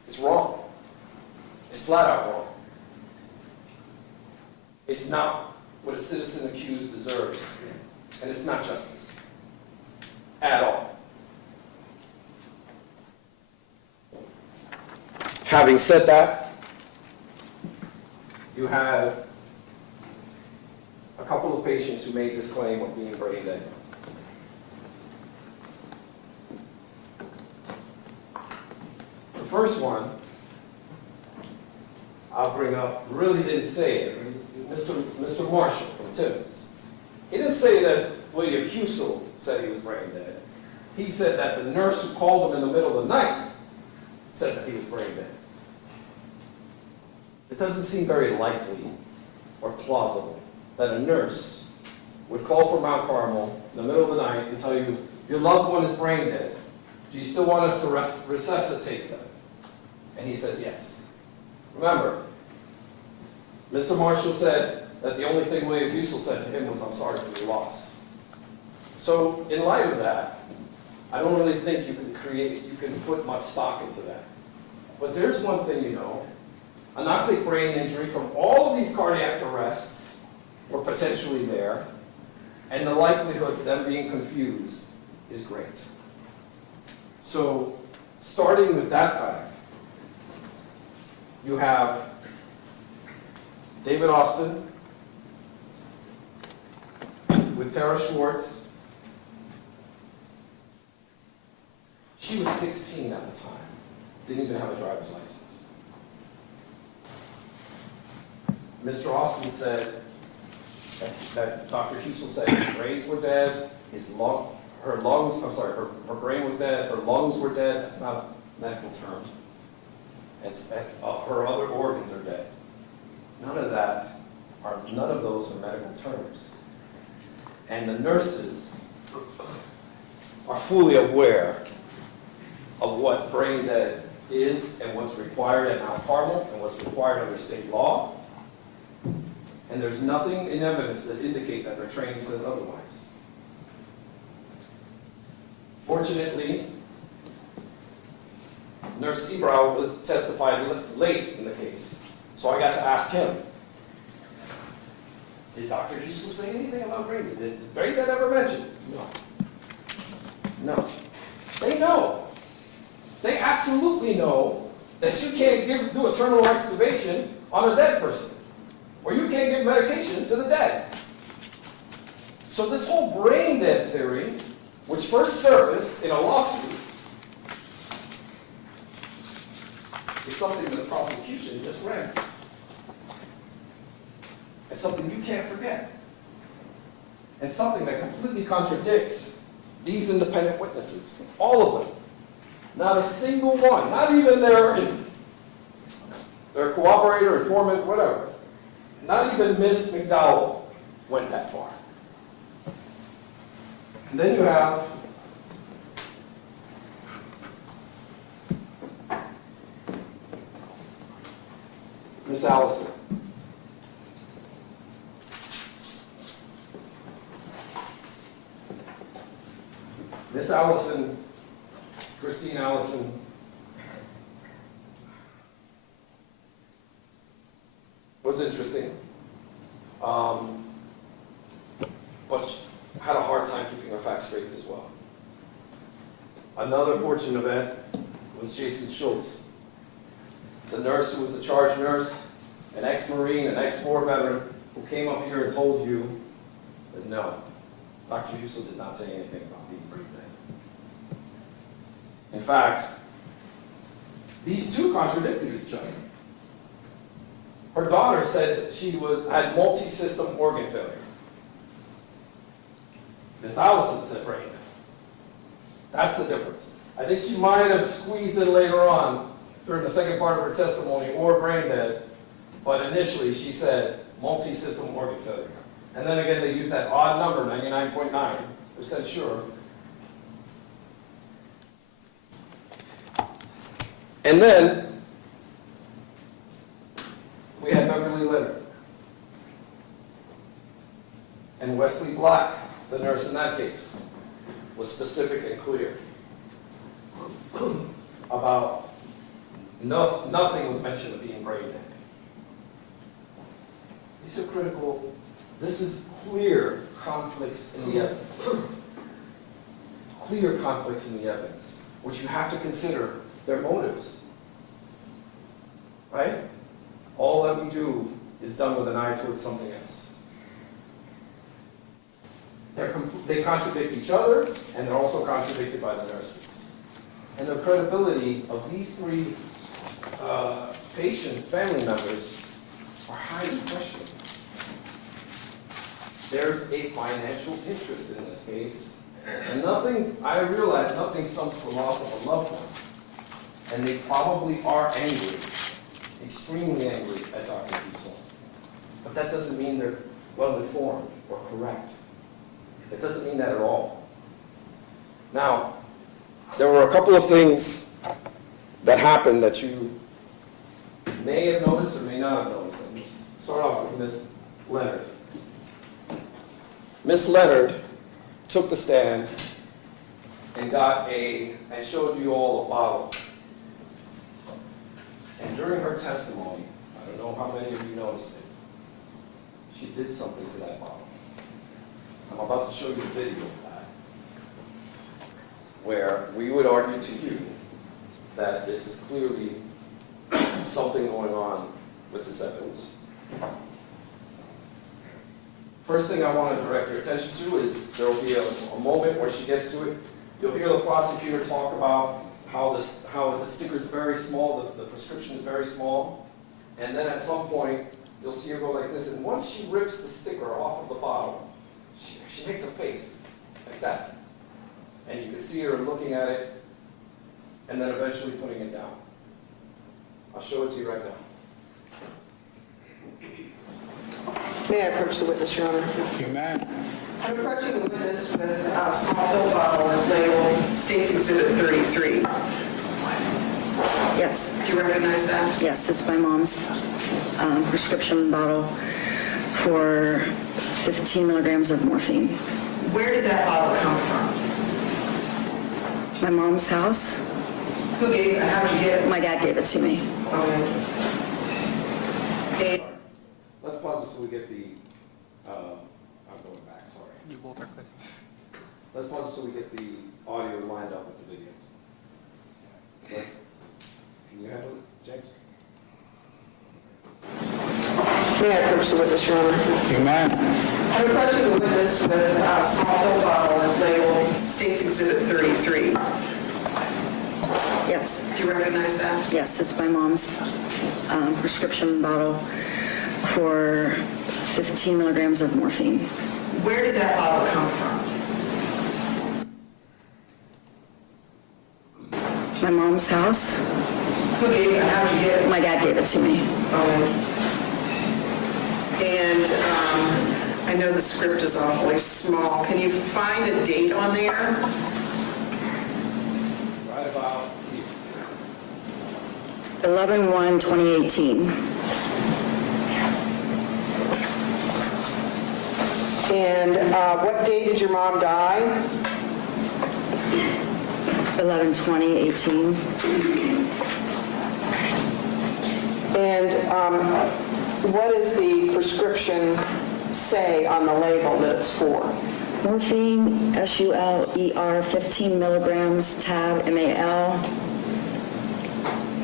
It's wrong. It's flat out wrong. It's not what a citizen accused deserves, and it's not justice at all. Having said that, you had a couple of patients who made this claim of being brain dead. The first one I'll bring up really didn't say it. It was Mr. Marshall from Timmins. He didn't say that William Husel said he was brain dead. He said that the nurse who called him in the middle of the night said that he was brain dead. It doesn't seem very likely or plausible that a nurse would call for Mount Carmel in the middle of the night and tell you, your loved one is brain dead. Do you still want us to resuscitate them? And he says yes. Remember, Mr. Marshall said that the only thing William Husel said to him was, I'm sorry for your loss. So in light of that, I don't really think you can put much stock into that. But there's one thing you know, anoxic brain injury from all of these cardiac arrests were potentially there, and the likelihood of them being confused is great. So starting with that fact, you have David Austin with Tara Schwartz. She was 16 at the time, didn't even have a driver's license. Mr. Austin said that Dr. Husel said his brains were dead, her brain was dead, her lungs were dead. That's not a medical term. Her other organs are dead. None of those are medical terms. And the nurses are fully aware of what brain dead is and what's required at Mount Carmel and what's required under state law. And there's nothing in evidence that indicate that their training says otherwise. Fortunately, Nurse Ebrow testified late in the case, so I got to ask him, did Dr. Husel say anything about brain dead? Did brain dead ever mentioned? No. They know. They absolutely know that you can't do a terminal extubation on a dead person, or you can't give medication to the dead. So this whole brain dead theory, which first surfaced in a lawsuit, is something that the prosecution just ran. It's something you can't forget. And something that completely contradicts these independent witnesses. All of them. Not a single one. Not even their cooperator, informant, whatever. Not even Miss McDowell went that far. And then you have Miss Allison. Miss Allison, Christine Allison, was interesting, but had a hard time keeping her facts straight as well. Another fortunate event was Jason Schultz, the nurse who was a charge nurse, an ex-Marine, an ex-war veteran, who came up here and told you that no, Dr. Husel did not say anything about being brain dead. In fact, these two contradicted each other. Her daughter said that she had multi-system organ failure. Miss Allison said brain dead. That's the difference. I think she might have squeezed in later on during the second part of her testimony or brain dead, but initially she said multi-system organ failure. And then again, they used that odd number, 99.9% sure. And then we had Beverly Leonard and Wesley Black, the nurse in that case, was specific and clear about nothing was mentioned of being brain dead. These are critical. This is clear conflicts in the evidence. Clear conflicts in the evidence, which you have to consider their motives. Right? All that we do is done with an eye towards something else. They contradict each other, and they're also contradicted by the nurses. And the credibility of these three patient family members are highly questionable. There's a financial interest in this case, and nothing, I realize nothing sums the loss of a loved one. And they probably are angry, extremely angry at Dr. Husel. But that doesn't mean they're well-informed or correct. It doesn't mean that at all. Now, there were a couple of things that happened that you may have noticed or may not have noticed. Let me start off with Ms. Leonard. Ms. Leonard took the stand and showed you all a bottle. And during her testimony, I don't know how many of you noticed it, she did something to that bottle. I'm about to show you a video of that, where we would argue to you that this is clearly something going on with this evidence. First thing I want to direct your attention to is there will be a moment where she gets to it. You'll hear the prosecutor talk about how the sticker is very small, the prescription is very small, and then at some point you'll see her go like this, and once she rips the sticker off of the bottle, she makes a face like that. And you can see her looking at it and then eventually putting it down. I'll show it to you right now. May I approach the witness, Your Honor? You may. I'm approaching the witness with a small pill bottle labeled State's Exhibit 33. Yes, Do you recognize that? yes, it's my mom's prescription bottle for 15 milligrams of morphine. Where did that bottle come from? My mom's house, Who gave it? How'd you get it? my dad gave it to me. Okay. Let's pause it so we get the, I'm going back, sorry. You both are good. Let's pause it so we get the audio lined up with the videos. Let's, can you handle it, James? May I approach the witness, Your Honor? You may. I'm approaching the witness with a small pill bottle labeled State's Exhibit 33. Yes, Do you recognize that? yes, it's my mom's prescription bottle for 15 milligrams of morphine. Where did that bottle come from? My mom's house, Who gave it? How'd you get it? my dad gave it to me. And I know the script is awfully small. Can you find a date on there? Right about here. 11/1/2018. And what day did your mom die? 11/20/18. And what does the prescription say on the label that it's for? Morphine, SULER, 15 milligrams, tab, MAL.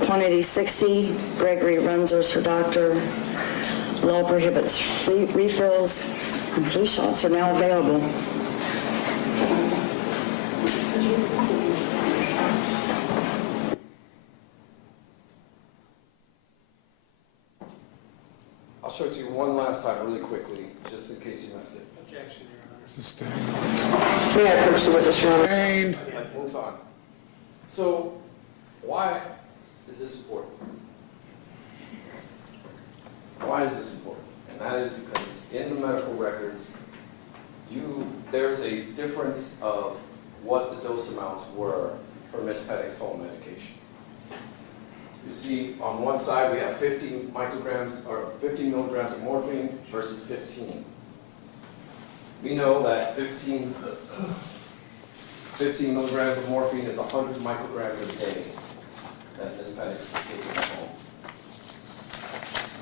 Quantity 60. Gregory runs as her doctor. Law prohibits refills, and flu shots are now available. I'll show it to you one last time really quickly, just in case you missed it. Objection, Your Honor. Sustained. May I approach the witness, Your Honor? Sustained. Like, move on. So, why is this important? Why is this important? And that is because in the medical records, there's a difference of what the dose amounts were for Miss Pettick's home medication. You see, on one side, we have 50 micrograms, or 50 milligrams of morphine versus 15. We know that 15 milligrams of morphine is 100 micrograms a day that Ms. Penix was taking at home.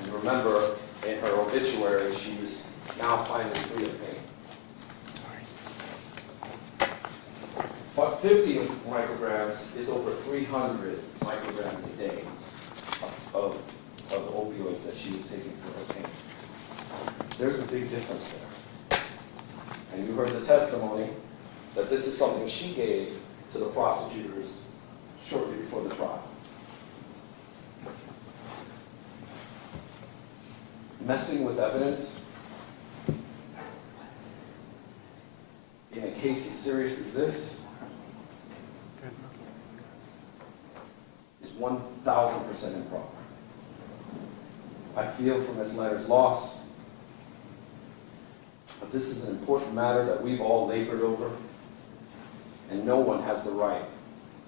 You remember, in her obituary, she was now finally free of pain. 50 micrograms is over 300 micrograms a day of the opioids that she was taking for her pain. There's a big difference there. And you heard the testimony that this is something she gave to the prosecutors shortly before the trial. Messing with evidence in a case as serious as this is 1,000% improper. I feel for Ms. Leonard's loss, but this is an important matter that we've all labored over, and no one has the right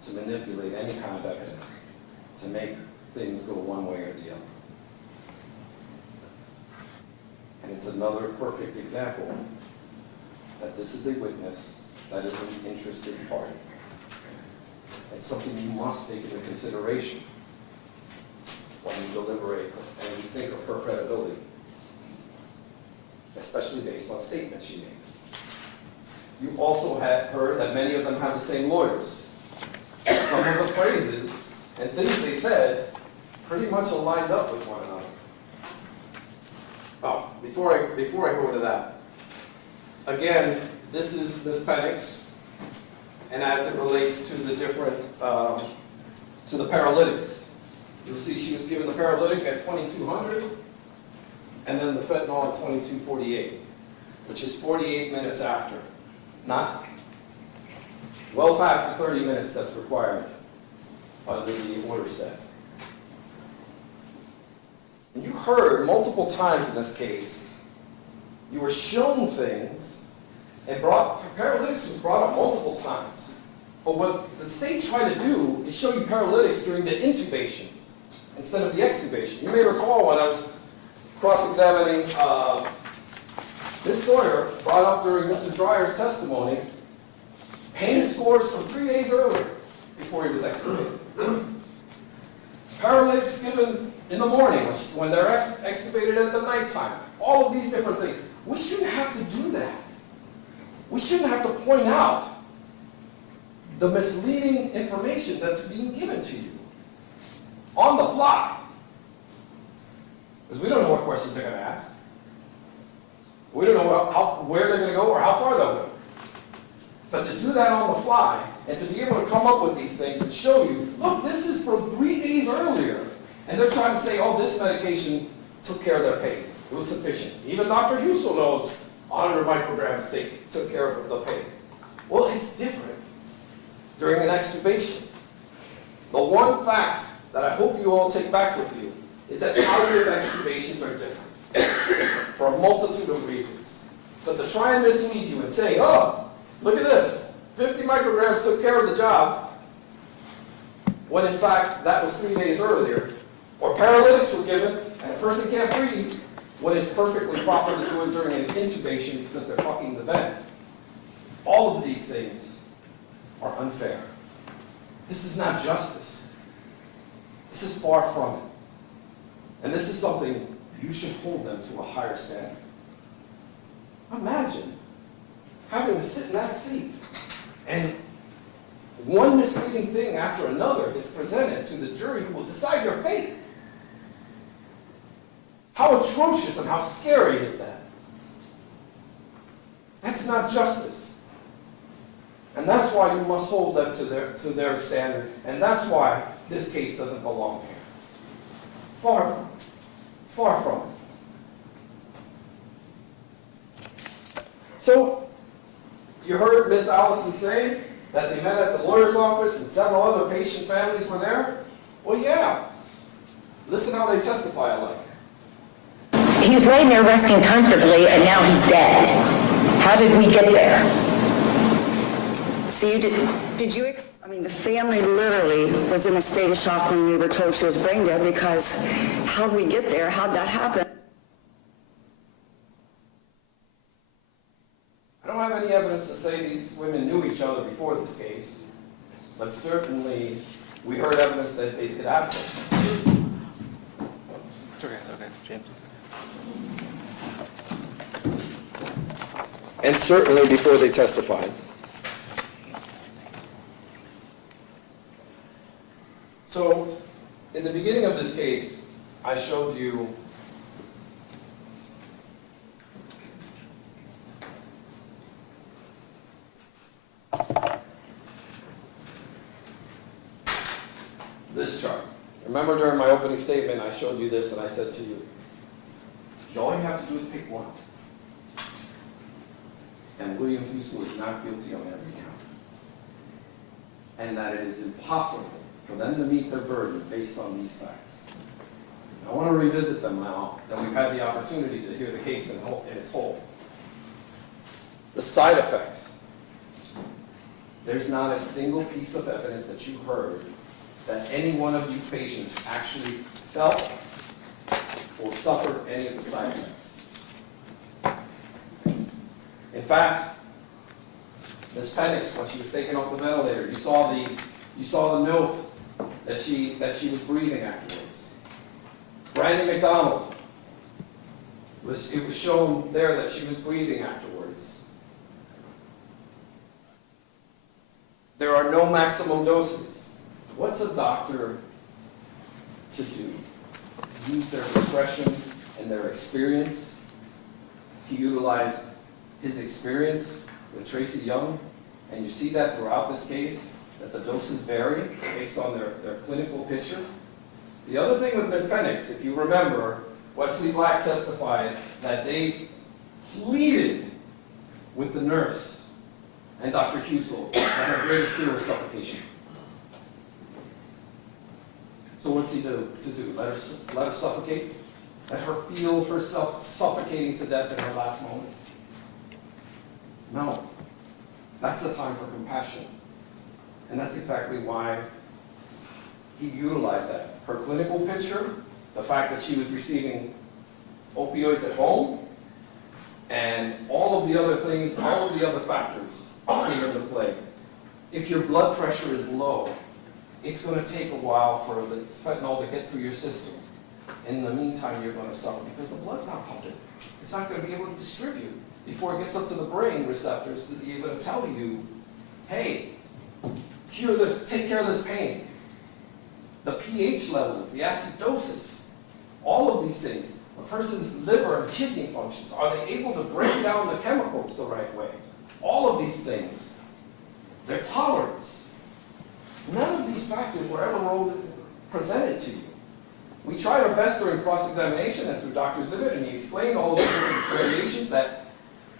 to manipulate any kind of evidence to make things go one way or the other. And it's another perfect example that this is a witness that is an interested party. It's something you must take into consideration when you deliberate and you think of her credibility, especially based on statements she made. You also had heard that many of them have the same lawyers. Some of the phrases and things they said pretty much aligned up with one another. Oh, before I go into that, again, this is Ms. Penix, and as it relates to the different, to the paralytics, you'll see she was given the paralytic at 2,200, and then the fentanyl at 2,248, which is 48 minutes after, not well past the 30 minutes that's required under the order set. And you heard multiple times in this case, you were shown things, and paralytics was brought up multiple times. But what the state tried to do is show you paralytics during the intubations instead of the extubation. You may recall when I was cross-examining Ms. Sawyer brought up during Mr. Dreyer's testimony pain scores from 3 days earlier before he was extubated. Paralytics given in the morning when they're extubated at the nighttime. All of these different things. We shouldn't have to do that. We shouldn't have to point out the misleading information that's being given to you on the fly. Because we don't know what questions they're going to ask. We don't know where they're going to go or how far they'll go. But to do that on the fly and to be able to come up with these things and show you, look, this is from 3 days earlier. And they're trying to say, oh, this medication took care of their pain. It was sufficient. Even Dr. Husel knows 100 micrograms took care of the pain. Well, it's different during an extubation. The one fact that I hope you all take back with you is that palliative extubations are different for a multitude of reasons. But to try and mislead you and say, oh, look at this, 50 micrograms took care of the job, when in fact that was 3 days earlier, or paralytics were given and a person can't breathe, when it's perfectly proper to do it during an intubation because they're fucking the vent. All of these things are unfair. This is not justice. This is far from it. And this is something you should hold them to a higher standard. Imagine having to sit in that seat and one misleading thing after another gets presented to the jury who will decide your fate. How atrocious and how scary is that? That's not justice. And that's why you must hold them to their standard, and that's why this case doesn't belong here. Far from it. Far from it. So, you heard Miss Allison say that they met at the lawyer's office and several other patient families were there? Well, yeah. Listen how they testify alike. He's laying there resting comfortably, and now he's dead. How did we get there? So did you, I mean, the family literally was in a state of shock when we were told she was brain dead, because how'd we get there? How'd that happen? I don't have any evidence to say these women knew each other before this case, but certainly we heard evidence that they did after. It's okay, James. And certainly before they testified. So, in the beginning of this case, I showed you this chart. Remember during my opening statement, I showed you this and I said to you, all you have to do is pick one. And William Husel is not guilty on every count. And that it is impossible for them to meet their burden based on these facts. I want to revisit them now that we've had the opportunity to hear the case in its whole. The side effects. There's not a single piece of evidence that you heard that any one of these patients actually felt or suffered any of the side effects. In fact, Ms. Penix, when she was taken off the ventilator, you saw the note that she was breathing afterwards. Brandy McDonald, it was shown there that she was breathing afterwards. There are no maximum doses. What's a doctor to do? Use their discretion and their experience. He utilized his experience with Tracy Young, and you see that throughout this case, that the doses vary based on their clinical picture. The other thing with Ms. Penix, if you remember, Wesley Black testified that they pleaded with the nurse and Dr. Husel that her greatest fear was suffocation. So what's he to do? Let her suffocate? Let her feel herself suffocating to death in her last moments? No. That's a time for compassion. And that's exactly why he utilized that. Her clinical picture, the fact that she was receiving opioids at home, and all of the other things, all of the other factors came into play. If your blood pressure is low, it's going to take a while for the fentanyl to get through your system. In the meantime, you're going to suffer because the blood's not pumping. It's not going to be able to distribute before it gets up to the brain receptors to be able to tell you, hey, take care of this pain. The pH levels, the acidosis, all of these things, a person's liver and kidney functions, are they able to break down the chemicals the right way? All of these things, their tolerance. None of these factors were ever presented to you. We tried our best during cross-examination and through Dr. Zivit, and he explained all of the different variations that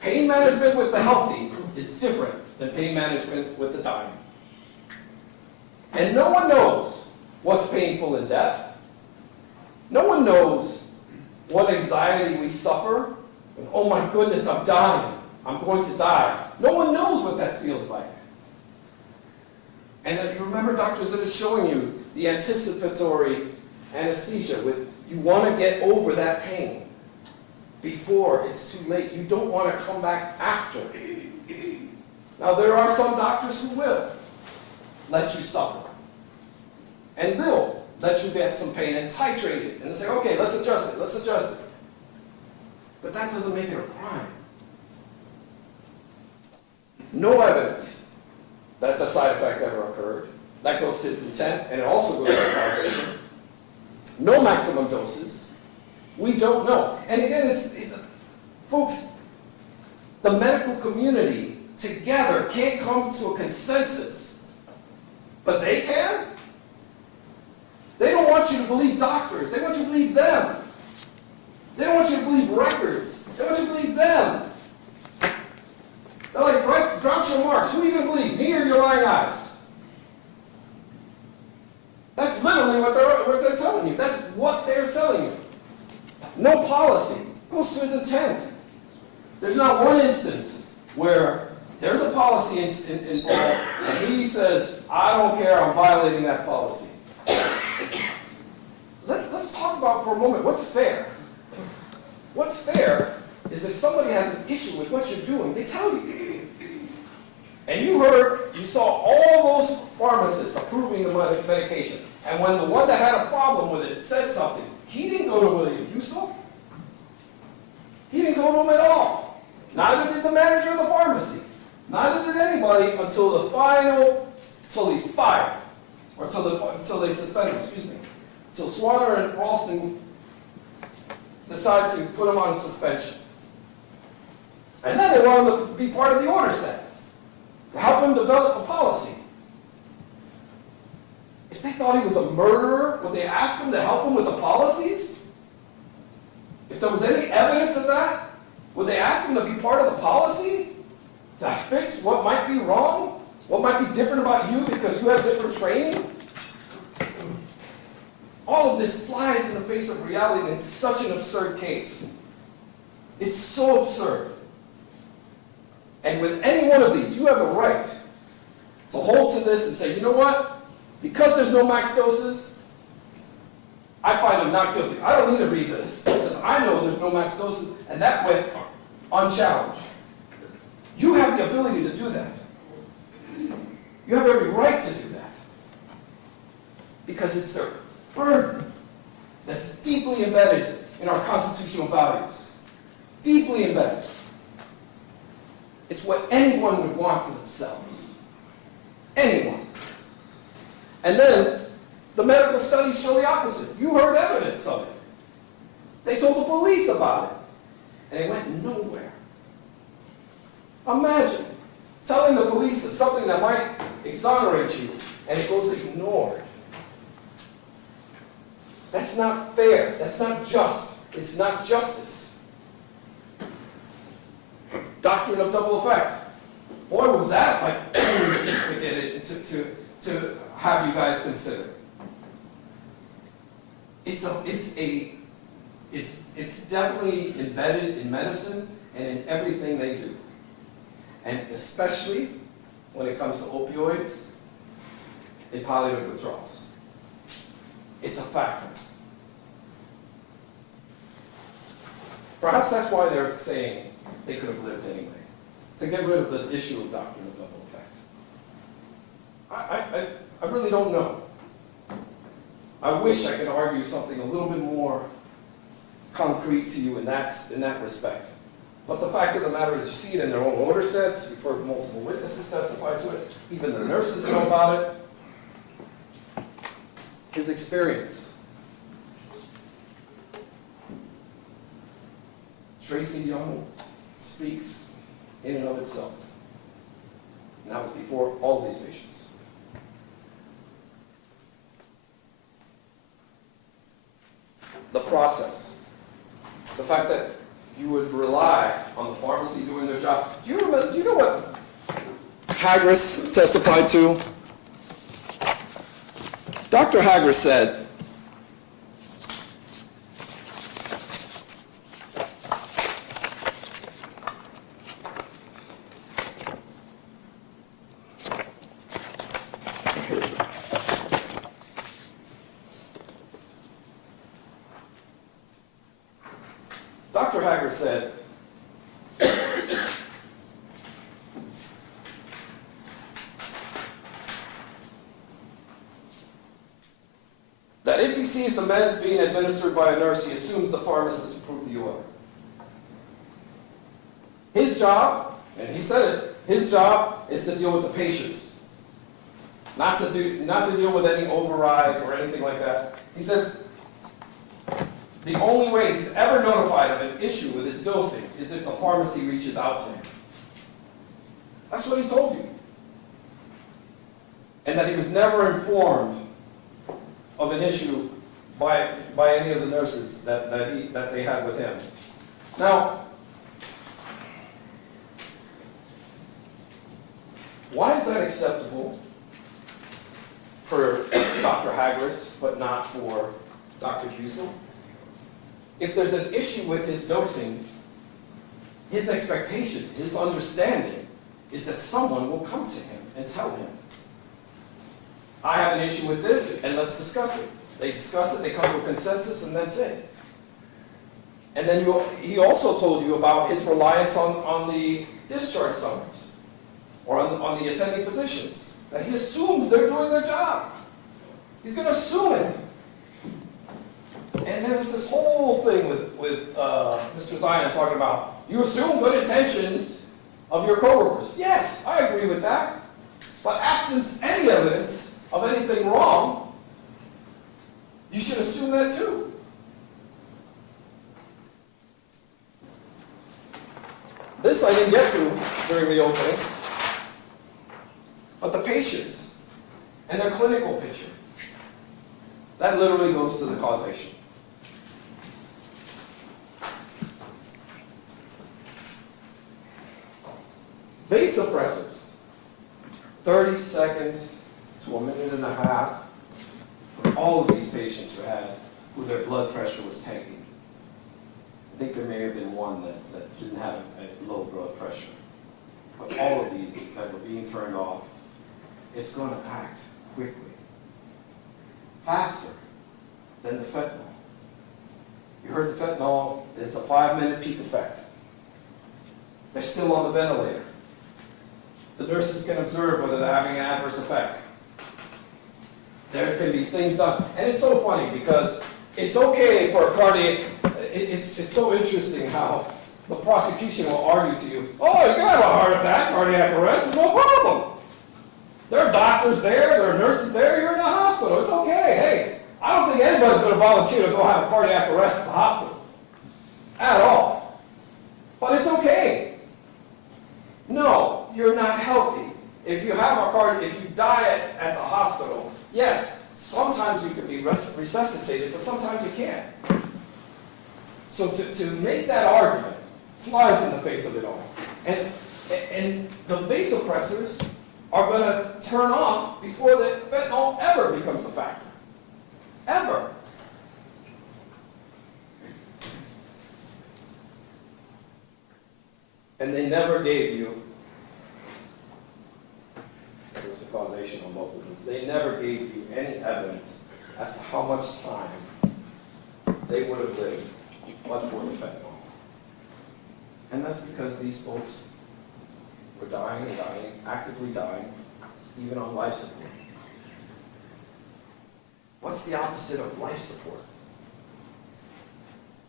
pain management with the healthy is different than pain management with the dying. And no one knows what's painful in death. No one knows what anxiety we suffer. Oh my goodness, I'm dying. I'm going to die. No one knows what that feels like. And you remember Dr. Zivit showing you the anticipatory anesthesia with, you want to get over that pain before it's too late. You don't want to come back after. Now there are some doctors who will let you suffer. And they'll let you get some pain and titrate it. And say, okay, let's adjust it. But that doesn't make it a crime. No evidence that the side effect ever occurred. That goes to his intent, and it also goes to causation. No maximum doses. We don't know. And again, folks, the medical community together can't come to a consensus, but they can. They don't want you to believe doctors. They want you to believe them. They don't want you to believe records. They want you to believe them. They're like, Groucho Marx, who are you going to believe, me or your lying eyes? That's literally what they're telling you. That's what they're selling you. No policy. Goes to his intent. There's not one instance where There's a policy involved, and he says, I don't care, I'm violating that policy. Let's talk about for a moment, what's fair? What's fair is if somebody has an issue with what you're doing, they tell you. And you saw all those pharmacists approving the medication. And when the one that had a problem with it said something, he didn't go to William Husel. He didn't go to him at all. Neither did the manager of the pharmacy. Neither did anybody until he's fired. Or until they suspend him, excuse me. Until Swanner and Ralston decide to put him on suspension. And then they want him to be part of the order set, to help him develop a policy. If they thought he was a murderer, would they ask him to help him with the policies? If there was any evidence of that, would they ask him to be part of the policy? To fix what might be wrong? What might be different about you because you have different training? All of this flies in the face of reality, and it's such an absurd case. It's so absurd. And with any one of these, you have a right to hold to this and say, you know what? Because there's no max doses, I find him not guilty. I don't need to read this, because I know there's no max doses, and that went unchallenged. You have the ability to do that. You have every right to do that. Because it's their burden that's deeply embedded in our constitutional values. Deeply embedded. It's what anyone would want for themselves. Anyone. And then, the medical studies show the opposite. You heard evidence of it. They told the police about it. And it went nowhere. Imagine telling the police something that might exonerate you, and it goes ignored. That's not fair. That's not just. It's not justice. Doctrine of double effect. Boy, was that like to get it to have you guys consider. It's definitely embedded in medicine and in everything they do. And especially when it comes to opioids and palliative withdrawals. It's a factor. Perhaps that's why they're saying they could have lived anyway, to get rid of the issue of doctrine of double effect. I really don't know. I wish I could argue something a little bit more concrete to you in that respect. But the fact of the matter is, you see it in their own order sets. You've heard multiple witnesses testify to it. Even the nurses know about it. His experience. Tracy Young speaks in and of itself. And that was before all of these patients. The process. The fact that you would rely on the pharmacy doing their job. Do you know what Hagris testified to? Dr. Hagris said, Dr. Hagris said, that if he sees the meds being administered by a nurse, he assumes the pharmacist approved the order. His job, and he said it, his job is to deal with the patients, not to deal with any overrides or anything like that. He said, the only way he's ever notified of an issue with his dosing is if the pharmacy reaches out to him. That's what he told you. And that he was never informed of an issue by any of the nurses that they had with him. Now, why is that acceptable for Dr. Hagris, but not for Dr. Husel? If there's an issue with his dosing, his expectation, his understanding is that someone will come to him and tell him, I have an issue with this, and let's discuss it. They discuss it, they come to a consensus, and that's it. And then he also told you about his reliance on the discharge summons, or on the attending physicians, that he assumes they're doing their job. He's going to assume it. And there was this whole thing with Mr. Zion talking about, you assume good intentions of your coworkers. Yes, I agree with that. But absent any evidence of anything wrong, you should assume that too. This I didn't get to during the openings, but the patients and their clinical picture, that literally goes to the causation. Vasopressors, 30 seconds to a minute and a half for all of these patients who their blood pressure was tanking. I think there may have been one that didn't have a low blood pressure. But all of these that were being turned off, it's going to act quickly, faster than the fentanyl. You heard the fentanyl is a 5-minute peak effect. They're still on the ventilator. The nurses can observe whether they're having an adverse effect. There can be things done. And it's so funny because it's okay for a cardiac, it's so interesting how the prosecution will argue to you, oh, you can have a heart attack, cardiac arrest, no problem. There are doctors there, there are nurses there, you're in the hospital, it's okay. Hey, I don't think anybody's going to volunteer to go have a cardiac arrest at the hospital. At all. But it's okay. No, you're not healthy. If you have if you die at the hospital, yes, sometimes you can be resuscitated, but sometimes you can't. So to make that argument flies in the face of it all. And the vasopressors are going to turn off before the fentanyl ever becomes a factor. Ever. And they never gave you, there was a causation on both of these, they never gave you any evidence as to how much time they would have lived but for the fentanyl. And that's because these folks were dying and dying, actively dying, even on life support. What's the opposite of life support?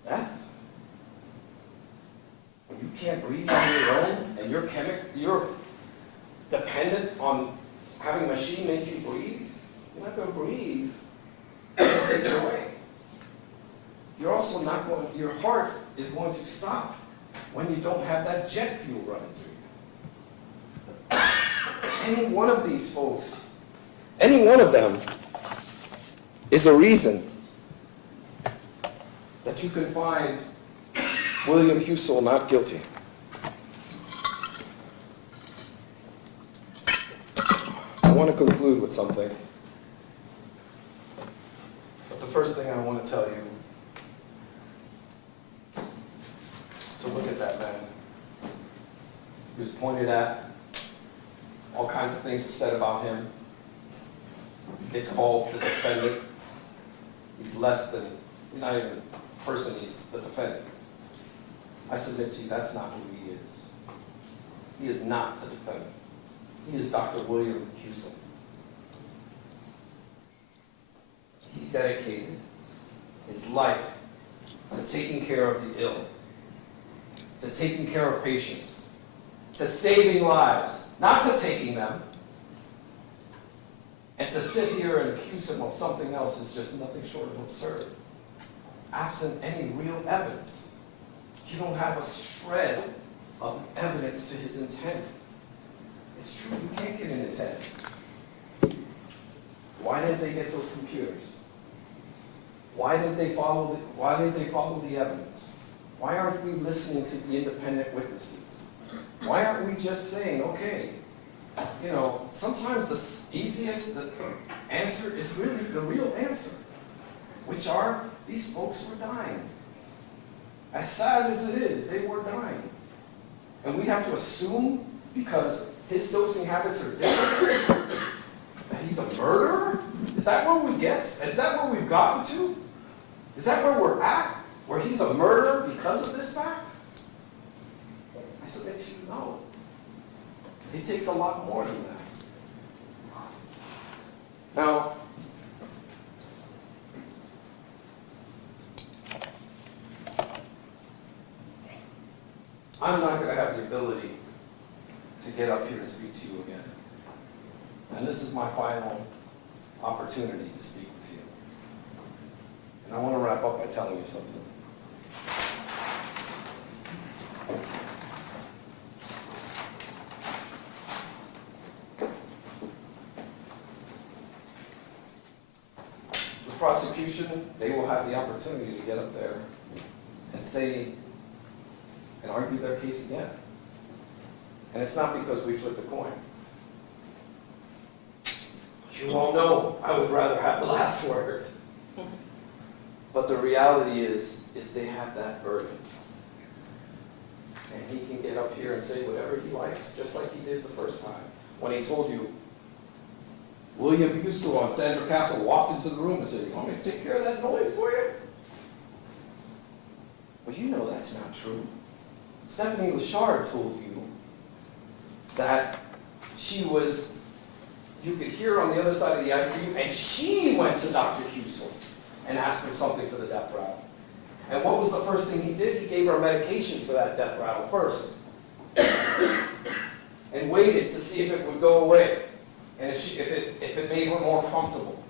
Death. When you can't breathe on your own and you're dependent on having a machine make you breathe, you're not going to breathe. You're going to take it away. You're also not going, your heart is going to stop when you don't have that jet fuel running through you. Any one of these folks, any one of them, is a reason that you can find William Husel not guilty. I want to conclude with something. But the first thing I want to tell you is to look at that man. He was pointed at. All kinds of things were said about him. It's called the defendant. He's less than, not even a person, he's the defendant. I submit to you, that's not who he is. He is not the defendant. He is Dr. William Husel. He dedicated his life to taking care of the ill, to taking care of patients, to saving lives, not to taking them. And to sit here and accuse him of something else is just nothing short of absurd. Absent any real evidence. You don't have a shred of evidence to his intent. It's true, you can't get in his head. Why didn't they get those computers? Why didn't they follow the evidence? Why aren't we listening to the independent witnesses? Why aren't we just saying, okay, you know, sometimes the easiest answer is really the real answer, which are these folks were dying. As sad as it is, they were dying. And we have to assume because his dosing habits are different, that he's a murderer? Is that where we get? Is that where we've gotten to? Is that where we're at? Where he's a murderer because of this fact? I submit to you, no. It takes a lot more than that. Now, I'm not going to have the ability to get up here and speak to you again. And this is my final opportunity to speak with you. And I want to wrap up by telling you something. The prosecution, they will have the opportunity to get up there and say, and argue their case again. And it's not because we flipped a coin. You all know I would rather have the last word. But the reality is they have that burden. And he can get up here and say whatever he likes, just like he did the first time. When he told you, William Husel on Sandra Castle walked into the room and said, you want me to take care of that noise for you? Well, you know that's not true. Stephanie Lachard told you that she was, you could hear her on the other side of the ICU, and she went to Dr. Husel and asked him something for the death rattle. And what was the first thing he did? He gave her a medication for that death rattle first. And waited to see if it would go away. And if it made her more comfortable.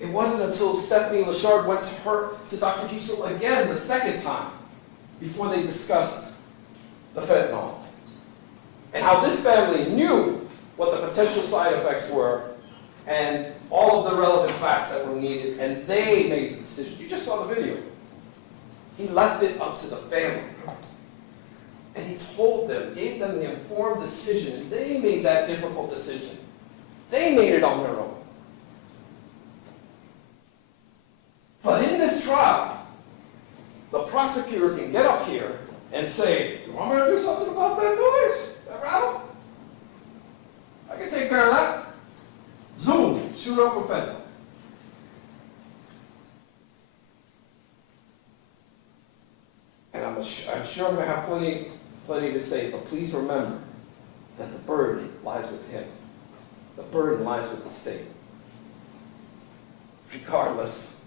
It wasn't until Stephanie Lachard went to Dr. Husel again the second time before they discussed the fentanyl. And how this family knew what the potential side effects were and all of the relevant facts that were needed, and they made the decision. You just saw the video. He left it up to the family. And he told them, gave them the informed decision. They made that difficult decision. They made it on their own. But in this trial, the prosecutor can get up here and say, you want me to do something about that noise? That rattle? I can take care of that. Zoom, shoot up with fentanyl. And I'm sure I'm going to have plenty to say, but please remember that the burden lies with him. The burden lies with the state. Regardless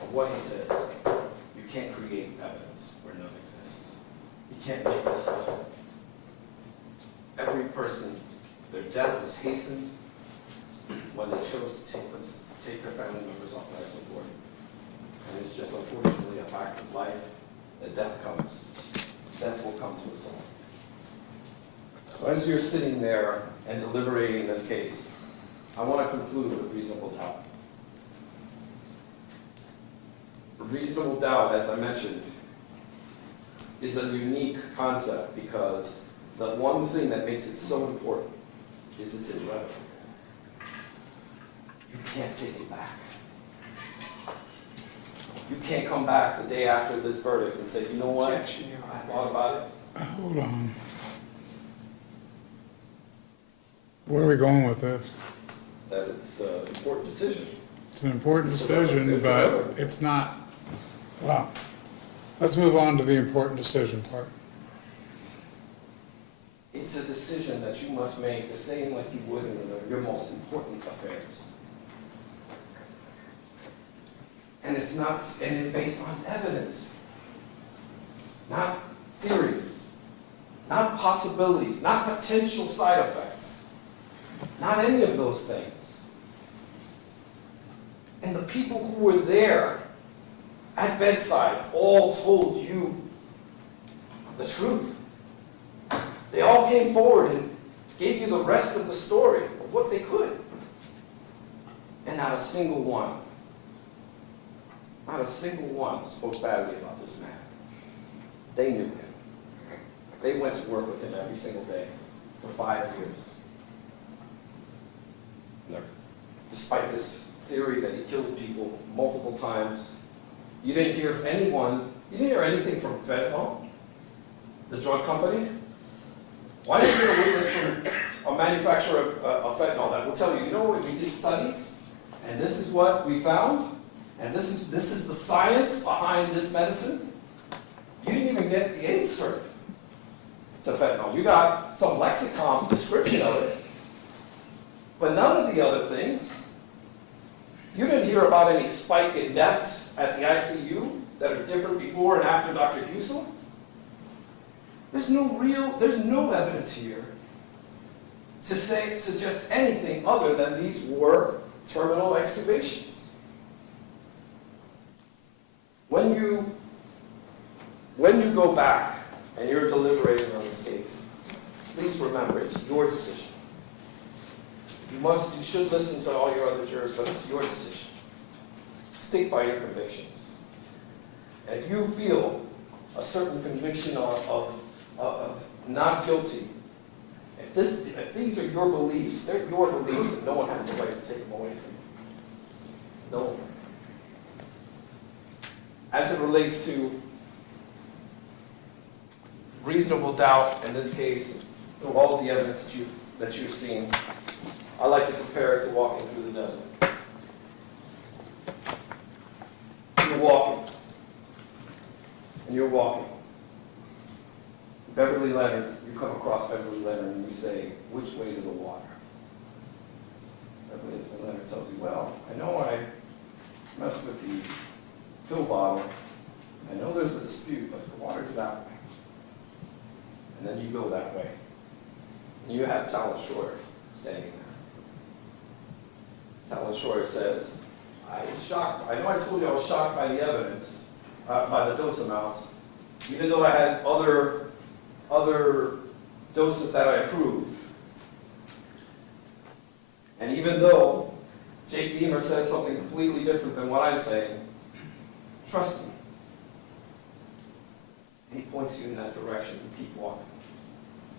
of what he says, you can't create evidence where none exists. You can't make this up. Every person, their death was hastened when they chose to take their family members off life support. And it's just unfortunately a fact of life that death comes. Death will come to us all. So as you're sitting there and deliberating this case, I want to conclude with reasonable doubt. Reasonable doubt, as I mentioned, is a unique concept because the one thing that makes it so important is it's irrevocable. You can't take it back. You can't come back the day after this verdict and say, you know what? Objection, Your Honor. I thought about it. Hold on. Where are we going with this? That it's an important decision. It's an important decision, but it's not, well, let's move on to the important decision part. It's a decision that you must make the same like you would in your most important affairs. And it's based on evidence, not theories, not possibilities, not potential side effects, not any of those things. And the people who were there at bedside all told you the truth. They all came forward and gave you the rest of the story of what they could. And not a single one spoke badly about this man. They knew him. They went to work with him every single day for 5 years. Despite this theory that he killed people multiple times, you didn't hear anything from fentanyl, the drug company. Why don't you get a witness from a manufacturer of fentanyl that will tell you, you know what, we did studies, and this is what we found, and this is the science behind this medicine? You didn't even get the insert to fentanyl. You got some lexicon description of it, but none of the other things. You didn't hear about any spike in deaths at the ICU that are different before and after Dr. Husel. There's no evidence here to suggest anything other than these were terminal extubations. When you go back and you're deliberating on this case, please remember it's your decision. You should listen to all your other jurors, but it's your decision. Stick by your convictions. And if you feel a certain conviction of not guilty, if these are your beliefs, they're your beliefs, and no one has the right to take them away from you. No one. As it relates to reasonable doubt, in this case, through all of the evidence that you've seen, I like to compare it to walking through the desert. You're walking, and you're walking. Beverly Leonard, you come across Beverly Leonard and you say, which way to the water? Beverly Leonard tells you, well, I know I messed with the pill bottle. I know there's a dispute, but the water's that way. And then you go that way. And you have Talon Shore standing there. Talon Shore says, I was shocked. I know I told you I was shocked by the evidence, by the dose amounts, even though I had other doses that I approved. And even though Jake Deemer says something completely different than what I'm saying, trust me. He points you in that direction. You keep walking.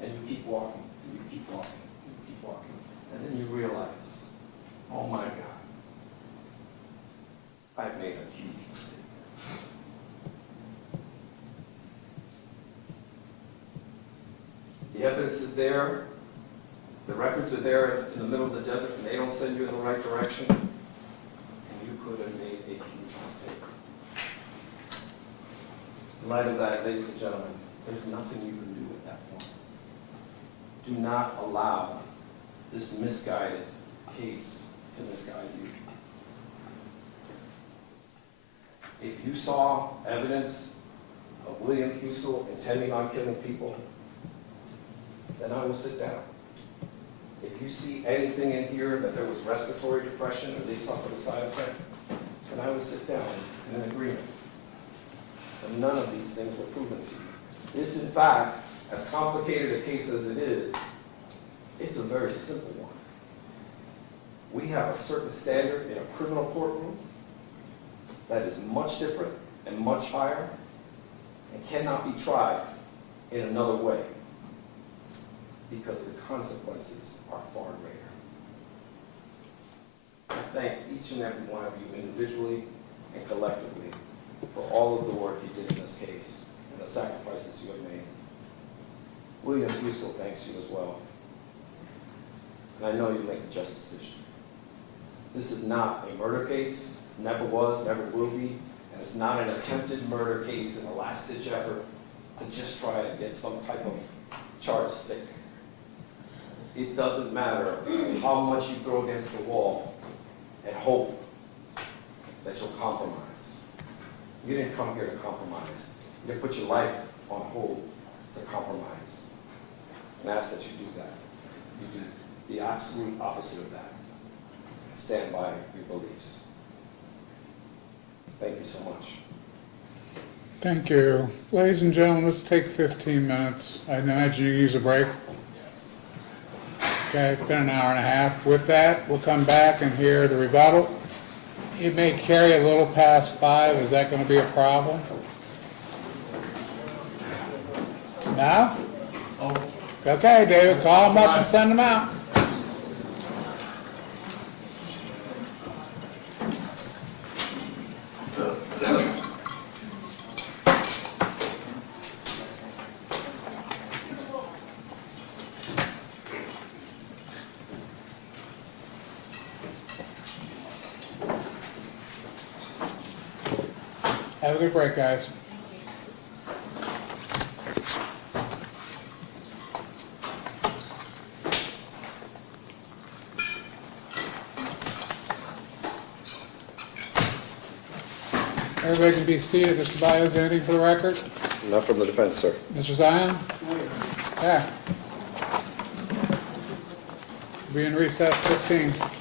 And you keep walking. And you keep walking. And you keep walking. And then you realize, oh my God, I've made a huge mistake. The evidence is there. The records are there in the middle of the desert, and they don't send you in the right direction. And you could have made a huge mistake. In light of that, ladies and gentlemen, there's nothing you can do at that point. Do not allow this misguided case to misguide you. If you saw evidence of William Husel intending on killing people, then I will sit down. If you see anything in here that there was respiratory depression or they suffered a side effect, then I will sit down in an agreement. But none of these things were proven to you. This, in fact, as complicated a case as it is, it's a very simple one. We have a certain standard in a criminal courtroom that is much different and much higher and cannot be tried in another way because the consequences are far greater. I thank each and every one of you individually and collectively for all of the work you did in this case and the sacrifices you have made. William Husel thanks you as well. And I know you'll make the just decision. This is not a murder case, never was, never will be, and it's not an attempted murder case in a last-ditch effort to just try to get some type of charge stick. It doesn't matter how much you throw against the wall and hope that you'll compromise. You didn't come here to compromise. You didn't put your life on hold to compromise. And I ask that you do that. You do the absolute opposite of that. Stand by your beliefs. Thank you so much. Thank you. Ladies and gentlemen, let's take 15 minutes. I imagine you use a break. Okay, it's been an hour and a half. With that, we'll come back and hear the rebuttal. It may carry a little past 5. Is that going to be a problem? No? Okay, David, call them up and send them out. Have a good break, guys. Everybody can be seated. Mr. Biles, anything for the record? Not from the defense, sir. Mr. Zion? Yeah. Be in recess 15.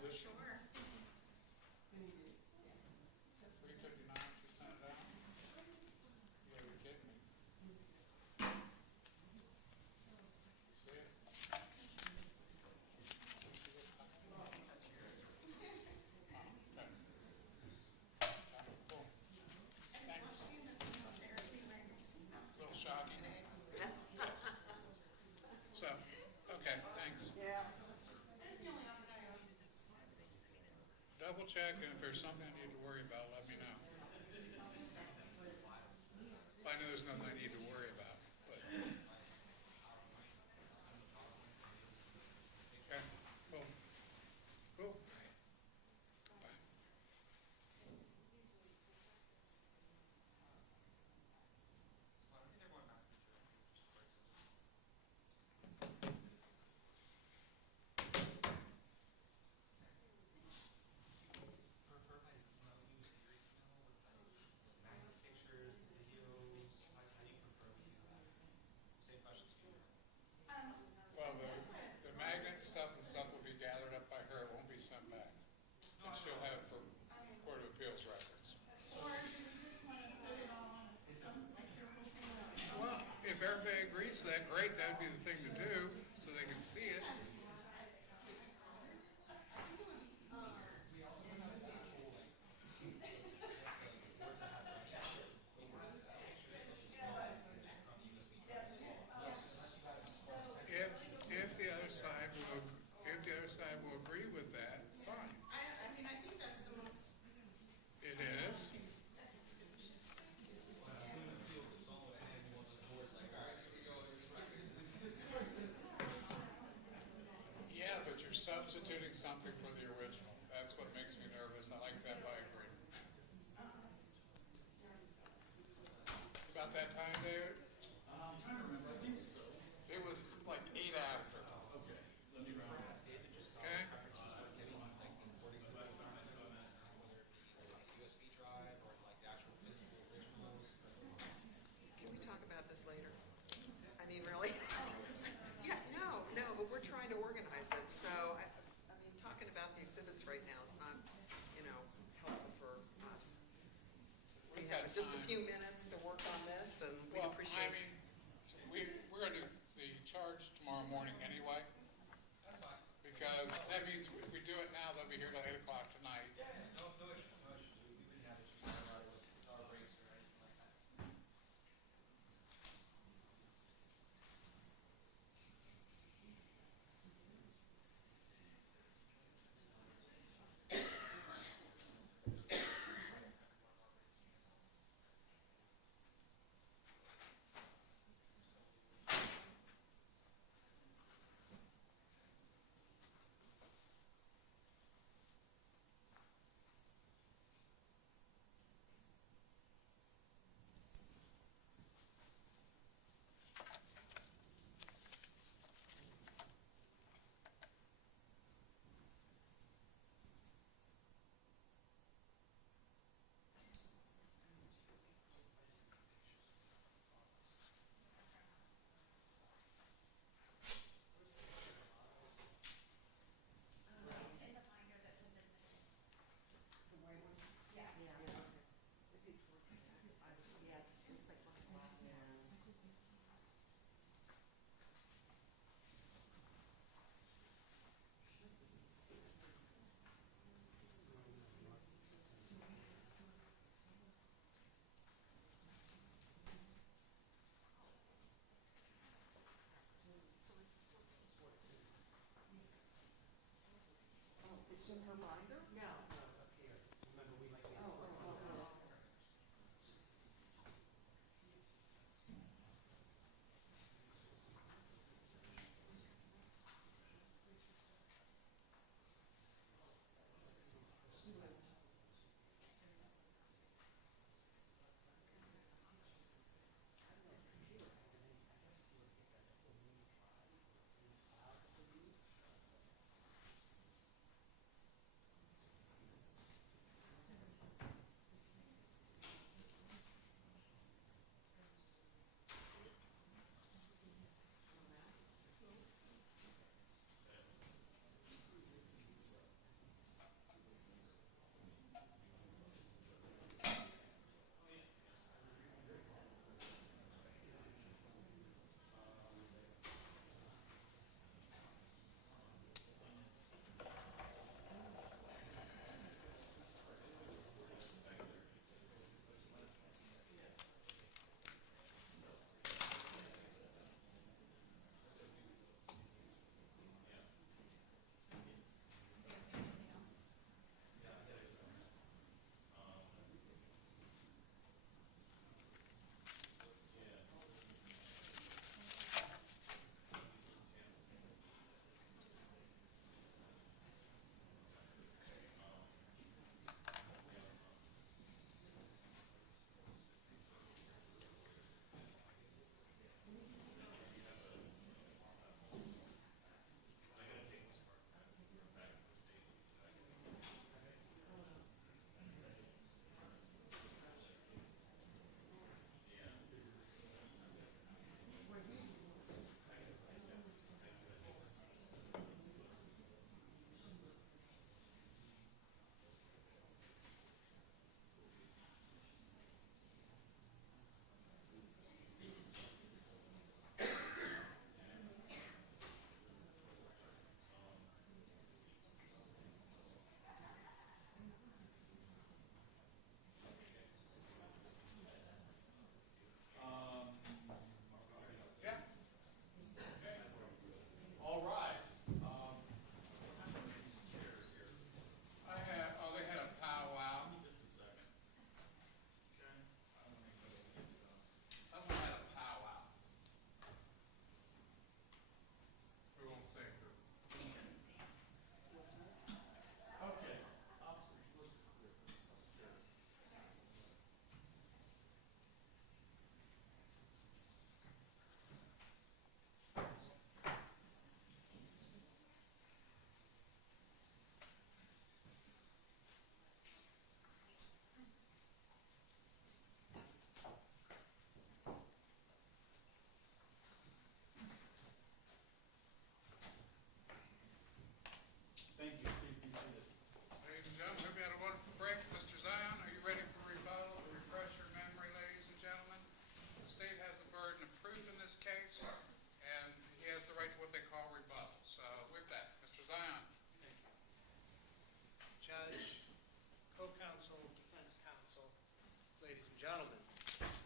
position? 359, she sent it out? You gotta be kidding me. You see it? Cool. Thanks. Little shocking. Yes. So, okay, thanks. Yeah. Double check, and if there's something I need to worry about, let me know. I know there's nothing I need to worry about, but. Okay, cool. Cool. Bye. Well, the magnet stuff and stuff will be gathered up by her, it won't be sent back. And she'll have it for Court of Appeals records. Well, if everybody agrees to that, great, that'd be the thing to do, so they can see it. If the other side will agree with that, fine. I mean, I think that's the most. It is. Yeah, but you're substituting something for the original. That's what makes me nervous. I like that, but I agree. About that time, David? I'm trying to remember, I think so. It was like 8 after. Okay, let me run. Okay? Can we talk about this later? I mean, really? Yeah, no, but we're trying to organize it, so, I mean, talking about the exhibits right now is not, helpful for us. We We've have got just a time. few minutes to work on this, and we Well, appreciate. I mean, we're gonna do the charge tomorrow morning anyway. That's fine. Because that means if we do it now, they'll be here till 8 o'clock tonight. Yeah, no issues. We wouldn't have issues with our breaks or anything like that.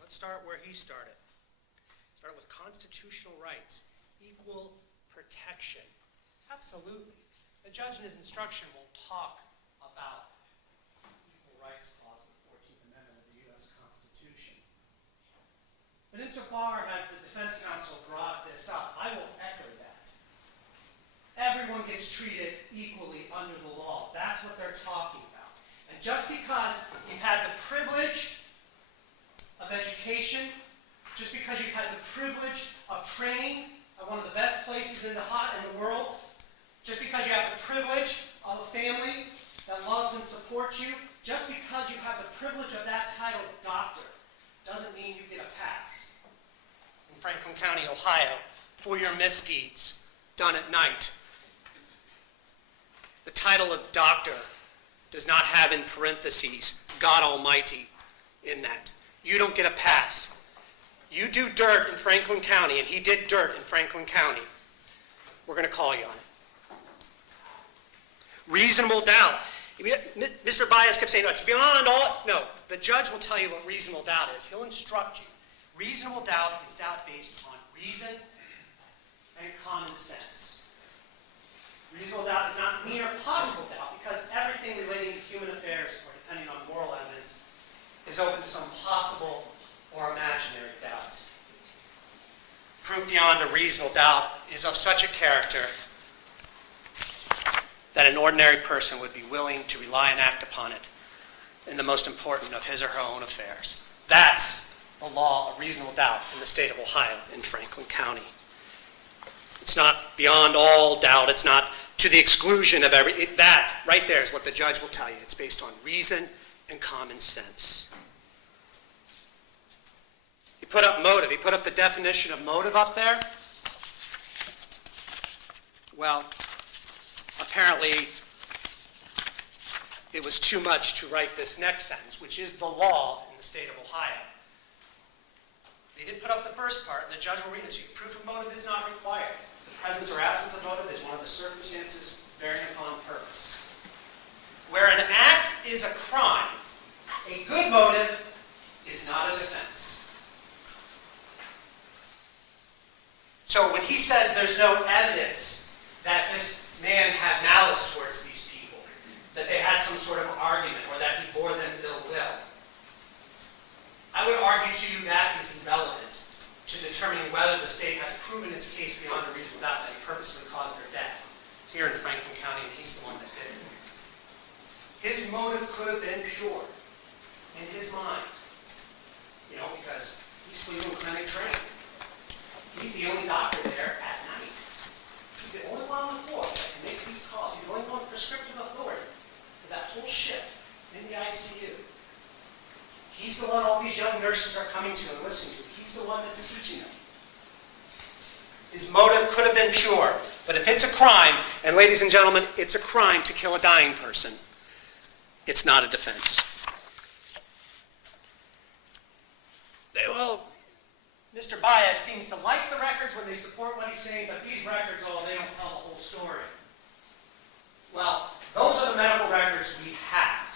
Let's start where he started. Started with constitutional rights, equal protection. Absolutely. The judge in his instruction will talk about equal rights clause of the 14th Amendment of the U.S. Constitution. But insofar as the defense counsel brought this up, I will echo that. Everyone gets treated equally under the law. That's what they're talking about. And just because you've had the privilege of education, just because you've had the privilege of training at one of the best places in the world, just because you have the privilege of a family that loves and supports you, just because you have the privilege of that title of doctor, doesn't mean you get a pass. In Franklin County, Ohio, for your misdeeds done at night, the title of doctor does not have in parentheses God Almighty in that. You don't get a pass. You do dirt in Franklin County, and he did dirt in Franklin County, we're going to call you on it. Reasonable doubt. Mr. Baez kept saying, no, it's beyond all. No, the judge will tell you what reasonable doubt is. He'll instruct you. Reasonable doubt is doubt based on reason and common sense. Reasonable doubt is not mere possible doubt, because everything relating to human affairs or depending on moral evidence is open to some possible or imaginary doubt. Proof beyond a reasonable doubt is of such a character that an ordinary person would be willing to rely and act upon it in the most important of his or her own affairs. That's the law of reasonable doubt in the state of Ohio, in Franklin County. It's not beyond all doubt. It's not to the exclusion of that right there is what the judge will tell you. It's based on reason and common sense. He put up motive. He put up the definition of motive up there. Well, apparently it was too much to write this next sentence, which is the law in the state of Ohio. They did put up the first part, and the judge will read it to you. Proof of motive is not required. The presence or absence of motive is one of the circumstances bearing upon purpose. Where an act is a crime, a good motive is not a defense. So when he says there's no evidence that this man had malice towards these people, that they had some sort of argument, or that he bore them ill will, I would argue to you that is irrelevant to determining whether the state has proven its case beyond a reasonable doubt that he purposely caused their death here in Franklin County, and he's the one that did it. His motive could have been pure in his mind, because he's Cleveland Clinic trained. He's the only doctor there at night. He's the only one on the floor that can make these calls. He's the only one with prescriptive authority for that whole shift in the ICU. He's the one all these young nurses are coming to and listening to. He's the one that's teaching them. His motive could have been pure, but if it's a crime, and ladies and gentlemen, it's a crime to kill a dying person, it's not a defense. Well, Mr. Baez seems to like the records when they support what he's saying, but these records, they don't tell the whole story. Well, those are the medical records we have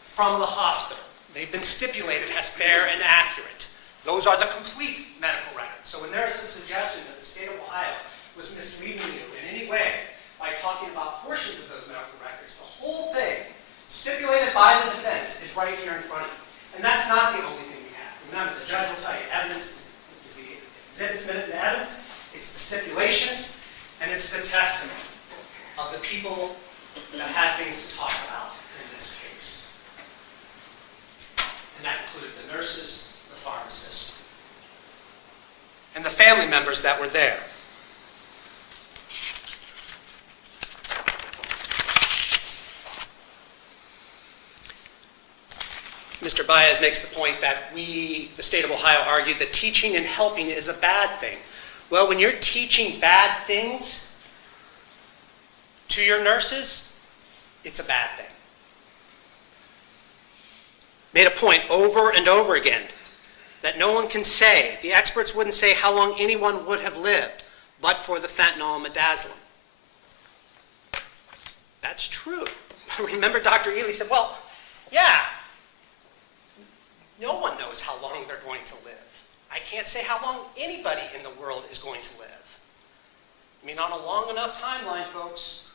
from the hospital. They've been stipulated as fair and accurate. Those are the complete medical records. So when there is a suggestion that the state of Ohio was misleading you in any way by talking about portions of those medical records, the whole thing, stipulated by the defense, is right here in front of you. And that's not the only thing we have. Remember, the judge will tell you evidence is the exhibits minute in evidence, it's the stipulations, and it's the testimony of the people that had things to talk about in this case. And that included the nurses, the pharmacist, and the family members that were there. Mr. Baez makes the point that we, the state of Ohio, argued that teaching and helping is a bad thing. Well, when you're teaching bad things to your nurses, it's a bad thing. Made a point over and over again that no one can say, the experts wouldn't say how long anyone would have lived but for the fentanyl and midazolam. That's true. Remember Dr. Ely said, well, yeah, No one knows how long they're going to live. I can't say how long anybody in the world is going to live. I mean, on a long enough timeline, folks,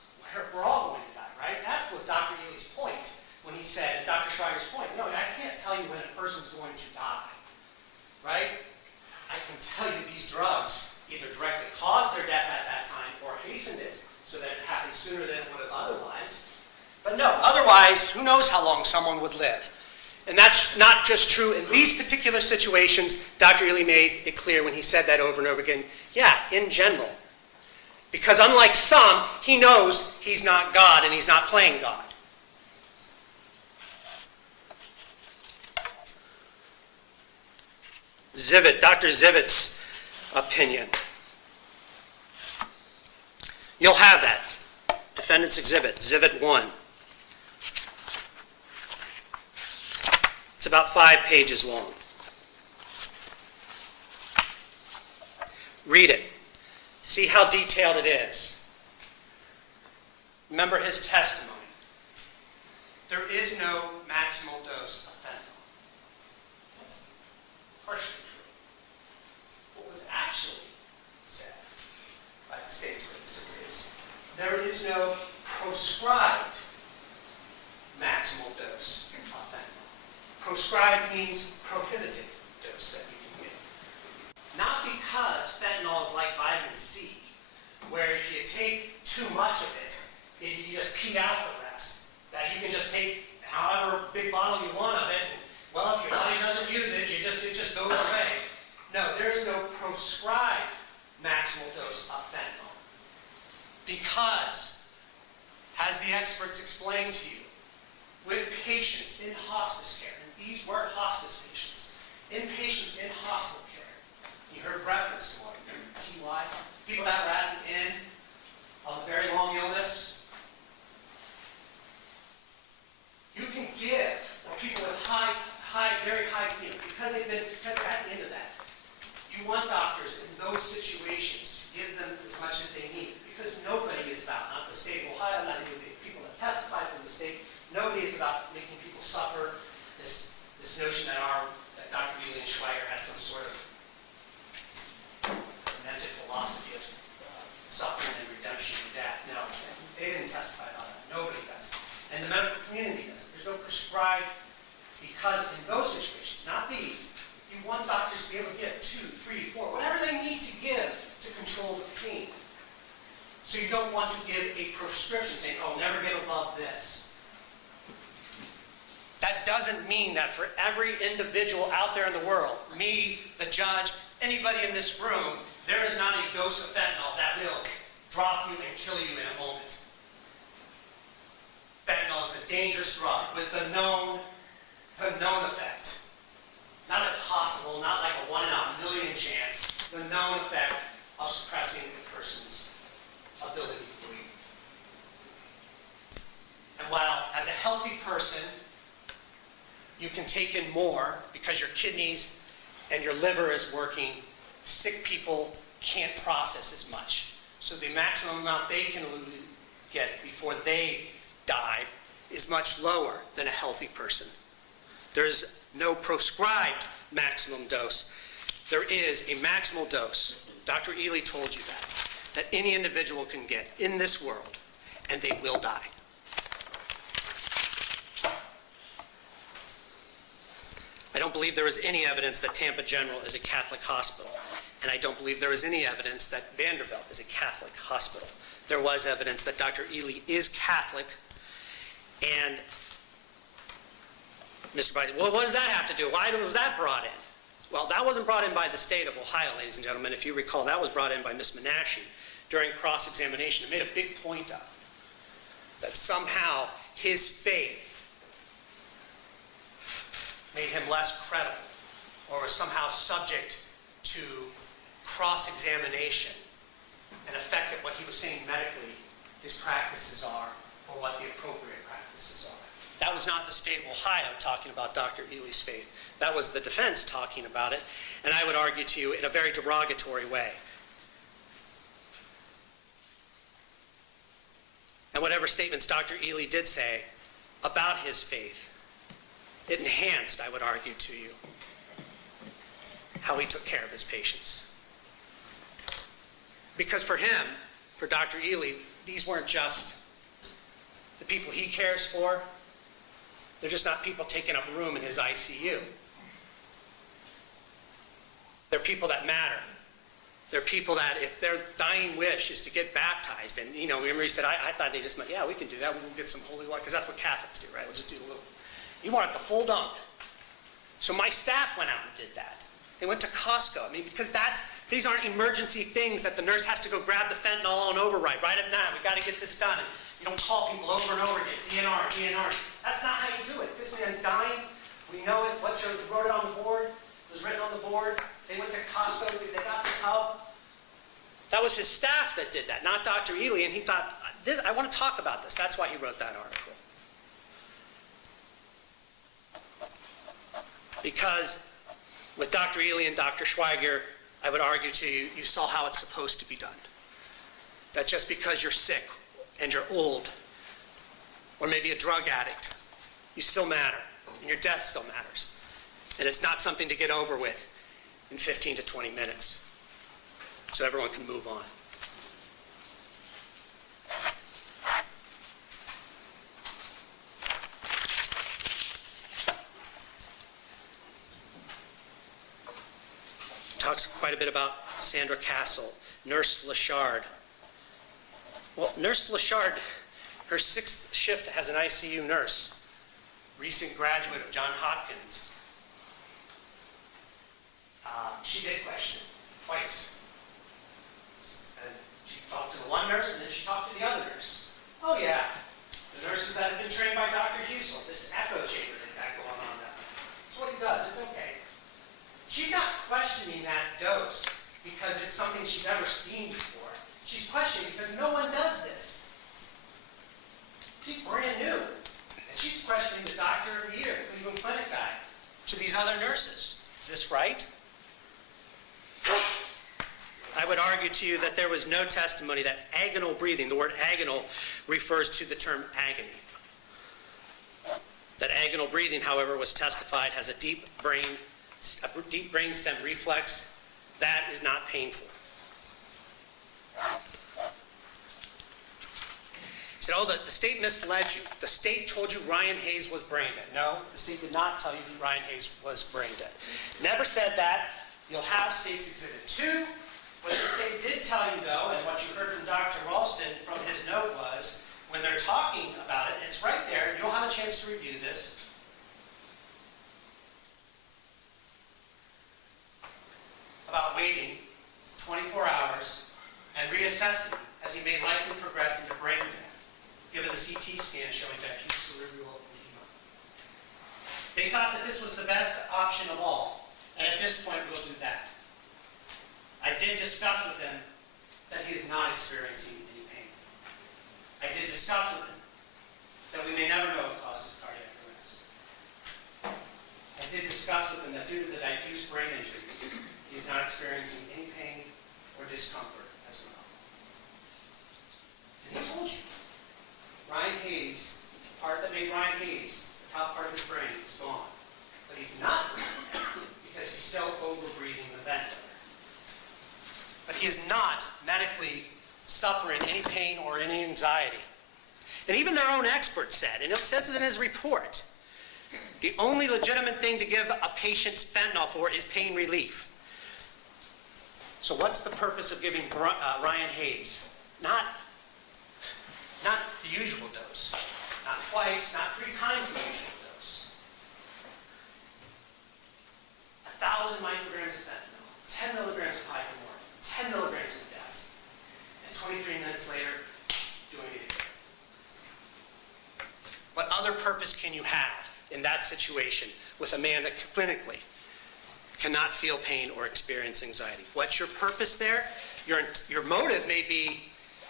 we're all going to die, right? That was Dr. Ely's point when he said, Dr. Schreiber's point, no, I can't tell you when a person's going to die, right? I can tell you these drugs either directly caused their death at that time or hastened it so that it happened sooner than it would have otherwise. But no, otherwise, who knows how long someone would live? And that's not just true in these particular situations. Dr. Ely made it clear when he said that over and over again. Yeah, in general. Because unlike some, he knows he's not God and he's not playing God. Zivit, Dr. Zivit's opinion. You'll have that. Defendant's Exhibit, Zivit 1. It's about 5 pages long. Read it. See how detailed it is. Remember his testimony. There is no maximal dose of fentanyl. That's partially true. What was actually said by the state's witnesses is there is no prescribed maximal dose of fentanyl. Proscribed means prohibited dose that you can give. Not because fentanyl is like vitamin C, where if you take too much of it, you just pee out the rest. That you can just take however big bottle you want of it, and, well, if your body doesn't use it, it just goes away. No, there is no proscribed maximal dose of fentanyl. Because, as the experts explained to you, with patients in hospice care, and these weren't hospice patients, in patients in hospital care, you heard reference to one, TY, people that were at the end of a very long illness. You can give, or people with very high, because they're at the end of that. You want doctors in those situations to give them as much as they need, because nobody is about, not the state of Ohio, not even the people that testify from the state, nobody is about making people suffer this notion that Dr. Ely and Schweiger had some sort of demented philosophy of suffering and redemption and death. No, they didn't testify about that. Nobody does. And the medical community does. There's no prescribed, because in those situations, not these, you want doctors to be able to give 2, 3, 4, whatever they need to give to control the pain. So you don't want to give a prescription saying, oh, never get above this. That doesn't mean that for every individual out there in the world, me, the judge, anybody in this room, there is not a dose of fentanyl that will drop you and kill you in a moment. Fentanyl is a dangerous drug with the known effect. Not a possible, not like a 1 in a million chance, the known effect of suppressing a person's ability to breathe. And while as a healthy person, you can take in more because your kidneys and your liver is working, sick people can't process as much. So the maximum amount they can get before they die is much lower than a healthy person. There's no prescribed maximum dose. There is a maximal dose, Dr. Ely told you that any individual can get in this world, and they will die. I don't believe there is any evidence that Tampa General is a Catholic hospital, and I don't believe there is any evidence that Vanderbilt is a Catholic hospital. There was evidence that Dr. Ely is Catholic, and Mr. Vice, well, what does that have to do? Why was that brought in? Well, that wasn't brought in by the state of Ohio, ladies and gentlemen. If you recall, that was brought in by Ms. Menashe during cross-examination. It made a big point of that somehow his faith made him less credible or was somehow subject to cross-examination and affected what he was saying medically his practices are or what the appropriate practices are. That was not the state of Ohio talking about Dr. Ely's faith. That was the defense talking about it, and I would argue to you in a very derogatory way. And whatever statements Dr. Ely did say about his faith, It enhanced, I would argue to you, how he took care of his patients. Because for him, for Dr. Ely, these weren't just the people he cares for. They're just not people taking up room in his ICU. They're people that matter. They're people that if their dying wish is to get baptized, and remember he said, I thought they just meant, yeah, we can do that, we'll get some holy water, because that's what Catholics do, right? We'll just do a little. He wanted the full dunk. So my staff went out and did that. They went to Costco. Because these aren't emergency things that the nurse has to go grab the fentanyl and override. Right at now, we got to get this done. You don't call people over and over again, DNR, DNR. That's not how you do it. This man's dying. We know it. What wrote it on the board? It was written on the board. They went to Costco. They got the tub. That was his staff that did that, not Dr. Ely. And he thought, I want to talk about this. That's why he wrote that article. Because with Dr. Ely and Dr. Schweiger, I would argue to you, you saw how it's supposed to be done. That just because you're sick and you're old, or maybe a drug addict, you still matter, and your death still matters. And it's not something to get over with in 15 to 20 minutes, so everyone can move on. Talks quite a bit about Sandra Castle, Nurse Lachard. Well, Nurse Lachard, her 6th shift as an ICU nurse, recent graduate of Johns Hopkins. She did question twice. She talked to the one nurse and then she talked to the other nurse. Oh yeah, the nurses that have been trained by Dr. Husel, this echo chamber they've got going on now. It's what he does, it's okay. She's not questioning that dose because it's something she's ever seen before. She's questioning because no one does this. She's brand new. And she's questioning the doctor of the year, Cleveland Clinic guy, to these other nurses. Is this right? I would argue to you that there was no testimony that agonal breathing, the word agonal refers to the term agony. That agonal breathing, however, was testified has a deep brainstem reflex. That is not painful. He said, the state misled you. The state told you Ryan Hayes was brain dead. No, the state did not tell you Ryan Hayes was brain dead. Never said that. You'll have State's Exhibit 2. What the state did tell you, though, and what you heard from Dr. Ralston from his note was, when they're talking about it, it's right there. You'll have a chance to review this. About waiting 24 hours and reassessing as he may likely progress into brain death, given the CT scan showing diffuse cerebral edema. They thought that this was the best option of all, and at this point we'll do that. I did discuss with him that he is not experiencing any pain. I did discuss with him that we may never know what causes cardiac arrest. I did discuss with him that due to the diffuse brain injury, he's not experiencing any pain or discomfort as well. And he told you, Ryan Hayes, the part that made Ryan Hayes, the top part of his brain, is gone. But he's not breathing because he's still over-breathing the ventilator. But he is not medically suffering any pain or any anxiety. And even their own expert said, and it says it in his report, the only legitimate thing to give a patient fentanyl for is pain relief. So what's the purpose of giving Ryan Hayes? Not the usual dose, not twice, not 3 times the usual dose. 1,000 micrograms of fentanyl, 10 milligrams of hydromorphine, 10 milligrams of Daz, and 23 minutes later, doing it again. What other purpose can you have in that situation with a man that clinically cannot feel pain or experience anxiety? What's your purpose there? Your motive may be,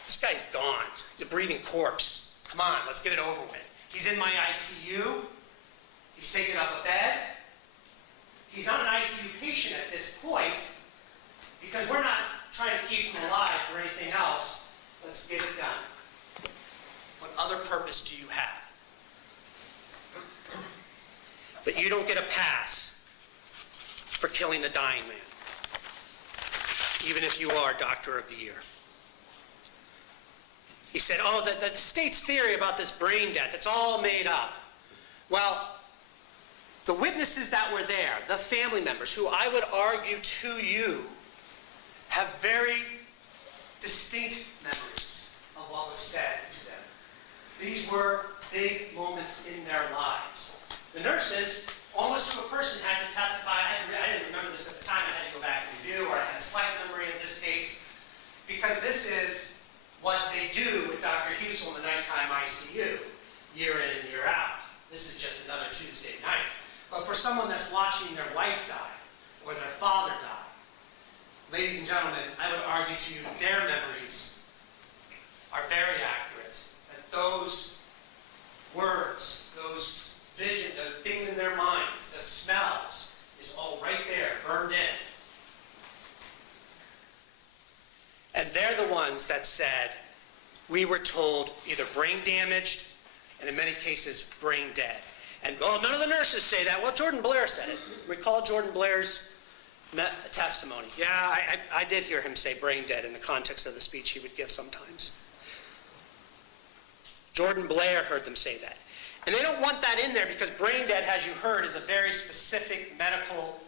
this guy's gone. He's a breathing corpse. Come on, let's get it over with. He's in my ICU. He's taken up a bed. He's not an ICU patient at this point because we're not trying to keep him alive or anything else. Let's get it done. What other purpose do you have? But that you don't get a pass for killing a dying man, even if you are Doctor of the Year. He said, oh, the state's theory about this brain death, it's all made up. Well, the witnesses that were there, the family members, who I would argue to you have very distinct memories of what was said to them. These were big moments in their lives. The nurses, almost to a person, had to testify. I didn't remember this at the time. I had to go back and review, or I had a slight memory of this case, because this is what they do with Dr. Husel in the nighttime ICU, year in and year out. This is just another Tuesday night. But for someone that's watching their wife die, or their father die, ladies and gentlemen, I would argue to you their memories are very accurate. That those words, those visions, the things in their minds, the smells, is all right there, burned in. And they're the ones that said, we were told either brain damaged, and in many cases, brain dead. And, oh, none of the nurses say that. Well, Jordan Blair said it. Recall Jordan Blair's testimony. Yeah, I did hear him say brain dead in the context of the speech he would give sometimes. Jordan Blair heard them say that. And they don't want that in there because brain dead, as you heard, is a very specific medical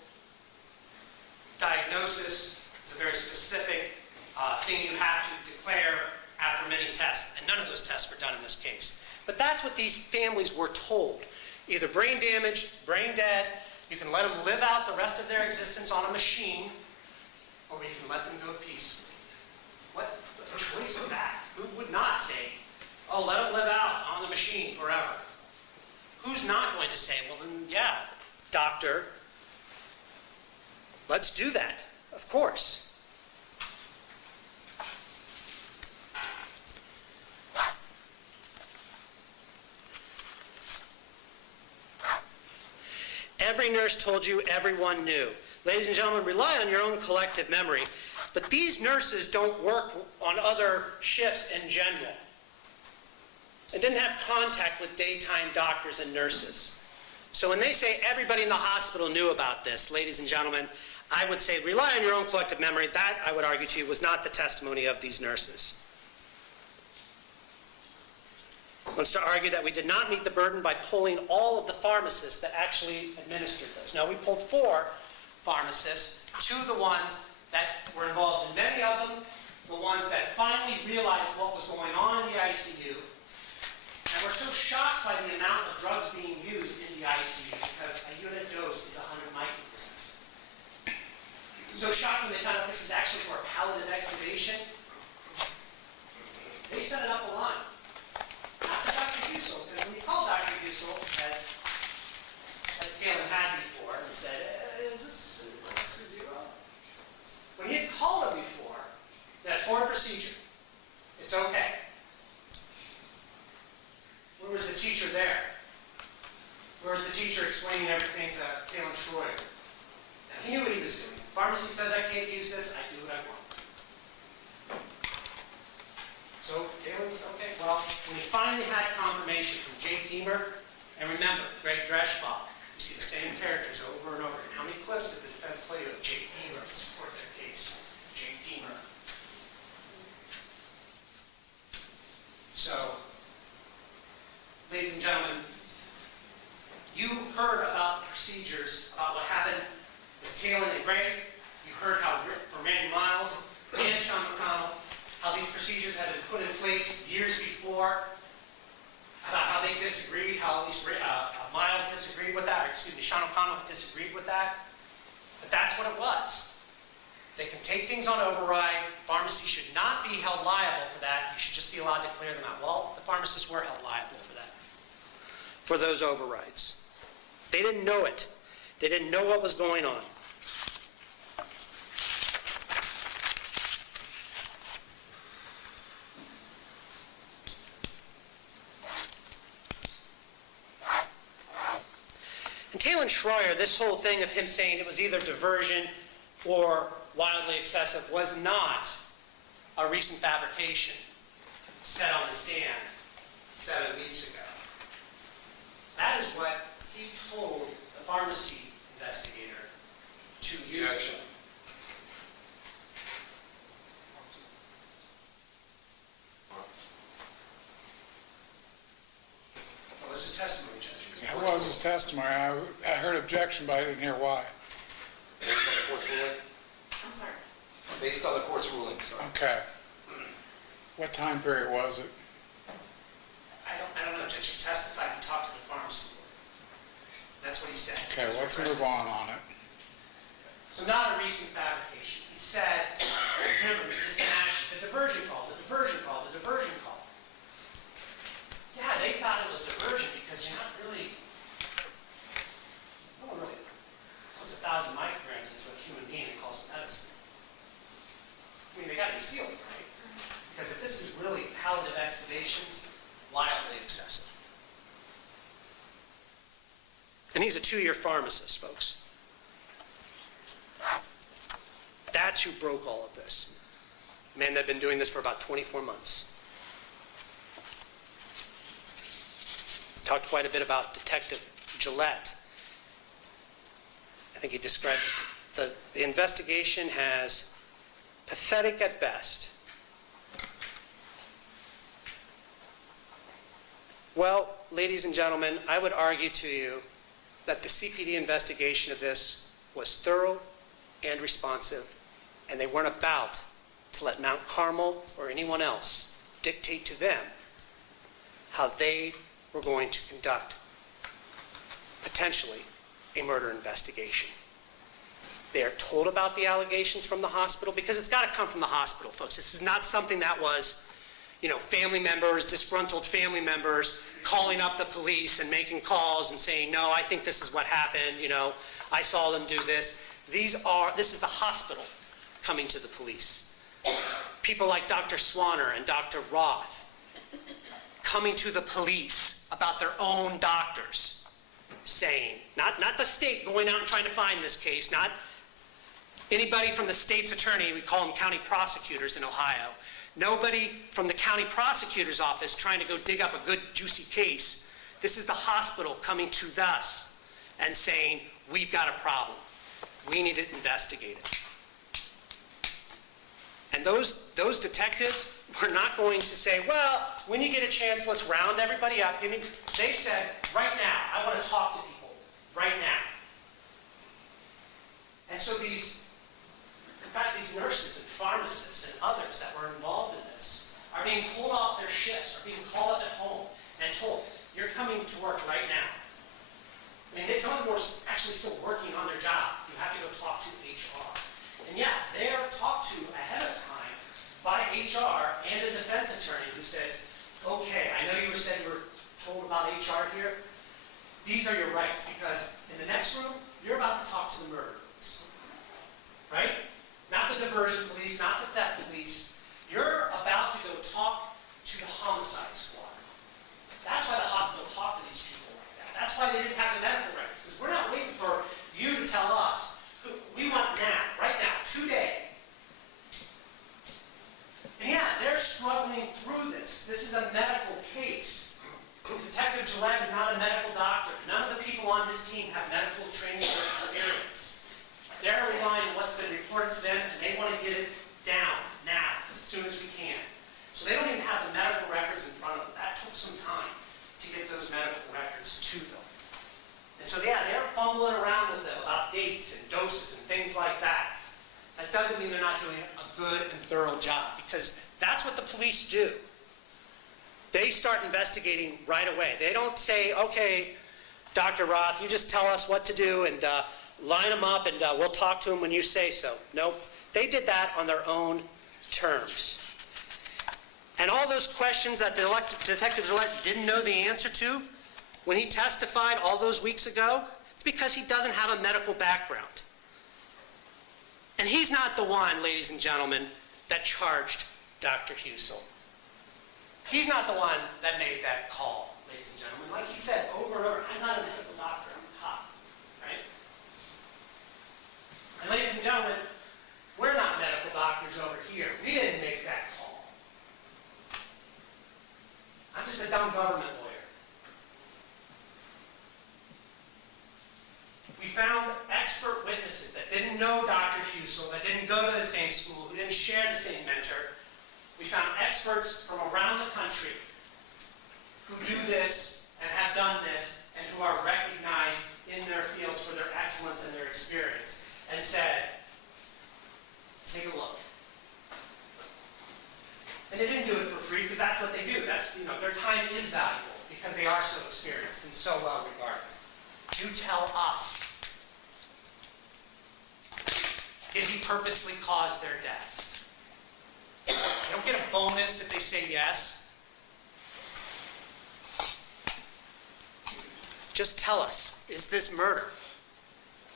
diagnosis. It's a very specific thing you have to declare after many tests. And none of those tests were done in this case. But that's what these families were told. Either brain damaged, brain dead, you can let them live out the rest of their existence on a machine, or you can let them go peacefully. What a choice of that? Who would not say, oh, let them live out on the machine forever? Who's not going to say, well, then, yeah, doctor, let's do that, of course. Every nurse told you, everyone knew. Ladies and gentlemen, rely on your own collective memory. But these nurses don't work on other shifts in general. They didn't have contact with daytime doctors and nurses. So when they say everybody in the hospital knew about this, ladies and gentlemen, I would say rely on your own collective memory. That, I would argue to you, was not the testimony of these nurses. Wants to argue that we did not meet the burden by pulling all of the pharmacists that actually administered those. Now, we pulled 4 pharmacists, 2 of the ones that were involved in many of them, the ones that finally realized what was going on in the ICU, and were so shocked by the amount of drugs being used in the ICU, because a unit dose is 100 micrograms. So shocked when they found out this is actually for a palliative extubation, they set it up a line. Not to Dr. Husel, because when you call Dr. Husel, as Galen had before, and said, is this extra zero? When he had called him before, that's for a procedure. It's okay. Where was the teacher there? Where was the teacher explaining everything to Galen Schroyer? Now, he knew what he was doing. Pharmacy says I can't use this, I do what I want. So Galen's, okay, well, when he finally had confirmation from Jake Deemer, and remember, Greg Dreschbach, you see the same characters over and over again. How many clips did the defense play of Jake Deemer to support their case? Jake Deemer. So, ladies and gentlemen, you heard about the procedures, about what happened with Talon and Greg. You heard how, for Randy Miles and Sean McConnell, how these procedures had been put in place years before, about how they disagreed, how at least Miles disagreed with that, or excuse me, Sean O'Connell disagreed with that. But that's what it was. They can take things on override. Pharmacy should not be held liable for that. You should just be allowed to clear them out. Well, the pharmacists were held liable for that, for those overrides. They didn't know it. They didn't know what was going on. And Talon Schroyer, this whole thing of him saying it was either diversion or wildly excessive was not a recent fabrication said on the stand 7 weeks ago. That is what he told the testimony, Judge. That was his testimony. I heard objection, but I didn't hear why. Based on the court's ruling? I'm sorry. Based on the court's ruling, sorry. Okay. What time period was it? I don't know, Judge. He testified, he talked to the pharmacy board. That's what he said. Okay, let's move on it. So not a recent fabrication. He said, remember, this connection, the diversion call, the diversion call, the diversion call. Yeah, they thought it was diversion because you're not really, no one really puts 1,000 micrograms into a human being and calls it medicine. I mean, they got to be sealed, right? Because if this is really palliative extubations, wildly excessive. And he's a 2-year pharmacist, folks. That's who broke all of this. A man that had been doing this for about 24 months. Talked quite a bit about Detective Gillette. I think he described the investigation as pathetic at best. Well, ladies and gentlemen, I would argue to you that the CPD investigation of this was thorough and responsive, and they weren't about to let Mount Carmel or anyone else dictate to them how they were going to conduct, potentially, a murder investigation. They are told about the allegations from the hospital because it's got to come from the hospital, folks. This is not something that was, family members, disgruntled family members calling up the police and making calls and saying, no, I think this is what happened, I saw them do this. This is the hospital coming to the police. People like Dr. Swanner and Dr. Roth coming to the police about their own doctors, saying, not the state going out and trying to find this case, not anybody from the state's attorney, we call them county prosecutors in Ohio, nobody from the county prosecutor's office trying to go dig up a good, juicy case. This is the hospital coming to us and saying, we've got a problem. We need it investigated. And those detectives were not going to say, well, when you get a chance, let's round everybody up. They said, right now, I want to talk to people, right now. And so these nurses and pharmacists and others that were involved in this are being pulled off their shifts, are being called up at home and told, you're coming to work right now. I mean, some of them were actually still working on their job. You have to go talk to HR. And yeah, they are talked to ahead of time by HR and a defense attorney who says, okay, I know you said you were told about HR here. These are your rights because in the next room, you're about to talk to the murder police. Right? Not the diversion police, not the theft police. You're about to go talk to the homicide squad. That's why the hospital talked to these people like that. That's why they didn't have the medical records. Because we're not waiting for you to tell us. We want now, right now, today. And yeah, they're struggling through this. This is a medical case. Detective Gillette is not a medical doctor. None of the people on his team have medical training or experience. They're relying on what's been reported to them, and they want to get it down now, as soon as we can. So they don't even have the medical records in front of them. That took some time to get those medical records to them. And so, yeah, they're fumbling around with them about dates and doses and things like that. That doesn't mean they're not doing a good and thorough job, because that's what the police do. They start investigating right away. They don't say, okay, Dr. Roth, you just tell us what to do and line them up and we'll talk to them when you say so. Nope. They did that on their own terms. And all those questions that Detective Gillette didn't know the answer to when he testified all those weeks ago, it's because he doesn't have a medical background. And he's not the one, ladies and gentlemen, that charged Dr. Husel. He's not the one that made that call, ladies and gentlemen. Like he said over and over, I'm not a medical doctor, I'm a cop, right? And ladies and gentlemen, we're not medical doctors over here. We didn't make that call. I'm just a dumb government lawyer. We found expert witnesses that didn't know Dr. Husel, that didn't go to the same school, who didn't share the same mentor. We found experts from around the country who do this and have done this and who are recognized in their fields for their excellence and their experience, and said, take a look. And they didn't do it for free because that's what they do. That's, their time is valuable because they are so experienced and so well regarded. Do tell us, did he purposely cause their deaths? They don't get a bonus if they say yes. Just tell us, is this murder?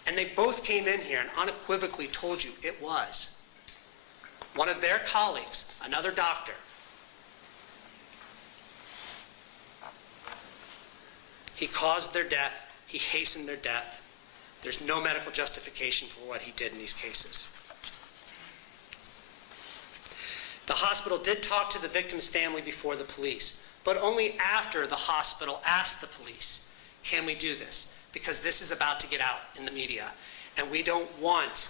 And they both came in here and unequivocally told you it was. One of their colleagues, another doctor, he caused their death, he hastened their death. There's no medical justification for what he did in these cases. The hospital did talk to the victim's family before the police, but only after the hospital asked the police, can we do this? Because this is about to get out in the media, and we don't want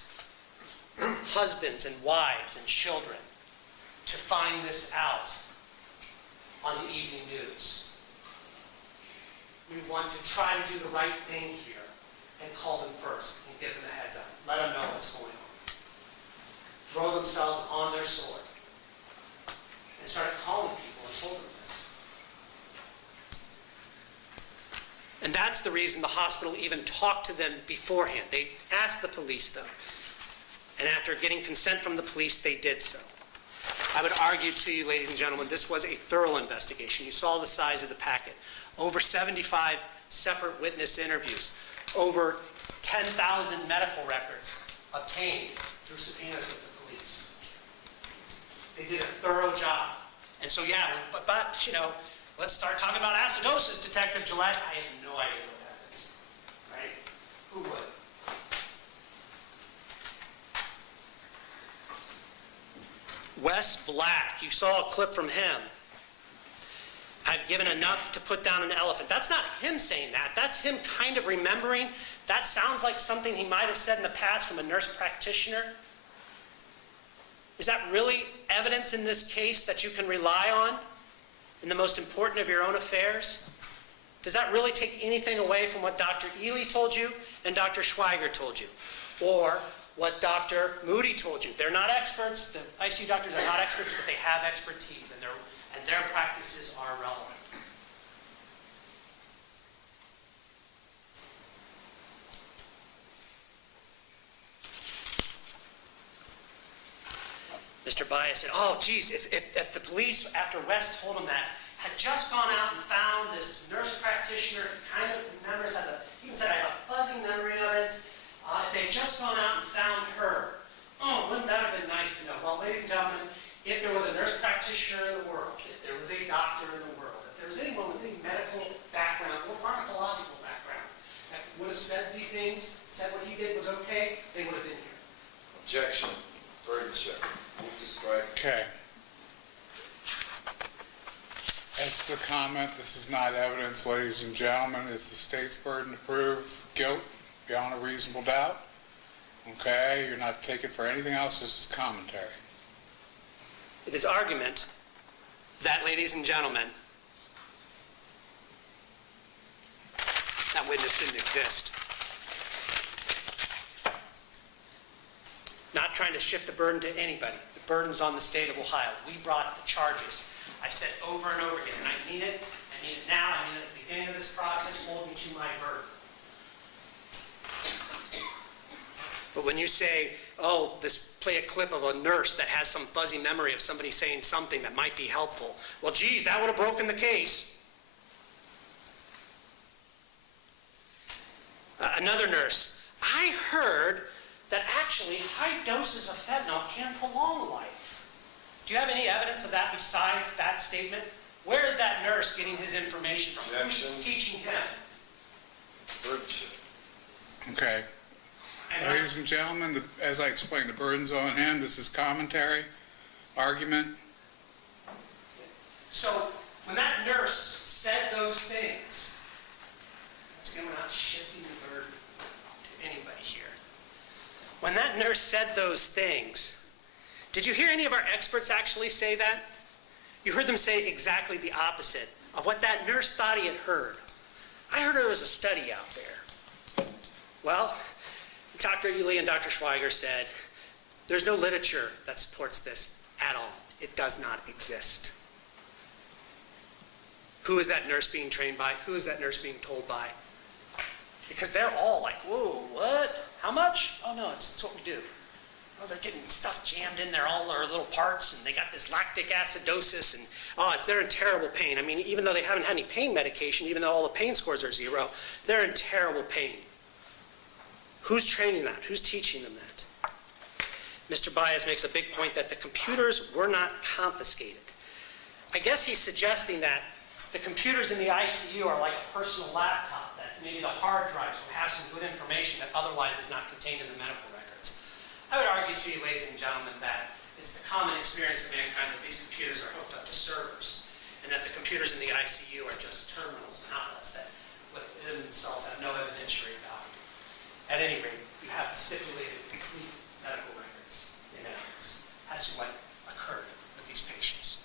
husbands and wives and children to find this out on the evening news. We want to try to do the right thing here and call them first and give them a heads up. Let them know what's going on. Throw themselves on their sword and started calling people and told them this. And that's the reason the hospital even talked to them beforehand. They asked the police, though. And after getting consent from the police, they did so. I would argue to you, ladies and gentlemen, this was a thorough investigation. You saw the size of the packet. Over 75 separate witness interviews. Over 10,000 medical records obtained through subpoenas with the police. They did a thorough job. And so, yeah, but let's start talking about acidosis, Detective Gillette. I have no idea what that is, right? Who would? Wes Black, you saw a clip from him. I've given enough to put down an elephant. That's not him saying that. That's him kind of remembering. That sounds like something he might have said in the past from a nurse practitioner. Is that really evidence in this case that you can rely on in the most important of your own affairs? Does that really take anything away from what Dr. Ely told you and Dr. Schweiger told you? Or what Dr. Moody told you? They're not experts. The ICU doctors are not experts, but they have expertise, and their practices are relevant. Mr. Bias said, oh, geez, if the police, after West told him that, had just gone out and found this nurse practitioner who kind of remembers, he even said, I have a fuzzy memory of it. If they had just gone out and found her, wouldn't that have been nice to know? Well, ladies and gentlemen, if there was a nurse practitioner in the world, if there was a doctor in the world, if there was anyone with any medical background or pharmacological background that would have said these things, said what he did was okay, they would have been here. Objection. Third check. Move to strike. Okay. That's the comment. This is not evidence, ladies and gentlemen. It's the state's burden to prove guilt beyond a reasonable doubt. Okay? You're not taking for anything else. This is commentary. It is argument that, ladies and gentlemen, that witness didn't exist. Not trying to shift the burden to anybody. The burden's on the state of Ohio. We brought the charges. I've said over and over again, and I mean it now, I mean it at the beginning of this process, hold me to my burden. But when you say, oh, play a clip of a nurse that has some fuzzy memory of somebody saying something that might be helpful, well, geez, that would have broken the case. Another nurse, I heard that actually high doses of fentanyl can prolong life. Do you have any evidence of that besides that statement? Where is that nurse getting his information from? Objection. Who's teaching him? Third check. Okay. Ladies and gentlemen, as I explained, the burden's on him. This is commentary, argument. So when that nurse said those things, once again, we're not shifting the burden to anybody here. When that nurse said those things, did you hear any of our experts actually say that? You heard them say exactly the opposite of what that nurse thought he had heard. I heard there was a study out there. Well, Dr. Ely and Dr. Schweiger said, there's no literature that supports this at all. It does not exist. Who is that nurse being trained by? Who is that nurse being told by? Because they're all like, whoa, what? How much? Oh no, it's what we do. Oh, they're getting stuff jammed in there, all their little parts, and they got this lactic acidosis, and they're in terrible pain. I mean, even though they haven't had any pain medication, even though all the pain scores are 0, they're in terrible pain. Who's training that? Who's teaching them that? Mr. Baez makes a big point that the computers were not confiscated. I guess he's suggesting that the computers in the ICU are like a personal laptop, that maybe the hard drives will have some good information that otherwise is not contained in the medical records. I would argue to you, ladies and gentlemen, that it's the common experience of mankind that these computers are hooked up to servers, and that the computers in the ICU are just terminals and outlets that within themselves have no evidentiary value. At any rate, you have stipulated complete medical records in evidence as to what occurred with these patients.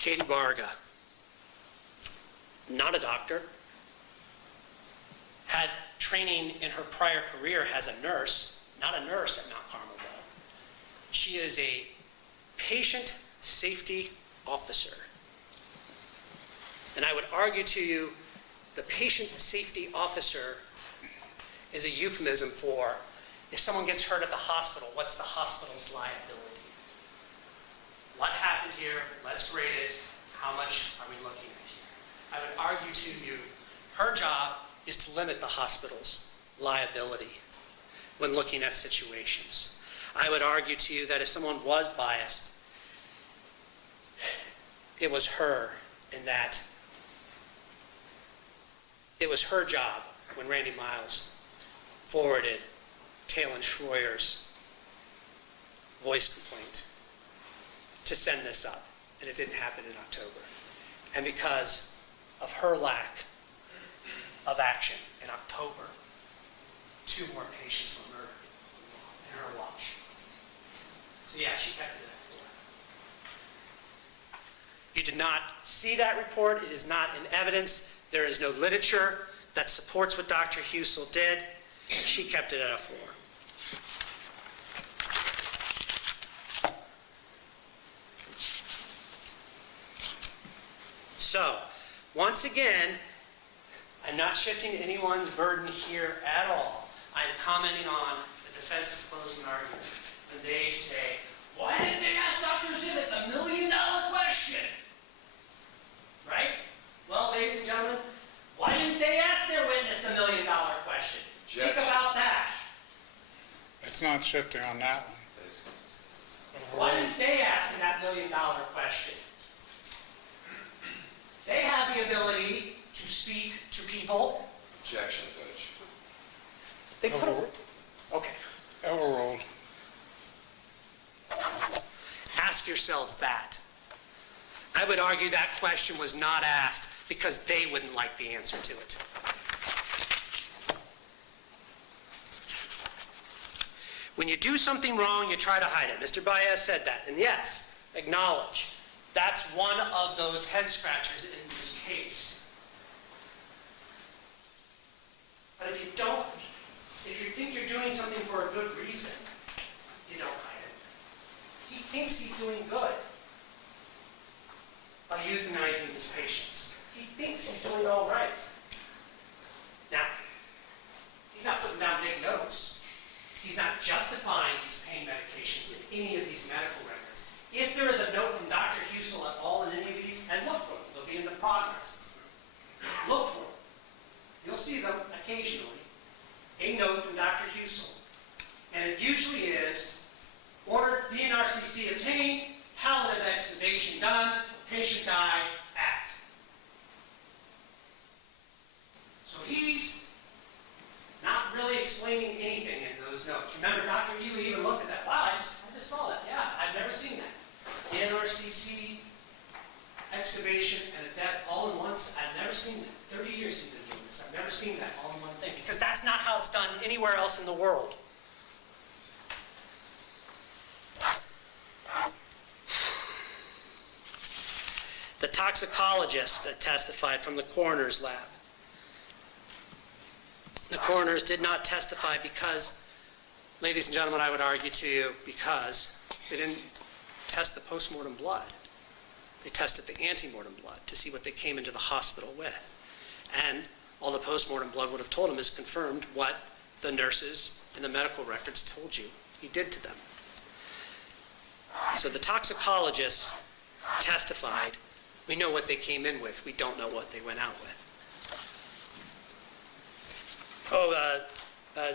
Katie Barga, not a doctor, had training in her prior career as a nurse, not a nurse at Mount Carmel though. She is a patient safety officer. And I would argue to you, the patient safety officer is a euphemism for if someone gets hurt at the hospital, what's the hospital's liability? What happened here? Let's grade it. How much are we looking at here? I would argue to you, her job is to limit the hospital's liability when looking at situations. I would argue to you that if someone was biased, it was her, and that it was her job when Randy Miles forwarded Talon Schroyer's voice complaint to send this up, and it didn't happen in October. And because of her lack of action in October, 2 more patients were murdered in her watch. So yeah, she kept it at 4. You did not see that report. It is not in evidence. There is no literature that supports what Dr. Husel did. She kept it at a 4. So, once again, I'm not shifting anyone's burden here at all. I'm commenting on the defense's closing argument. And they say, why didn't they ask Dr. Zivit the $1 million question? Right? Well, ladies and gentlemen, why didn't they ask their witness the $1 million question? Think about that. It's not shifting on that one. Why didn't they ask him that $1 million question? They have the ability to speak to people. Objection, Judge. They could have. Okay. Overruled. Ask yourselves that. I would argue that question was not asked because they wouldn't like the answer to it. When you do something wrong, you try to hide it. Mr. Baez said that. And yes, acknowledge. That's one of those head scratchers in this case. But if you think you're doing something for a good reason, you don't hide it. He thinks he's doing good by euthanizing his patients. He thinks he's doing all right. Now, he's not putting down big notes. He's not justifying these pain medications in any of these medical records. If there is a note from Dr. Husel at all in any of these, and look for them, they'll be in the progresses. Look for them. You'll see them occasionally. A note from Dr. Husel. And it usually is, order DNRCC obtained, palliative extubation done, patient died, act. So he's not really explaining anything in those notes. Remember, Dr. Ely even looked at that. Wow, I just saw that. Yeah, I've never seen that. NRCC, extubation, and a death all in once. I've never seen that. 30 years he's been doing this. I've never seen that all in one thing. Because that's not how it's done anywhere else in the world. The toxicologist that testified from the coroner's lab. The coroners did not testify because, ladies and gentlemen, I would argue to you, because they didn't test the postmortem blood. They tested the antemortem blood to see what they came into the hospital with. And all the postmortem blood would have told them is confirmed what the nurses in the medical records told you he did to them. So the toxicologist testified. We know what they came in with. We don't know what they went out with.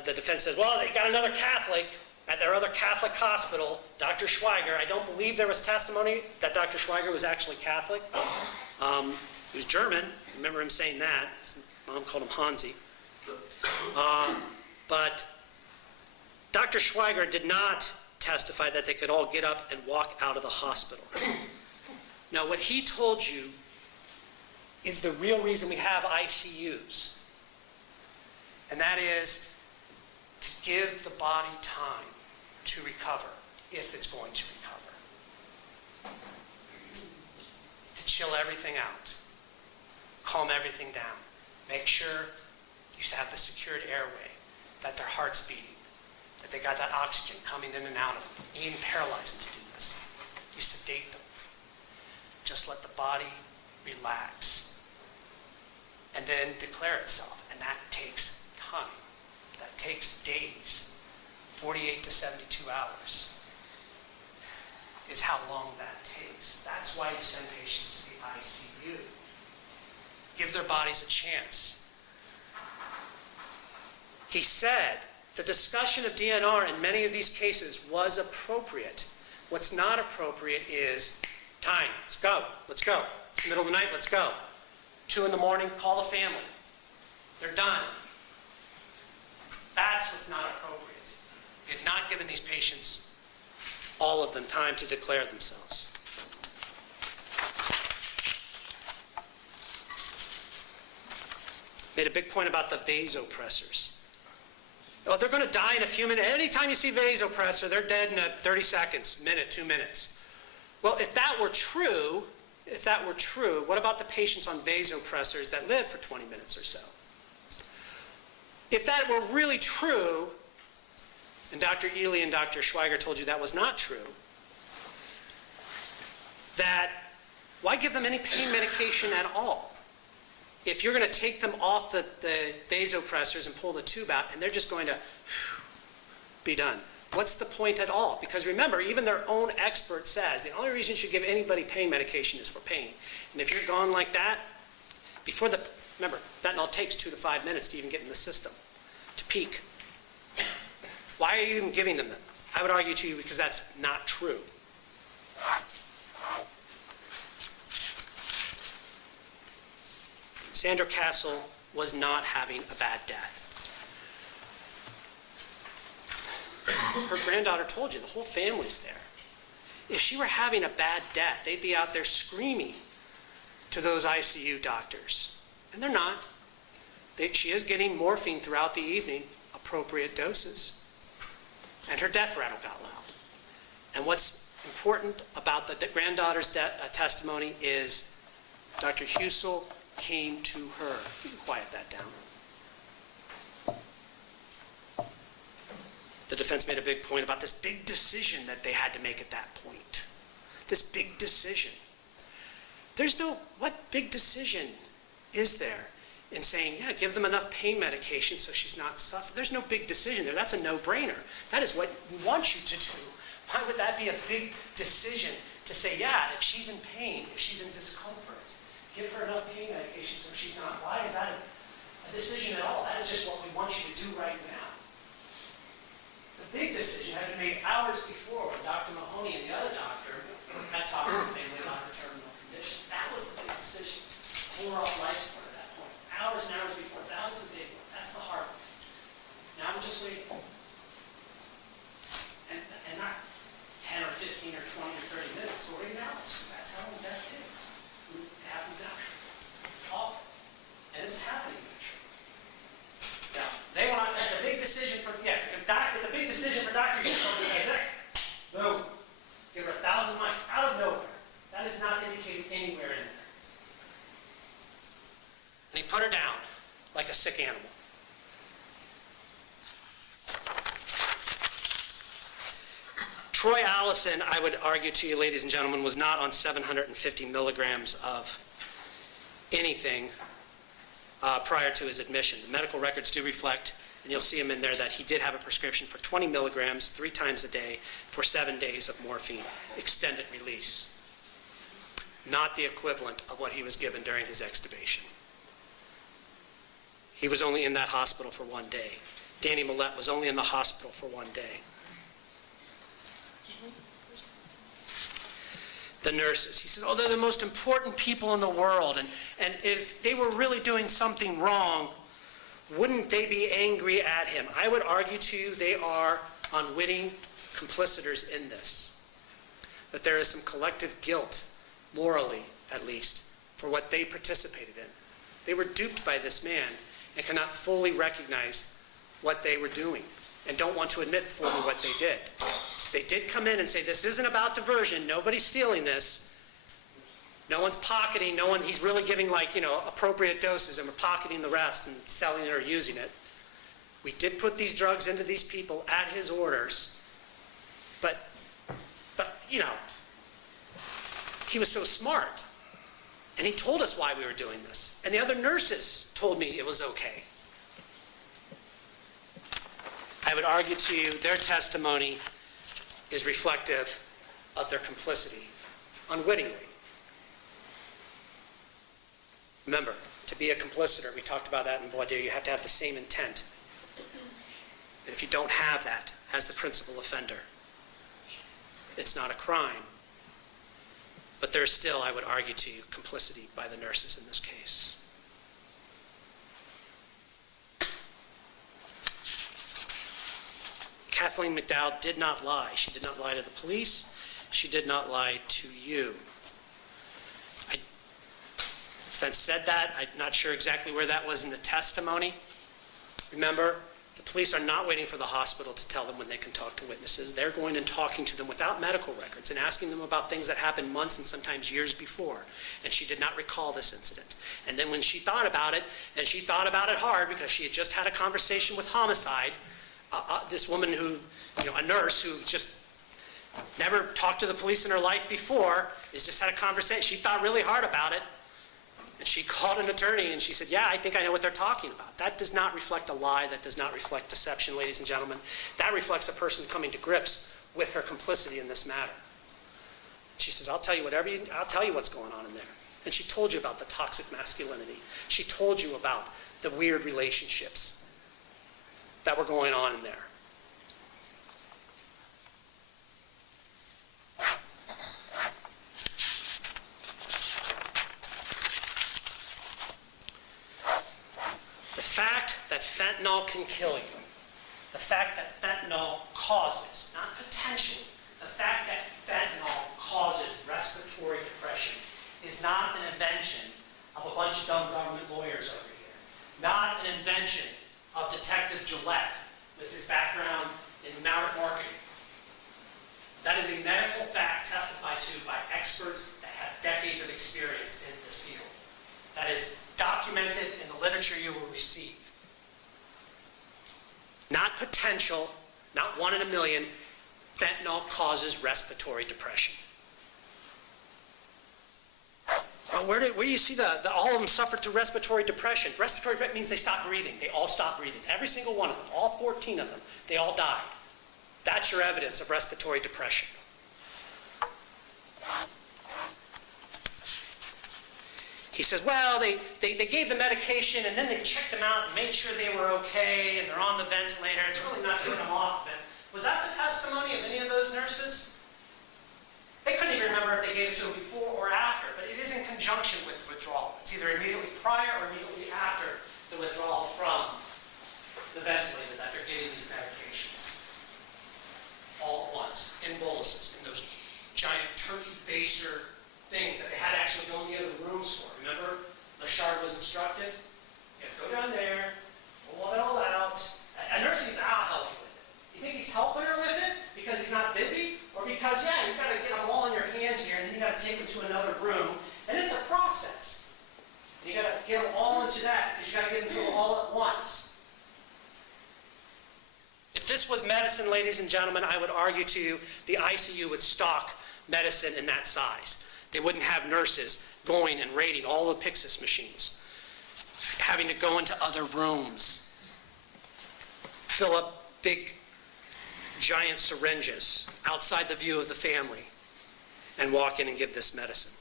The defense says, well, they got another Catholic at their other Catholic hospital, Dr. Schweiger. I don't believe there was testimony that Dr. Schweiger was actually Catholic. He was German. I remember him saying that. His mom called him Hansi. But Dr. Schweiger did not testify that they could all get up and walk out of the hospital. Now, what he told you is the real reason we have ICUs. And that is to give the body time to recover, if it's going to recover. To chill everything out, calm everything down, make sure you have the secured airway, that their heart's beating, that they got that oxygen coming in and out of them. You even paralyze them to do this. You sedate them. Just let the body relax and then declare itself, and that takes time. That takes days. 48 to 72 hours is how long that takes. That's why you send patients to the ICU. Give their bodies a chance. He said the discussion of DNR in many of these cases was appropriate. What's not appropriate is time. Let's go. Let's go. It's the middle of the night. Let's go. 2 in the morning, call the family. They're done. That's what's not appropriate. You had not given these patients, all of them, time to declare themselves. Made a big point about the vasopressors. Oh, they're going to die in a few minutes. Anytime you see vasopressor, they're dead in 30 seconds, minute, 2 minutes. Well, if that were true, what about the patients on vasopressors that live for 20 minutes or so? If that were really true, and Dr. Ely and Dr. Schweiger told you that was not true, that why give them any pain medication at all? If you're going to take them off the vasopressors and pull the tube out, and they're just going to be done. What's the point at all? Because remember, even their own expert says the only reason you should give anybody pain medication is for pain. And if you're gone like that, remember, fentanyl takes 2 to 5 minutes to even get in the system, to peak. Why are you even giving them that? I would argue to you because that's not true. Sandra Castle was not having a bad death. Her granddaughter told you, the whole family's there. If she were having a bad death, they'd be out there screaming to those ICU doctors. And they're not. She is getting morphine throughout the evening, appropriate doses. And her death rattle got loud. And what's important about the granddaughter's testimony is Dr. Husel came to her. You can quiet that down. The defense made a big point about this big decision that they had to make at that point. This big decision. What big decision is there in saying, yeah, give them enough pain medication so she's not suffering? There's no big decision there. That's a no-brainer. That is what we want you to do. Why would that be a big decision to say, yeah, if she's in pain, if she's in discomfort, give her enough pain medication so she's not? Why is that a decision at all? That is just what we want you to do right now. The big decision had been made hours before when Dr. Mahoney and the other doctor had talked to the family about her terminal condition. That was the big decision. Pull her off life support at that point. Hours and hours before. That was the big one. That's the hard one. Now we're just waiting. And not 10 or 15 or 20 or 30 minutes. We're waiting hours because that's how long death takes. It happens now. Awful. And it was happening. Now, they want the big decision for, because it's a big decision for Dr. Husel because boom, give her 1,000 mics out of nowhere. That is not indicated anywhere in there. put her down like a sick animal. Troy Allison, I would argue to you, ladies and gentlemen, was not on 750 milligrams of anything prior to his admission. The medical records do reflect, and you'll see him in there, that he did have a prescription for 20 milligrams 3 times a day for 7 days of morphine, extended release. Not the equivalent of what he was given during his extubation. He was only in that hospital for 1 day. Danny Millette was only in the hospital for 1 day. The nurses, he says, oh, they're the most important people in the world, and if they were really doing something wrong, wouldn't they be angry at him? I would argue to you they are unwitting complicitors in this, that there is some collective guilt, morally at least, for what they participated in. They were duped by this man and cannot fully recognize what they were doing and don't want to admit fully what they did. They did come in and say, this isn't about diversion, nobody's stealing this, no one's pocketing, he's really giving appropriate doses and we're pocketing the rest and selling it or using it. We did put these drugs into these people at his orders, but he was so smart and he told us why we were doing this. And the other nurses told me it was okay. I would argue to you their testimony is reflective of their complicity, unwittingly. Remember, to be a complicitor, we talked about that in voir dire, you have to have the same intent. And if you don't have that as the principal offender, it's not a crime. But there's still, I would argue to you, complicity by the nurses in this case. Kathleen McDowell did not lie. She did not lie to the police. She did not lie to you. The defense said that. I'm not sure exactly where that was in the testimony. Remember, the police are not waiting for the hospital to tell them when they can talk to witnesses. They're going and talking to them without medical records and asking them about things that happened months and sometimes years before. And she did not recall this incident. And then when she thought about it, and she thought about it hard because she had just had a conversation with homicide, this woman who, a nurse who just never talked to the police in her life before, has just had a conversation. She thought really hard about it, and she called an attorney, and she said, yeah, I think I know what they're talking about. That does not reflect a lie. That does not reflect deception, ladies and gentlemen. That reflects a person coming to grips with her complicity in this matter. She says, I'll tell you what's going on in there. And she told you about the toxic masculinity. She told you about the weird relationships that were going on in there. The fact that fentanyl can kill you, the fact that fentanyl causes, not potentially, the fact that fentanyl causes respiratory depression is not an invention of a bunch of dumb government lawyers over here. Not an invention of Detective Gillette with his background in marketing. That is a medical fact testified to by experts that have decades of experience in this field. That is documented in the literature you will receive. Not potential, not 1 in a million, fentanyl causes respiratory depression. Where do you see all of them suffered through respiratory depression? Respiratory depression means they stop breathing. They all stop breathing. Every single one of them, all 14 of them, they all died. That's your evidence of respiratory depression. He says, well, they gave the medication and then they checked them out and made sure they were okay and they're on the ventilator. It's really not getting them off of it. Was that the testimony of any of those nurses? They couldn't even remember if they gave it to him before or after, but it is in conjunction with withdrawal. It's either immediately prior or immediately after the withdrawal from the ventilator that they're getting these medications. All at once, in boluses, in those giant turkey baster things that they had to actually go in the other rooms for. Remember, Lachard was instructed, you have to go down there, pull it all out. A nurse says, I'll help you with it. You think he's helping her with it because he's not busy? Or because, yeah, you've got to get them all in your hands here and then you've got to take them to another room. And it's a process. You gotta get them all into that, because you gotta get them to them all at once. If this was medicine, ladies and gentlemen, I would argue to you the ICU would stock medicine in that size. They wouldn't have nurses going and raiding all the Pyxis machines, having to go into other rooms, fill up big, giant syringes outside the view of the family, and walk in and give this medicine.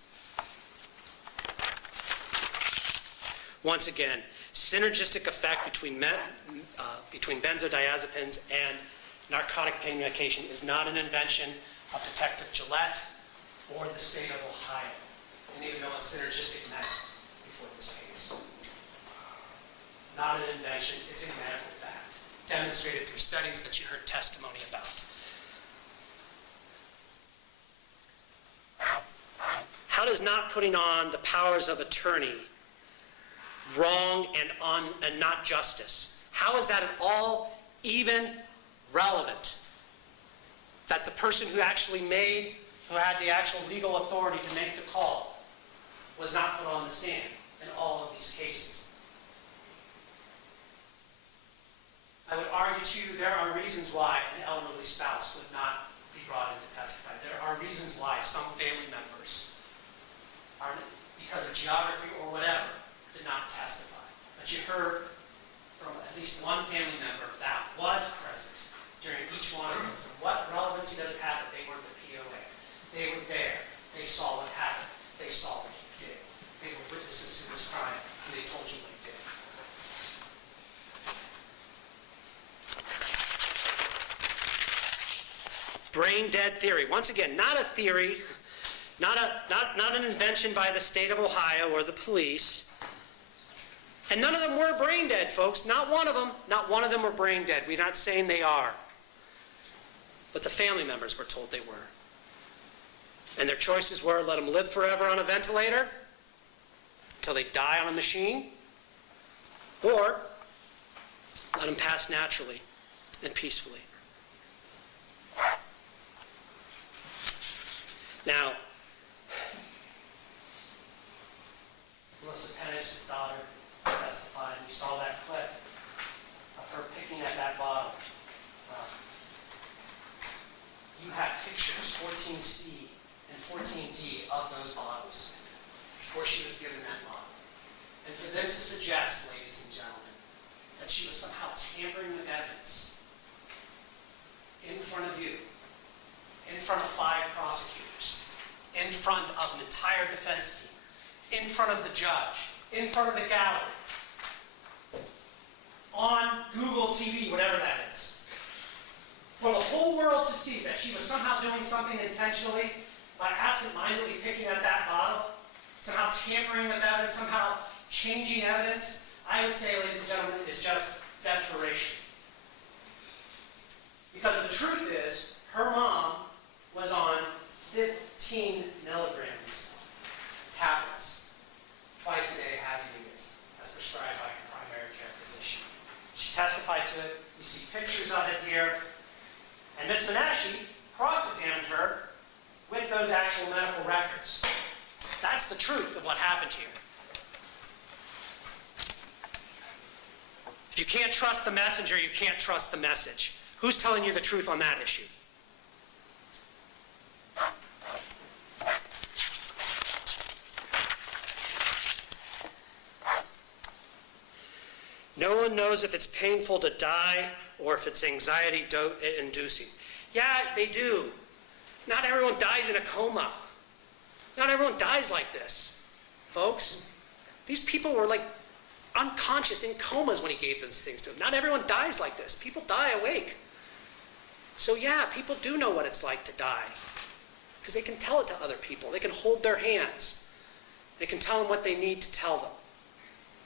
Once again, synergistic effect between benzodiazepines and narcotic pain medication is not an invention of Detective Gillette or the state of Ohio. They didn't even know what synergistic meant before this case. Not an invention, it's a medical fact, demonstrated through studies that you heard testimony about. How does not putting on the powers of attorney wrong and not justice? How is that at all even relevant? That the person who had the actual legal authority to make the call was not put on the stand in all of these cases. I would argue to you there are reasons why an elderly spouse would not be brought in to testify. There are reasons why some family members, because of geography or whatever, did not testify. But you heard from at least one family member that was present during each one of those. And what relevancy does it have that they were the POA? They were there. They saw what happened. They saw what he did. They were witnesses to this crime, and they told you what he did. Brain dead theory. Once again, not a theory, not an invention by the state of Ohio or the police. And none of them were brain dead, folks. Not one of them. Not one of them were brain dead. We're not saying they are. But the family members were told they were. And their choices were let them live forever on a ventilator until they die on a machine, or let them pass naturally and peacefully. Now, Melissa Penix's daughter testified, and you saw that clip of her picking at that bottle. You have pictures, 14C and 14D, of those bottles before she was given that bottle. And for them to suggest, ladies and gentlemen, that she was somehow tampering with evidence in front of you, in front of 5 prosecutors, in front of an entire defense team, in front of the judge, in front of the gallery, on Google TV, whatever that is, for the whole world to see that she was somehow doing something intentionally by absent-mindedly picking at that bottle, somehow tampering with evidence, somehow changing evidence, I would say, ladies and gentlemen, is just desperation. Because the truth is, her mom was on 15 milligrams tablets twice a day as needed, as prescribed by her primary care physician. She testified to it. You see pictures of it here. And Ms. Menashe cross-examined her with those actual medical records. That's the truth of what happened here. If you can't trust the messenger, you can't trust the message. Who's telling you the truth on that issue? No one knows if it's painful to die or if it's anxiety-inducing. Yeah, they do. Not everyone dies in a coma. Not everyone dies like this, folks. These people were like unconscious in comas when he gave those things to them. Not everyone dies like this. People die awake. So yeah, people do know what it's like to die because they can tell it to other people. They can hold their hands. They can tell them what they need to tell them.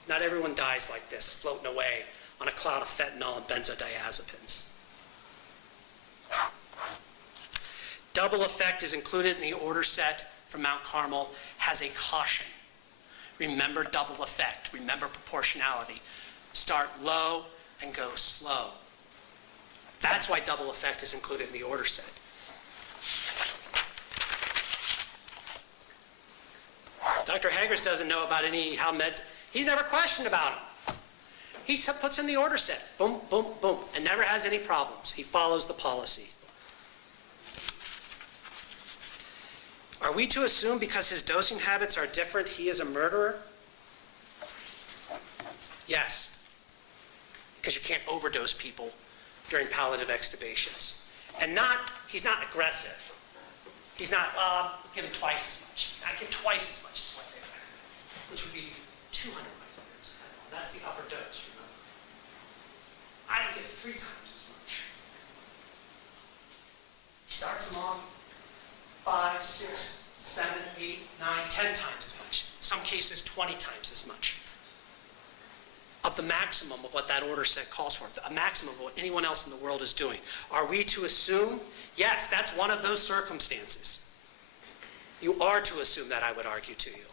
Not everyone dies like this, floating away on a cloud of fentanyl and benzodiazepines. Double effect is included in the order set from Mount Carmel, has a caution. Remember double effect. Remember proportionality. Start low and go slow. That's why double effect is included in the order set. Dr. Haggers doesn't know about how meds, he's never questioned about them. He puts in the order set, boom, boom, boom, and never has any problems. He follows the policy. Are we to assume because his dosing habits are different, he is a murderer? Yes. Because you can't overdose people during palliative extubations. And he's not aggressive. He's not, give him twice as much. I give twice as much as what they recommend, which would be 200 micrograms. That's the upper dose, remember. I would give 3 times as much. He starts them off 5, 6, 7, 8, 9, 10 times as much. In some cases, 20 times as much. Of the maximum of what that order set calls for, a maximum of what anyone else in the world is doing. Are we to assume? Yes, that's one of those circumstances. You are to assume that, I would argue to you.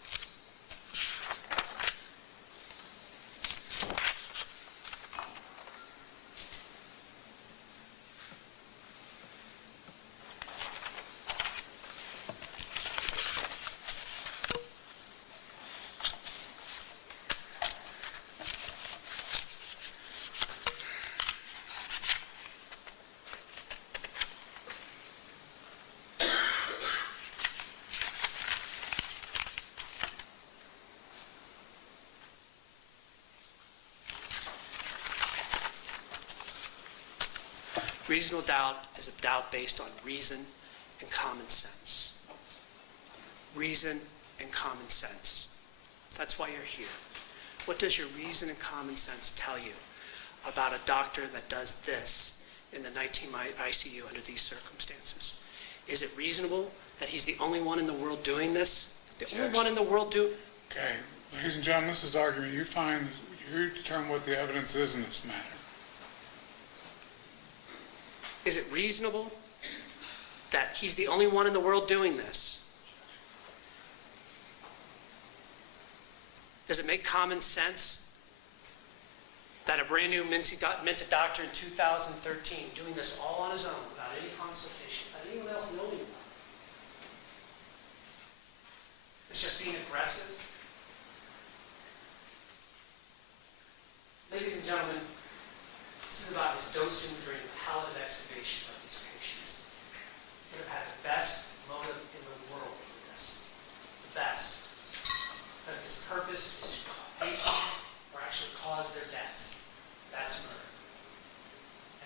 Reasonable doubt is a doubt based on reason and common sense. Reason and common sense. That's why you're here. What does your reason and common sense tell you about a doctor that does this in the 19 ICU under these circumstances? Is it reasonable that he's the only one in the world doing this? The only one in the world do? Okay, ladies and gentlemen, this is argument. You determine what the evidence is in this matter. Is it reasonable that he's the only one in the world doing this? Does it make common sense that a brand new minted doctor in 2013 doing this all on his own without any consultation, without anyone else knowing about it, is just being aggressive? Ladies and gentlemen, this is about his dosing during palliative extubations of these patients. He could have had the best motive in the world for this. The best. But if his purpose is to hasten or actually cause their deaths, that's murder.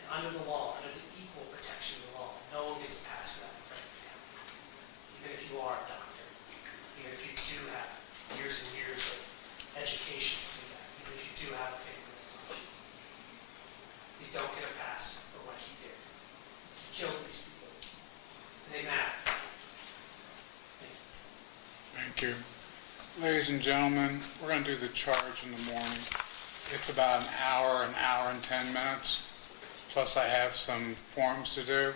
And under the law, under the equal protection of the law, no one gets passed for that in front of the family. Even if you are a doctor, even if you do have years and years of education to do that, even if you do have a family relationship, you don't get a pass for what he did. He killed these people. And they matter. Thank you. Thank you. Ladies and gentlemen, we're going to do the charge in the morning. It's about an hour and 10 minutes. Plus I have some forms to do.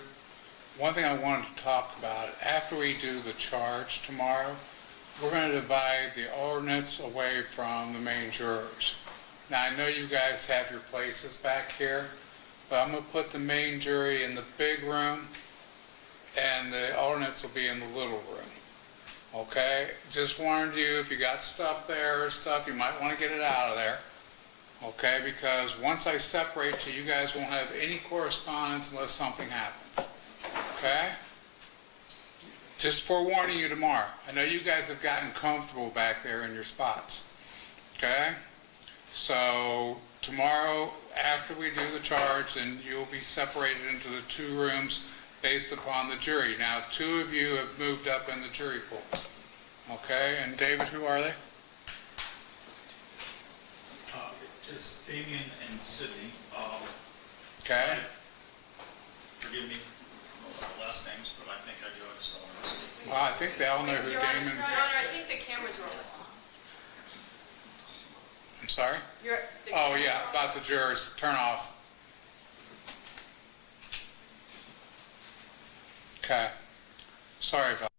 One thing I wanted to talk about, after we do the charge tomorrow, we're going to divide the alternates away from the main jurors. Now, I know you guys have your places back here, but I'm going to put the main jury in the big room, and the alternates will be in the little room. Okay? Just warned you, if you got stuff there or stuff, you might want to get it out of there. Okay? Because once I separate you, you guys won't have any correspondence unless something happens. Okay? Just forewarning you tomorrow. I know you guys have gotten comfortable back there in your spots. Okay? So tomorrow, after we do the charge, then you'll be separated into the 2 rooms based upon the jury. Now, 2 of you have moved up in the jury pool. Okay? And David, who are they? It's Damien and Sydney. Okay? Forgive me, I don't know their last names, but I think I do. I just don't want to say. Well, I think they all know who Damon is. Your Honor, I think the camera's rolling. I'm sorry? Oh, yeah, about the jurors. Turn off. Okay. Sorry about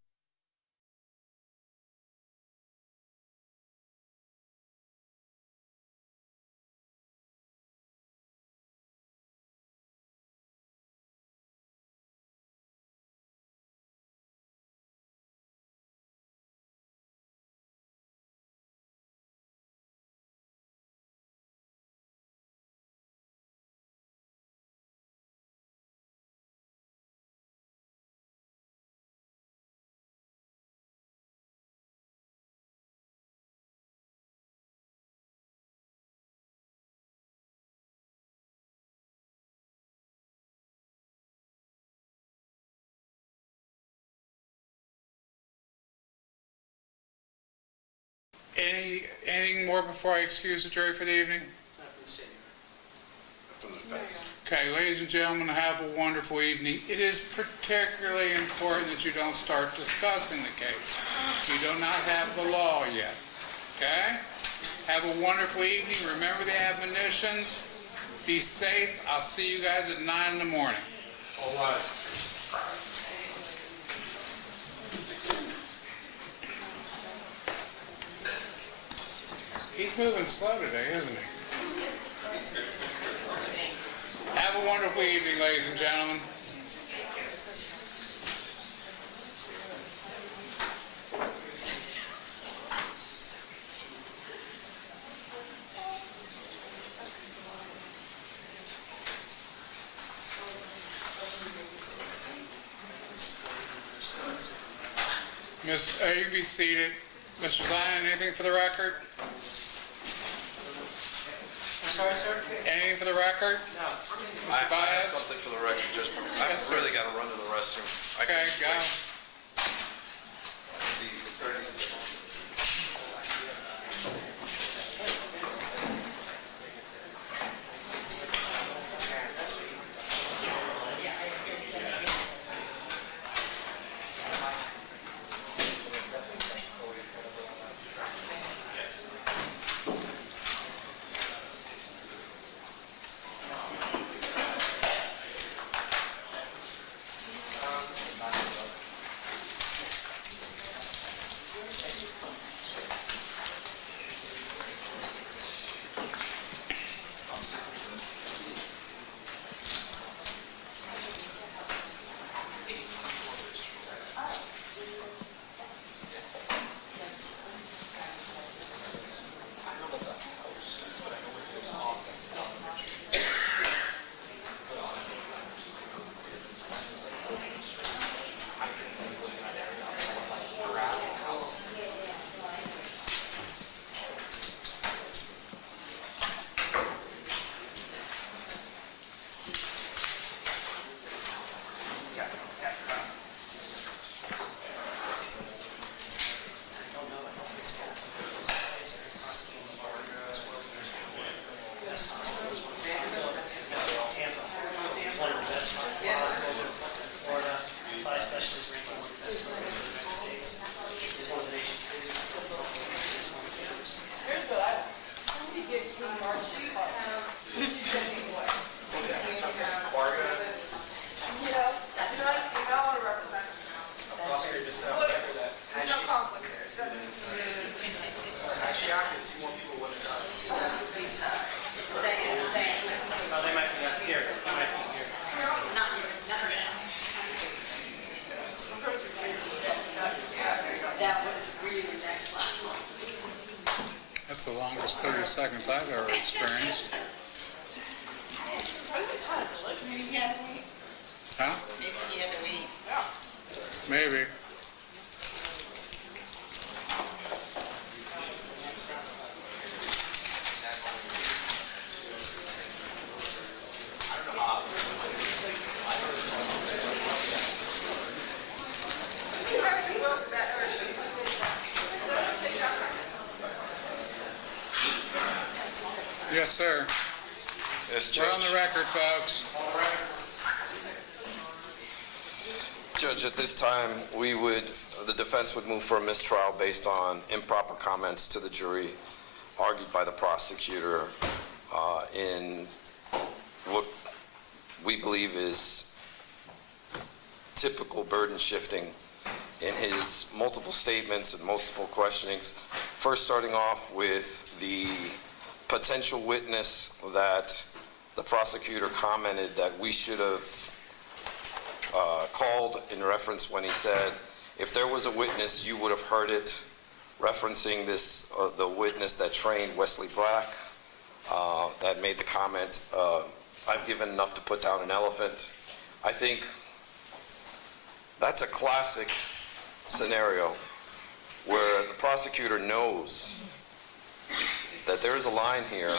Anything more before I excuse the jury for the evening? Not from the city. Okay, ladies and gentlemen, have a wonderful evening. It is particularly important that you don't start discussing the case. You do not have the law yet, okay? Have a wonderful evening. Remember the admonitions. Be safe. I'll see you guys at 9 in the morning. All rise. He's moving slow today, isn't he? Have a wonderful evening, ladies and gentlemen. You can be seated. Mr. Zion, anything for the record? I'm sorry, sir? Anything for the record? No. I Mr. have Baez? something for the record, just, I Yes, sir. really gotta run to the restroom. I can Okay, go. see the 30 seconds. That's the longest 30 seconds I've ever experienced. Huh? Maybe. Yes, sir. Yes, We're on the record, folks. Judge, at this time, the defense would move for a mistrial based on improper comments to the jury argued by the prosecutor in what we believe is typical burden shifting in his multiple statements and multiple questionings. First, starting off with the potential witness that the prosecutor commented that we should have called in reference when he said, if there was a witness, you would have heard it, referencing this, the witness that trained Wesley Black, that made the comment, I've given enough to put down an elephant. I think that's a classic scenario where the prosecutor knows that there is a line here.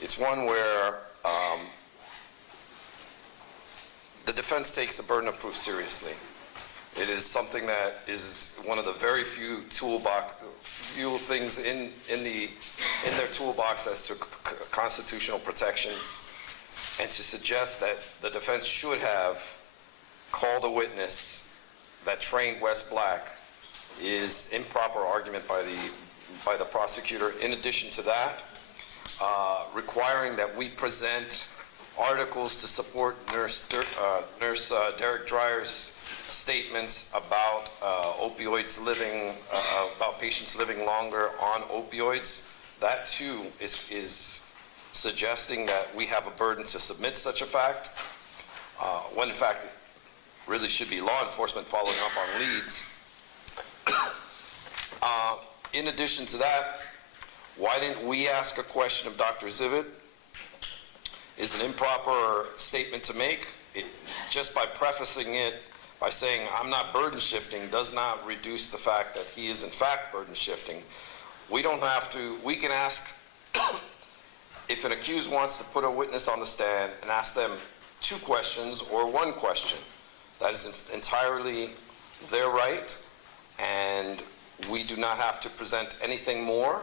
It's one where the defense takes the burden of proof seriously. It is something that is one of the very few things in their toolbox as to constitutional protections. And to suggest that the defense should have called a witness that trained Wes Black is improper argument by the prosecutor. In addition to that, requiring that we present articles to support Nurse Derek Dreyer's statements about about patients living longer on opioids. That too is suggesting that we have a burden to submit such a fact, when in fact it really should be law enforcement following up on leads. In addition to that, why didn't we ask a question of Dr. Zivit is an improper statement to make. Just by prefacing it by saying I'm not burden shifting does not reduce the fact that he is in fact burden shifting. We don't have to, we can ask, if an accused wants to put a witness on the stand and ask them 2 questions or 1 question, that is entirely their right, and we do not have to present anything more.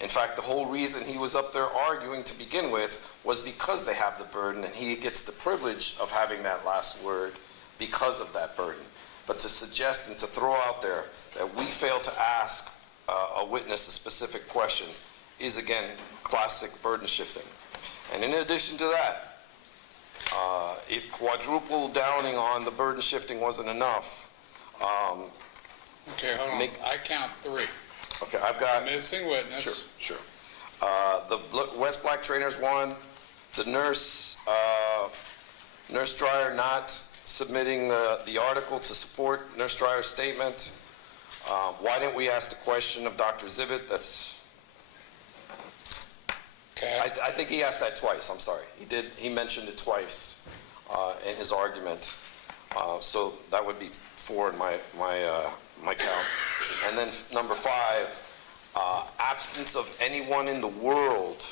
In fact, the whole reason he was up there arguing to begin with was because they have the burden, and he gets the privilege of having that last word because of that burden. But to suggest and to throw out there that we fail to ask a witness a specific question is, again, classic burden shifting. And in addition to that, if quadruple downing on the burden shifting wasn't enough, Okay, hold on. I count 3. okay, I've got Missing witness. Sure. The West Black trainers 1, the nurse Dreyer not submitting the article to support Nurse Dreyer's statement. Why didn't we ask the question of Dr. Zivit? Okay. I think he asked that twice. I'm sorry. He mentioned it twice in his argument. So that would be 4 in my count. And then number 5, absence of anyone in the world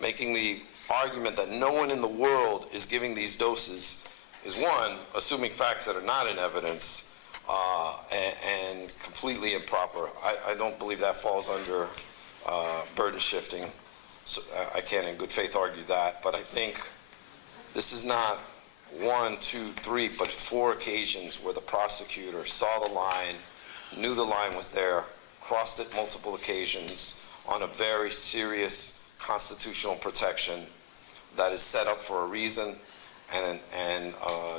making the argument that no one in the world is giving these doses is, 1, assuming facts that are not in evidence, and completely improper. I don't believe that falls under burden shifting. So I can't in good faith argue that, but I think this is not 1, 2, 3, but 4 occasions where the prosecutor saw the line, knew the line was there, crossed it multiple occasions on a very serious constitutional protection that is set up for a reason, and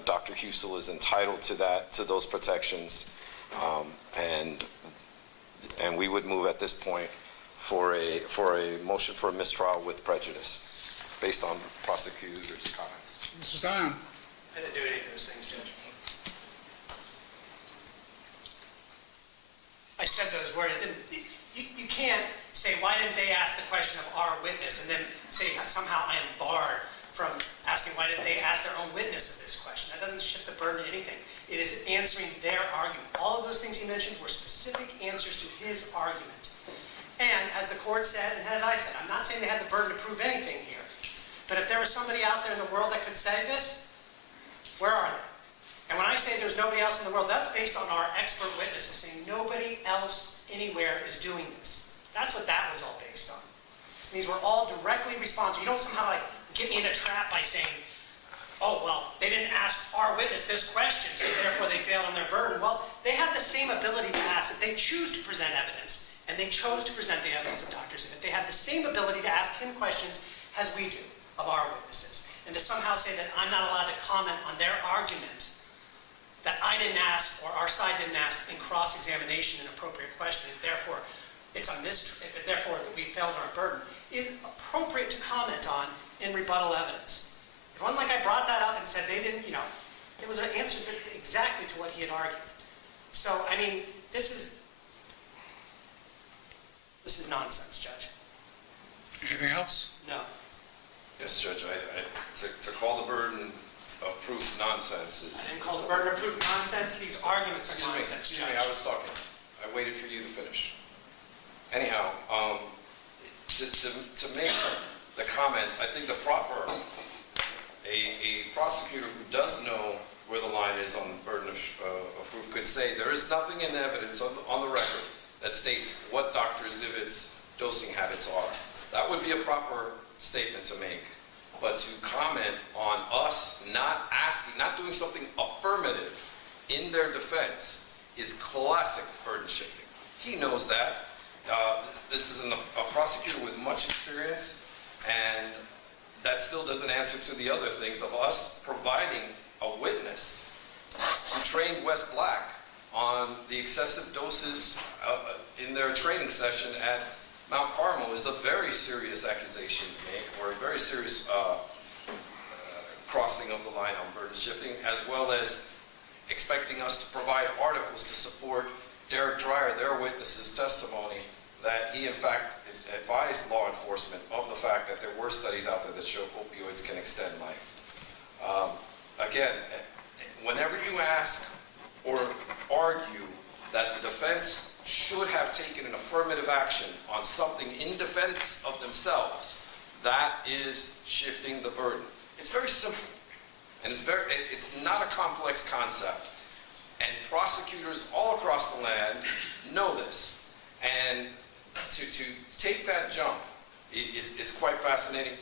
Dr. Husel is entitled to those protections, and we would move at this point for a motion for a mistrial with prejudice based on prosecutor's comments. Mr. Zion. I didn't do any of those things, Judge. I said those words. You can't say, why didn't they ask the question of our witness, and then say somehow I am barred from asking why didn't they ask their own witness of this question. That doesn't shift the burden to anything. It is answering their argument. All of those things he mentioned were specific answers to his argument. And as the court said, and as I said, I'm not saying they had the burden to prove anything here, but if there was somebody out there in the world that could say this, where are they? And when I say there's nobody else in the world, that's based on our expert witnesses saying nobody else anywhere is doing this. That's what that was all based on. These were all directly responsible. You don't somehow like get me in a trap by saying, oh, well, they didn't ask our witness this question, so therefore they failed on their burden. Well, they have the same ability to ask. If they choose to present evidence, and they chose to present the evidence of Dr. Zivit, they have the same ability to ask him questions as we do of our witnesses. And to somehow say that I'm not allowed to comment on their argument that I didn't ask or our side didn't ask in cross-examination an appropriate question, and therefore therefore that we failed on our burden, is appropriate to comment on in rebuttal evidence. It wasn't like I brought that up and said they didn't, it was an answer exactly to what he had argued. So, I mean, this is nonsense, Judge. Anything else? No. Yes, Judge, to call the burden of proof nonsense is... I didn't call the burden of proof nonsense. These arguments are nonsense, Excuse me, Judge. I was talking. I waited for you to finish. Anyhow, to make the comment, I think a prosecutor who does know where the line is on the burden of proof could say, there is nothing in evidence on the record that states what Dr. Zivit's dosing habits are. That would be a proper statement to make. But to comment on us not doing something affirmative in their defense is classic burden shifting. He knows that. This is a prosecutor with much experience, and that still doesn't answer to the other things of us providing a witness who trained Wes Black on the excessive doses in their training session at Mount Carmel is a very serious accusation to make, or a very serious crossing of the line on burden shifting, as well as expecting us to provide articles to support Derek Dreyer, their witness's testimony, that he in fact advised law enforcement of the fact that there were studies out there that show opioids can extend life. Again, whenever you ask or argue that the defense should have taken an affirmative action on something in defense of themselves, that is shifting the burden. It's very simple, and it's not a complex concept. And prosecutors all across the land know this. And to take that jump is quite fascinating.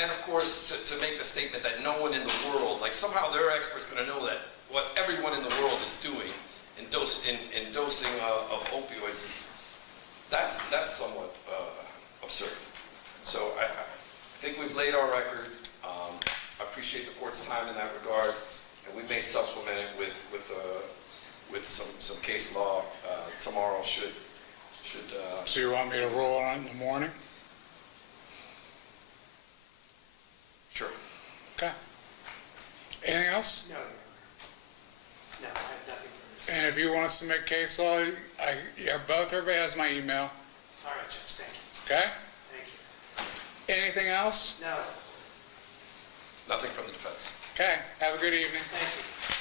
And of course, to make the statement that no one in the world, like somehow they're experts going to know that what everyone in the world is doing in dosing of opioids that's somewhat absurd. So I think we've laid our record. I appreciate the court's time in that regard, and we may supplement it with some case law tomorrow. Should So you want me to roll on it in the morning? Sure. Okay. Anything else? No, I have nothing for this. And if you want to submit case law, everybody has my email. All right, Judge, thank you. Okay? Thank you. Anything else? No, Nothing from the defense. Okay. Have a good evening. thank you.